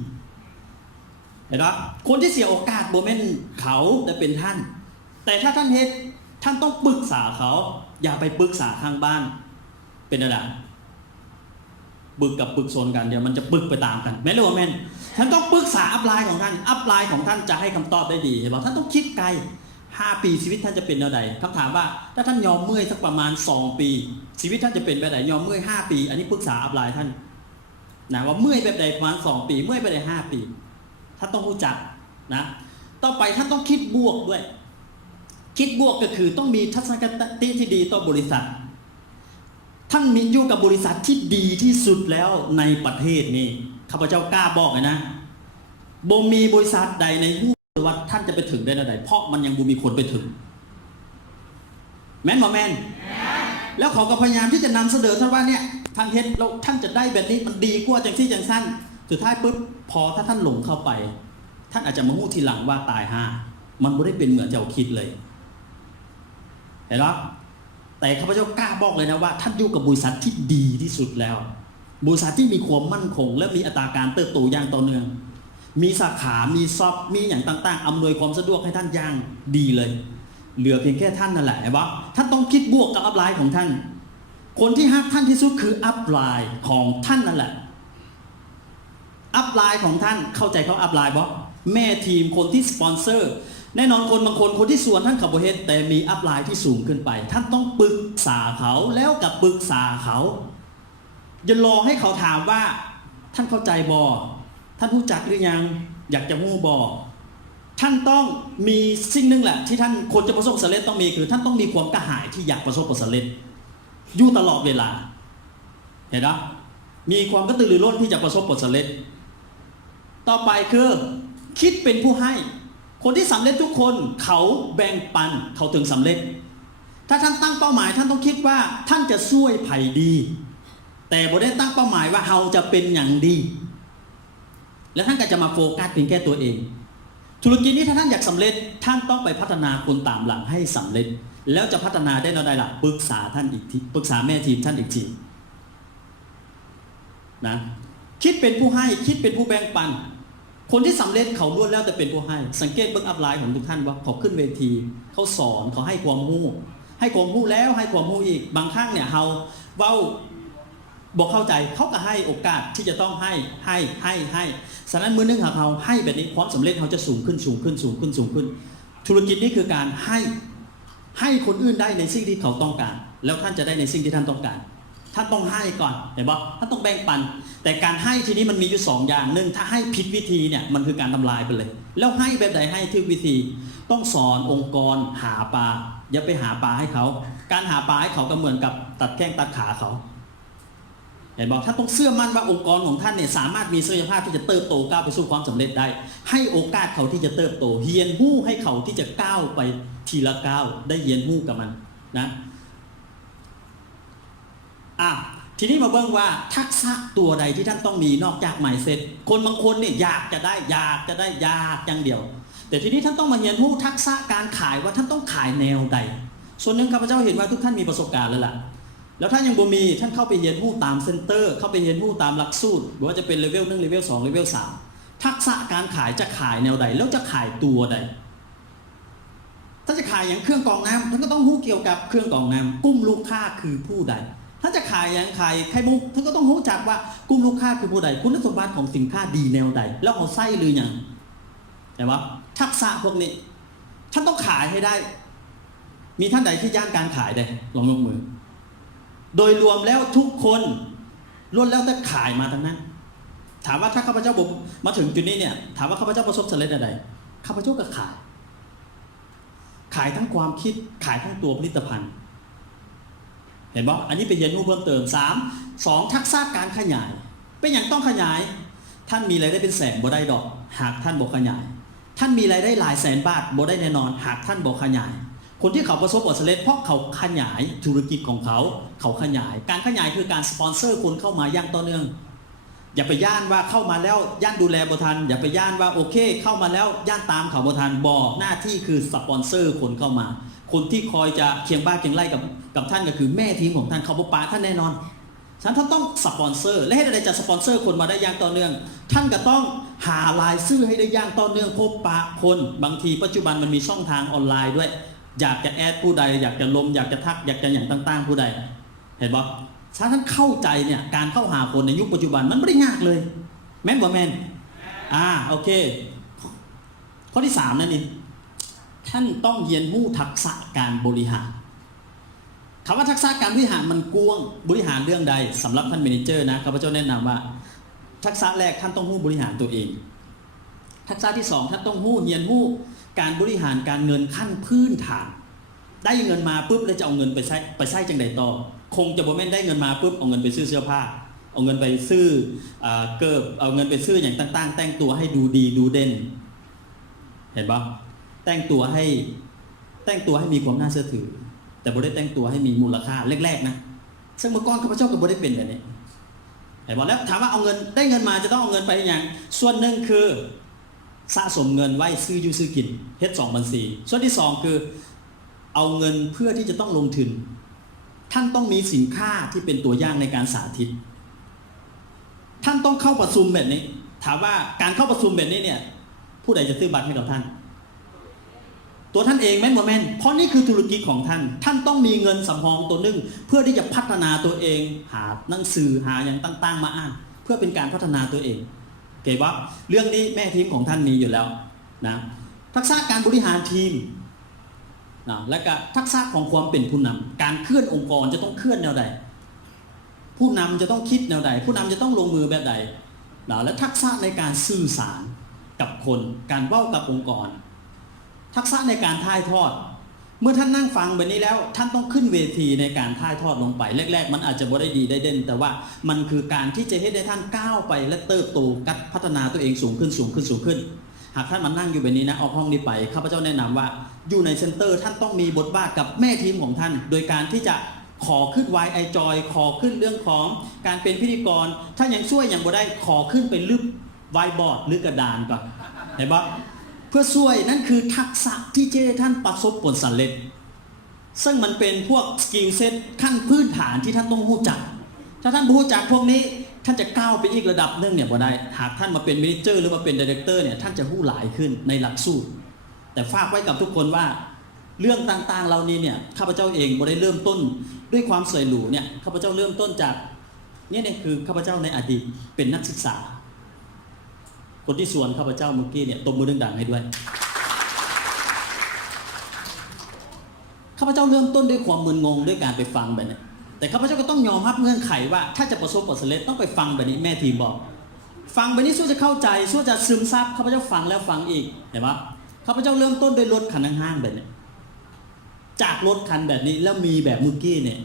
เห็นไหมคนที่เสียโอกาสบ่แม่นเขาแต่เป็นท่านแต่ถ้าท่านเฮ็ดท่านต้องปรึกษาเขาอย่าไปปรึกษาข้างบ้านเป็นอะไรปรึกกับปรึกโซนกันเดี๋ยวมันจะปรึกไปตามกันแม่นหรือว่าแม่นท่านต้องปรึกษาอัพไลน์ของท่านอัพไลน์ของท่านจะให้คำตอบได้ดีเห็นไหมท่านต้องคิดไกล5 ปีชีวิตท่านจะเป็นแนวใดคำถามว่าถ้าท่านยอมเมื่อยสักประมาณ2 ปีชีวิตท่านจะเป็นแบบไหนยอมเมื่อย5 ปีอันนี้ปรึกษาอัพไลน์ท่านนะว่าเมื่อยแบบใดประมาณ2 ปีเมื่อยไปได้5 ปีท่านต้องรู้จักนะต่อไปท่านต้องคิดบวกด้วยคิดบวกก็คือต้องมีทัศนคติที่ดีต่อบริษัทท่านมีอยู่กับบริษัทที่ดีที่สุดแล้วในประเทศนี้ข้าพเจ้ากล้าบอกเลยนะบ่มีบริษัทใดในหู้ว่าท่านจะไปถึงได้ใดเพราะมันยังบ่มีคนไปถึงแม่นบ่แม่นแล้วเขาก็พยายามที่จะนำเสนอท่านว่าเนี่ยท่านเฮ็ดแล้วท่านจะได้แบบนี้มันดีกว่าจังซี่จังสั้นสุดท้ายปุ๊บพอถ้าท่านหลงเข้าไปท่านอาจจะมาฮู้ทีหลังว่าตายห่า มันไม่ได้เป็นเหมือนเจ้าคิดเลยเห็นไหมแต่ข้าพเจ้ากล้าบอกเลยนะว่าท่านอยู่กับบริษัทที่ดีที่สุดแล้วบริษัทที่มีความมั่นคงและมีอัตราการเติบโตอย่างต่อเนื่องมีสาขามีซอฟมีอย่างต่างๆอำนวยความสะดวกให้ท่านอย่างดีเลยเหลือเพียงแค่ท่านนั่นแหละเห็นไหมท่านต้องคิดบวกกับอัพไลน์ของท่านคนที่ฮักท่านที่สุดคืออัพไลน์ของท่านนั่นแหละอัพไลน์ของท่านเข้าใจเขาอัพไลน์บ่แม่ทีมคนที่สปอนเซอร์แน่นอนคนบางคนที่ส่วนท่านขับรถแต่มีอัพไลน์ที่สูงขึ้นไปท่านต้องปรึกษาเขาแล้วกับปรึกษาเขาอย่ารอให้เขาถามว่าท่านเข้าใจบ่ท่านรู้จักหรือยังอยากจะรู้บ่ท่านต้องมีสิ่งหนึ่งแหละที่ท่านคนจะประสบผลสำเร็จต้องมีคือท่านต้องมีความกระหายที่อยากประสบผลสำเร็จอยู่ตลอดเวลาเห็นไหมมีความกระตือรือร้นที่จะประสบผลสำเร็จต่อไปคือคิดเป็นผู้ให้คนที่สำเร็จทุกคนเขาแบ่งปันเขาถึงสำเร็จถ้าท่านตั้งเป้าหมายท่านต้องคิดว่าท่านจะช่วยไผ่ดีแต่บ่ได้ตั้งเป้าหมายว่าเราจะเป็นอย่างดีแล้วท่านก็จะมาโฟกัสเพียงแค่ตัวเองธุรกิจนี้ถ้าท่านอยากสำเร็จท่านต้องไปพัฒนาคนตามหลังให้สำเร็จแล้วจะพัฒนาได้ในใดล่ะปรึกษาท่านอีกทีปรึกษาแม่ทีมท่านอีกทีนะคิดเป็นผู้ให้คิดเป็นผู้แบ่งปันคนที่สำเร็จเขาล้วนแล้วแต่เป็นผู้ให้สังเกตเบื้องอัพไลน์ของทุกท่านว่าเขาขึ้นเวทีเขาสอนเขาให้ความรู้แล้วให้ความรู้อีกบางครั้งเนี่ยเราเว้าบอกเข้าใจเขาก็ให้โอกาสที่จะต้องให้ฉะนั้นมือนึงหากเราให้แบบนี้ความสำเร็จเขาจะสูงขึ้นธุรกิจนี้คือการให้คนอื่นได้ในสิ่งที่เขาต้องการแล้วท่านจะได้ในสิ่งที่ท่านต้องการท่านต้องให้ก่อนเห็นปะท่านต้องแบ่งปันแต่การให้ทีนี้มันมีอยู่2อย่างหนึ่งถ้าให้ผิดวิธีเนี่ยมันคือการทำลายไปเลยแล้วให้แบบใดให้ถูกวิธีต้องสอนองค์กรหาปลาอย่าไปหาปลาให้เขาการหาปลาให้เขาก็เหมือนกับตัดแข้งตัดขาเขาเห็นบอกท่านต้องเชื่อมั่นว่าองค์กรของท่านเนี่ยสามารถมีศักยภาพที่จะเติบโตก้าวไปสู่ความสำเร็จได้ให้โอกาสเขาที่จะเติบโตเฮียนหู้ให้เขาที่จะก้าวไปทีละก้าวได้เฮียนหู้กับมันนะทีนี้มาเบิ่งว่าทักษะตัวใดที่ท่านต้องมีนอกจากหมายเซ็ตคนบางคนเนี่ยอยากอย่างเดียวแต่ทีนี้ท่านต้องมาเรียนรู้ทักษะการขายว่าท่านต้องขายแนวใดส่วนหนึ่งข้าพเจ้าเห็นว่าทุกท่านมีประสบการณ์แล้วล่ะแล้วถ้ายังบ่มีท่านเข้าไปเรียนรู้ตามเซ็นเตอร์เข้าไปเรียนรู้ตามหลักสูตรหรือว่าจะเป็นเลเวล1เลเวล2เลเวล3ทักษะการขายจะขายแนวใดแล้วจะขายตัวใดถ้าจะขายอย่างเครื่องกรองน้ำท่านก็ต้องรู้เกี่ยวกับเครื่องกรองน้ำกลุ่มลูกค้าคือผู้ใดถ้าจะขายอย่างขายไข่มุกท่านก็ต้องรู้จักว่ากลุ่มลูกค้าคือผู้ใดคุณสมบัติของสินค้าดีแนวใดแล้วเอาไส้หรือยังแต่ว่าทักษะพวกนี้ท่านต้องขายให้ได้มีท่านใดที่ย่านการขายได้ลองยกมือโดยรวมแล้วทุกคนล้วนแล้วแต่ขายมาทั้งนั้นถามว่าถ้าข้าพเจ้าผมมาถึงจุดนี้เนี่ยถามว่าข้าพเจ้าประสบสำเร็จอะไรข้าพเจ้าก็ขายทั้งความคิดขายทั้งตัวผลิตภัณฑ์เห็นบ่อันนี้เป็นเรียนรู้เพิ่มเติม2ทักษะการขยายเป็นอย่างต้องขยายท่านมีรายได้เป็นแสนบ่ได้ดอกหากท่านบ่ขยายท่านมีรายได้หลายแสนบาทบ่ได้แน่นอนหากท่านบ่ขยายคนที่เขาประสบผลสำเร็จเพราะเขาขยายธุรกิจของเขาขยายการขยายคือการสปอนเซอร์คนเข้ามาอย่างต่อเนื่องอย่าไปย่านว่าเข้ามาแล้วย่านดูแลบ่ทันอย่าไปย่านว่าโอเคเข้ามาแล้วย่านตามเขาบ่ทันบ่หน้าที่คือสปอนเซอร์คนเข้ามาคนที่คอยจะเคียงบ้านเคียงไร่กับท่านก็คือแม่ทีมของท่านเขาบ่ปาท่านแน่นอนฉะนั้นท่านต้องสปอนเซอร์และให้ใดจะสปอนเซอร์คนมาได้อย่างต่อเนื่องท่านก็ต้องหารายชื่อให้ได้อย่างต่อเนื่องพบปะคนบางทีปัจจุบันมันมีช่องทางออนไลน์ด้วยอยากจะแอดผู้ใดอยากจะลงอยากจะทักอยากจะอย่างต่างๆผู้ใดเห็นบ่ถ้าท่านเข้าใจเนี่ยการเข้าหาคนในยุคปัจจุบันมันไม่ได้ยากเลยแม่นบ่แม่นโอเคข้อที่3นั่นนี่ท่านต้องเรียนรู้ทักษะการบริหารคำว่าทักษะการบริหารมันกว้างบริหารเรื่องใดสำหรับท่านเมเนเจอร์นะข้าพเจ้าแนะนำว่าทักษะแรกท่านต้องรู้บริหารตัวเองทักษะที่2ท่านต้องรู้เรียนรู้การบริหารการเงินขั้นพื้นฐานได้เงินมาปุ๊บแล้วจะเอาเงินไปใช้จังใดต่อคงจะบ่แม่นได้เงินมาปุ๊บเอาเงินไปซื้อเสื้อผ้าเอาเงินไปซื้อเกิบเอาเงินไปซื้ออย่างต่างๆแต่งตัวให้ดูดีดูเด่นเห็นปะแต่งตัวให้มีความน่าเชื่อถือแต่บ่ได้แต่งตัวให้มีมูลค่าแรกๆนะซึ่งเมื่อก่อนข้าพเจ้าก็บ่ได้เป็นแบบนี้เห็นปะแล้วถามว่าเอาเงินได้เงินมาจะต้องเอาเงินไปอย่างส่วนหนึ่งคือ สะสมเงินไว้ซื้ออยู่ซื้อกินเฮ็ด2 บัญชีส่วนที่2คือเอาเงินเพื่อที่จะต้องลงทุนท่านต้องมีสินค้าที่เป็นตัวอย่างในการสาธิตท่านต้องเข้าประชุมแบบนี้ถามว่าการเข้าประชุมแบบนี้เนี่ยผู้ใดจะซื้อบัตรให้กับท่านตัวท่านเองแม่นบ่แม่นเพราะนี่คือธุรกิจของท่านท่านต้องมีเงินสำรองตัวหนึ่งเพื่อที่จะพัฒนาตัวเองหาหนังสือหาอย่างต่างๆมาอ่านเพื่อเป็นการพัฒนาตัวเองเก๋ว่าเรื่องนี้แม่ทีมของท่านมีอยู่แล้วนะทักษะการบริหารทีมนะและก็ทักษะของความเป็นผู้นำการเคลื่อนองค์กรจะต้องเคลื่อนแนวใดผู้นำจะต้องคิดแนวใดผู้นำจะต้องลงมือแบบใดนะและทักษะในการสื่อสารกับคนการเว้ากับองค์กรทักษะในการถ่ายทอดเมื่อท่านนั่งฟังแบบนี้แล้วท่านต้องขึ้นเวทีในการถ่ายทอดลงไปแรกๆมันอาจจะบ่ได้ดีได้เด่นแต่ว่ามันคือการที่จะให้ได้ท่านก้าวไปและเติบโตกัดพัฒนาตัวเองสูงขึ้นหากท่านมานั่งอยู่แบบนี้นะออกห้องนี้ไปข้าพเจ้าแนะนำว่าอยู่ในเซ็นเตอร์ท่านต้องมีบทบาทกับแม่ทีมของท่านโดยการที่จะขอขึ้นไว้ไอจอยขอขึ้นเรื่องของการเป็นพิธีกรถ้ายังช่วยยังบ่ได้ขอขึ้นไปลึกไวบอร์ดหรือกระดานก่อนเห็นปะเพื่อช่วยนั่นคือทักษะที่จะให้ท่านประสบผลสำเร็จซึ่งมันเป็นพวกสกิลเซ็ตขั้นพื้นฐานที่ท่านต้องรู้จักถ้าท่านรู้จักพวกนี้ท่านจะก้าวไปอีกระดับนึงเนี่ยบ่ได้หากท่านมาเป็นเมเนเจอร์หรือมาเป็นไดเรคเตอร์เนี่ยท่านจะรู้หลายขึ้นในหลักสูตรแต่ฝากไว้กับทุกคนว่าเรื่องต่างๆเหล่านี้เนี่ยข้าพเจ้าเองบ่ได้เริ่มต้นด้วยความสวยหรูเนี่ยข้าพเจ้าเริ่มต้นจากเนี่ยคือข้าพเจ้าในอดีตเป็นนักศึกษาคนที่สวนข้าพเจ้าเมื่อกี้เนี่ยตบมือดังๆให้ด้วยข้าพเจ้าเริ่มต้นด้วยความมึนงงด้วยการไปฟังแบบนี้แต่ข้าพเจ้าก็ต้องยอมรับเงื่อนไขว่าถ้าจะประสบผลสำเร็จต้องไปฟังแบบนี้แม่ทีมบอกฟังแบบนี้สู้จะเข้าใจสู้จะซึมซับข้าพเจ้าฟังแล้วฟังอีกเห็นปะข้าพเจ้าเริ่มต้นด้วยรถคันห้างๆแบบนี้จากรถคันแบบนี้แล้วมีแบบเมื่อกี้เนี่ย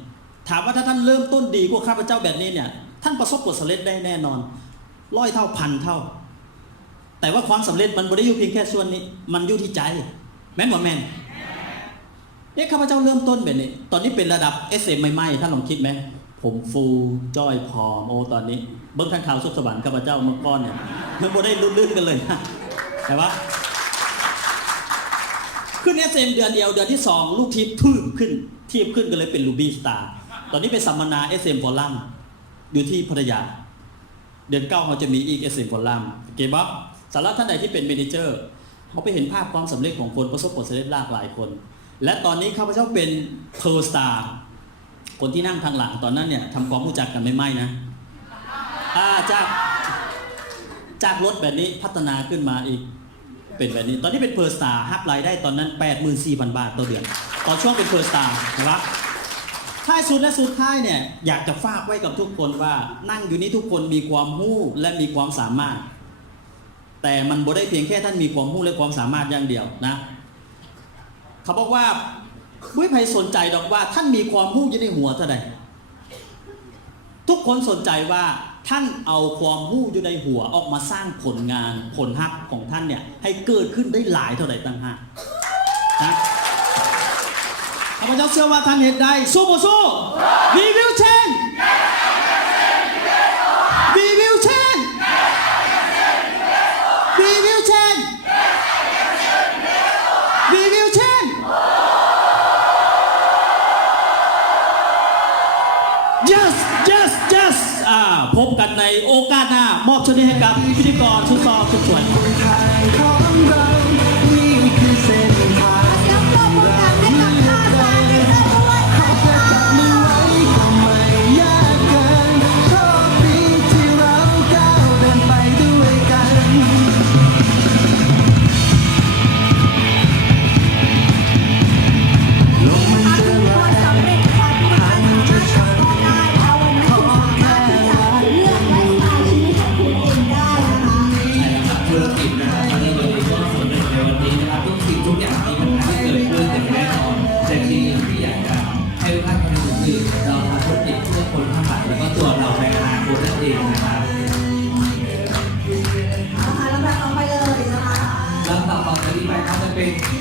ถามว่าถ้าท่านเริ่มต้นดีกว่าข้าพเจ้าแบบนี้เนี่ยท่านประสบผลสำเร็จได้แน่นอน100 เท่า1,000 เท่าแต่ว่าความสำเร็จมันไม่ได้อยู่เพียงแค่ส่วนนี้มันอยู่ที่ใจแม่นบ่แม่นข้าพเจ้าเริ่มต้นแบบนี้ตอนนี้เป็นระดับ SM ใหม่ๆท่านลองคิดไหมผมฟูจ้อยพอมโอตอนนี้เบิ้งข้างข่าวสุขสวรรค์ข้าพเจ้าเมื่อก่อนเนี่ยมันบ่ได้ลื่นๆกันเลยนะแต่ว่าขึ้น SM เดือนเดียวเดือนที่2ลูกทีมทีบขึ้นก็เลยเป็นรูบี้สตาร์ตอนนี้เป็นสัมมนา SM ฟอรัมอยู่ที่พัทยาเดือน9เขาจะมีอีก SM ฟอรัมเก็บบ๊อบสำหรับท่านใดที่เป็นเมเนเจอร์เขาไปเห็นภาพความสำเร็จของคนประสบผลสำเร็จหลากหลายคนและตอนนี้ข้าพเจ้าเป็นเพอร์สตาร์คนที่นั่งทางหลังตอนนั้นเนี่ยทำความรู้จักกันไม่นะจากรถแบบนี้พัฒนาขึ้นมาอีกเป็นแบบนี้ตอนนี้เป็นเพอร์สตาร์ฮักรายได้ตอนนั้น 84,000 บาทต่อเดือนตอนช่วงเป็นเพอร์สตาร์นะครับท้ายสุดและสุดท้ายเนี่ยอยากจะฝากไว้กับทุกคนว่านั่งอยู่นี้ทุกคนมีความรู้และมีความสามารถแต่มันบ่ได้เพียงแค่ท่านมีความรู้และความสามารถอย่างเดียวนะเขาบอกว่าไม่ใครสนใจดอกว่าท่านมีความรู้อยู่ในหัวเท่าใดทุกคนสนใจว่าท่านเอาความรู้อยู่ในหัวออกมาสร้างผลงานผลลัพธ์ของท่านเนี่ยให้เกิดขึ้นได้หลายเท่าใดต่างหากนะข้าพเจ้าเชื่อว่าท่านเห็นได้สู้บ่สู้ We will change We will change We will change We will change Yes พบกันในโอกาสหน้ามอบโชคดีให้กับพิธีกรทุกซอทุกส่วน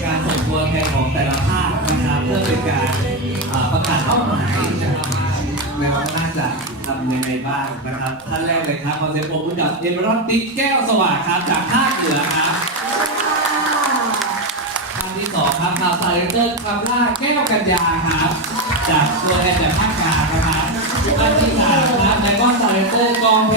การส่งตัวแทนของแต่ละภาคนะครับเพื่อเป็นการประกาศเป้าหมายนะครับใน แล้วว่าน่าจะทำยังไงบ้างนะครับท่านแรกเลยครับขอเสียงปรบมือกับเอเมอรัลติ๊กแก้วสว่างครับจากภาคเหนือครับท่านที่สองครับข่าวสารเตอร์คำล่าแก้วกัญญาครับจากตัวแทนจากภาคกลางนะครับท่านที่สามครับนายก้อนสารเตอร์กองแพ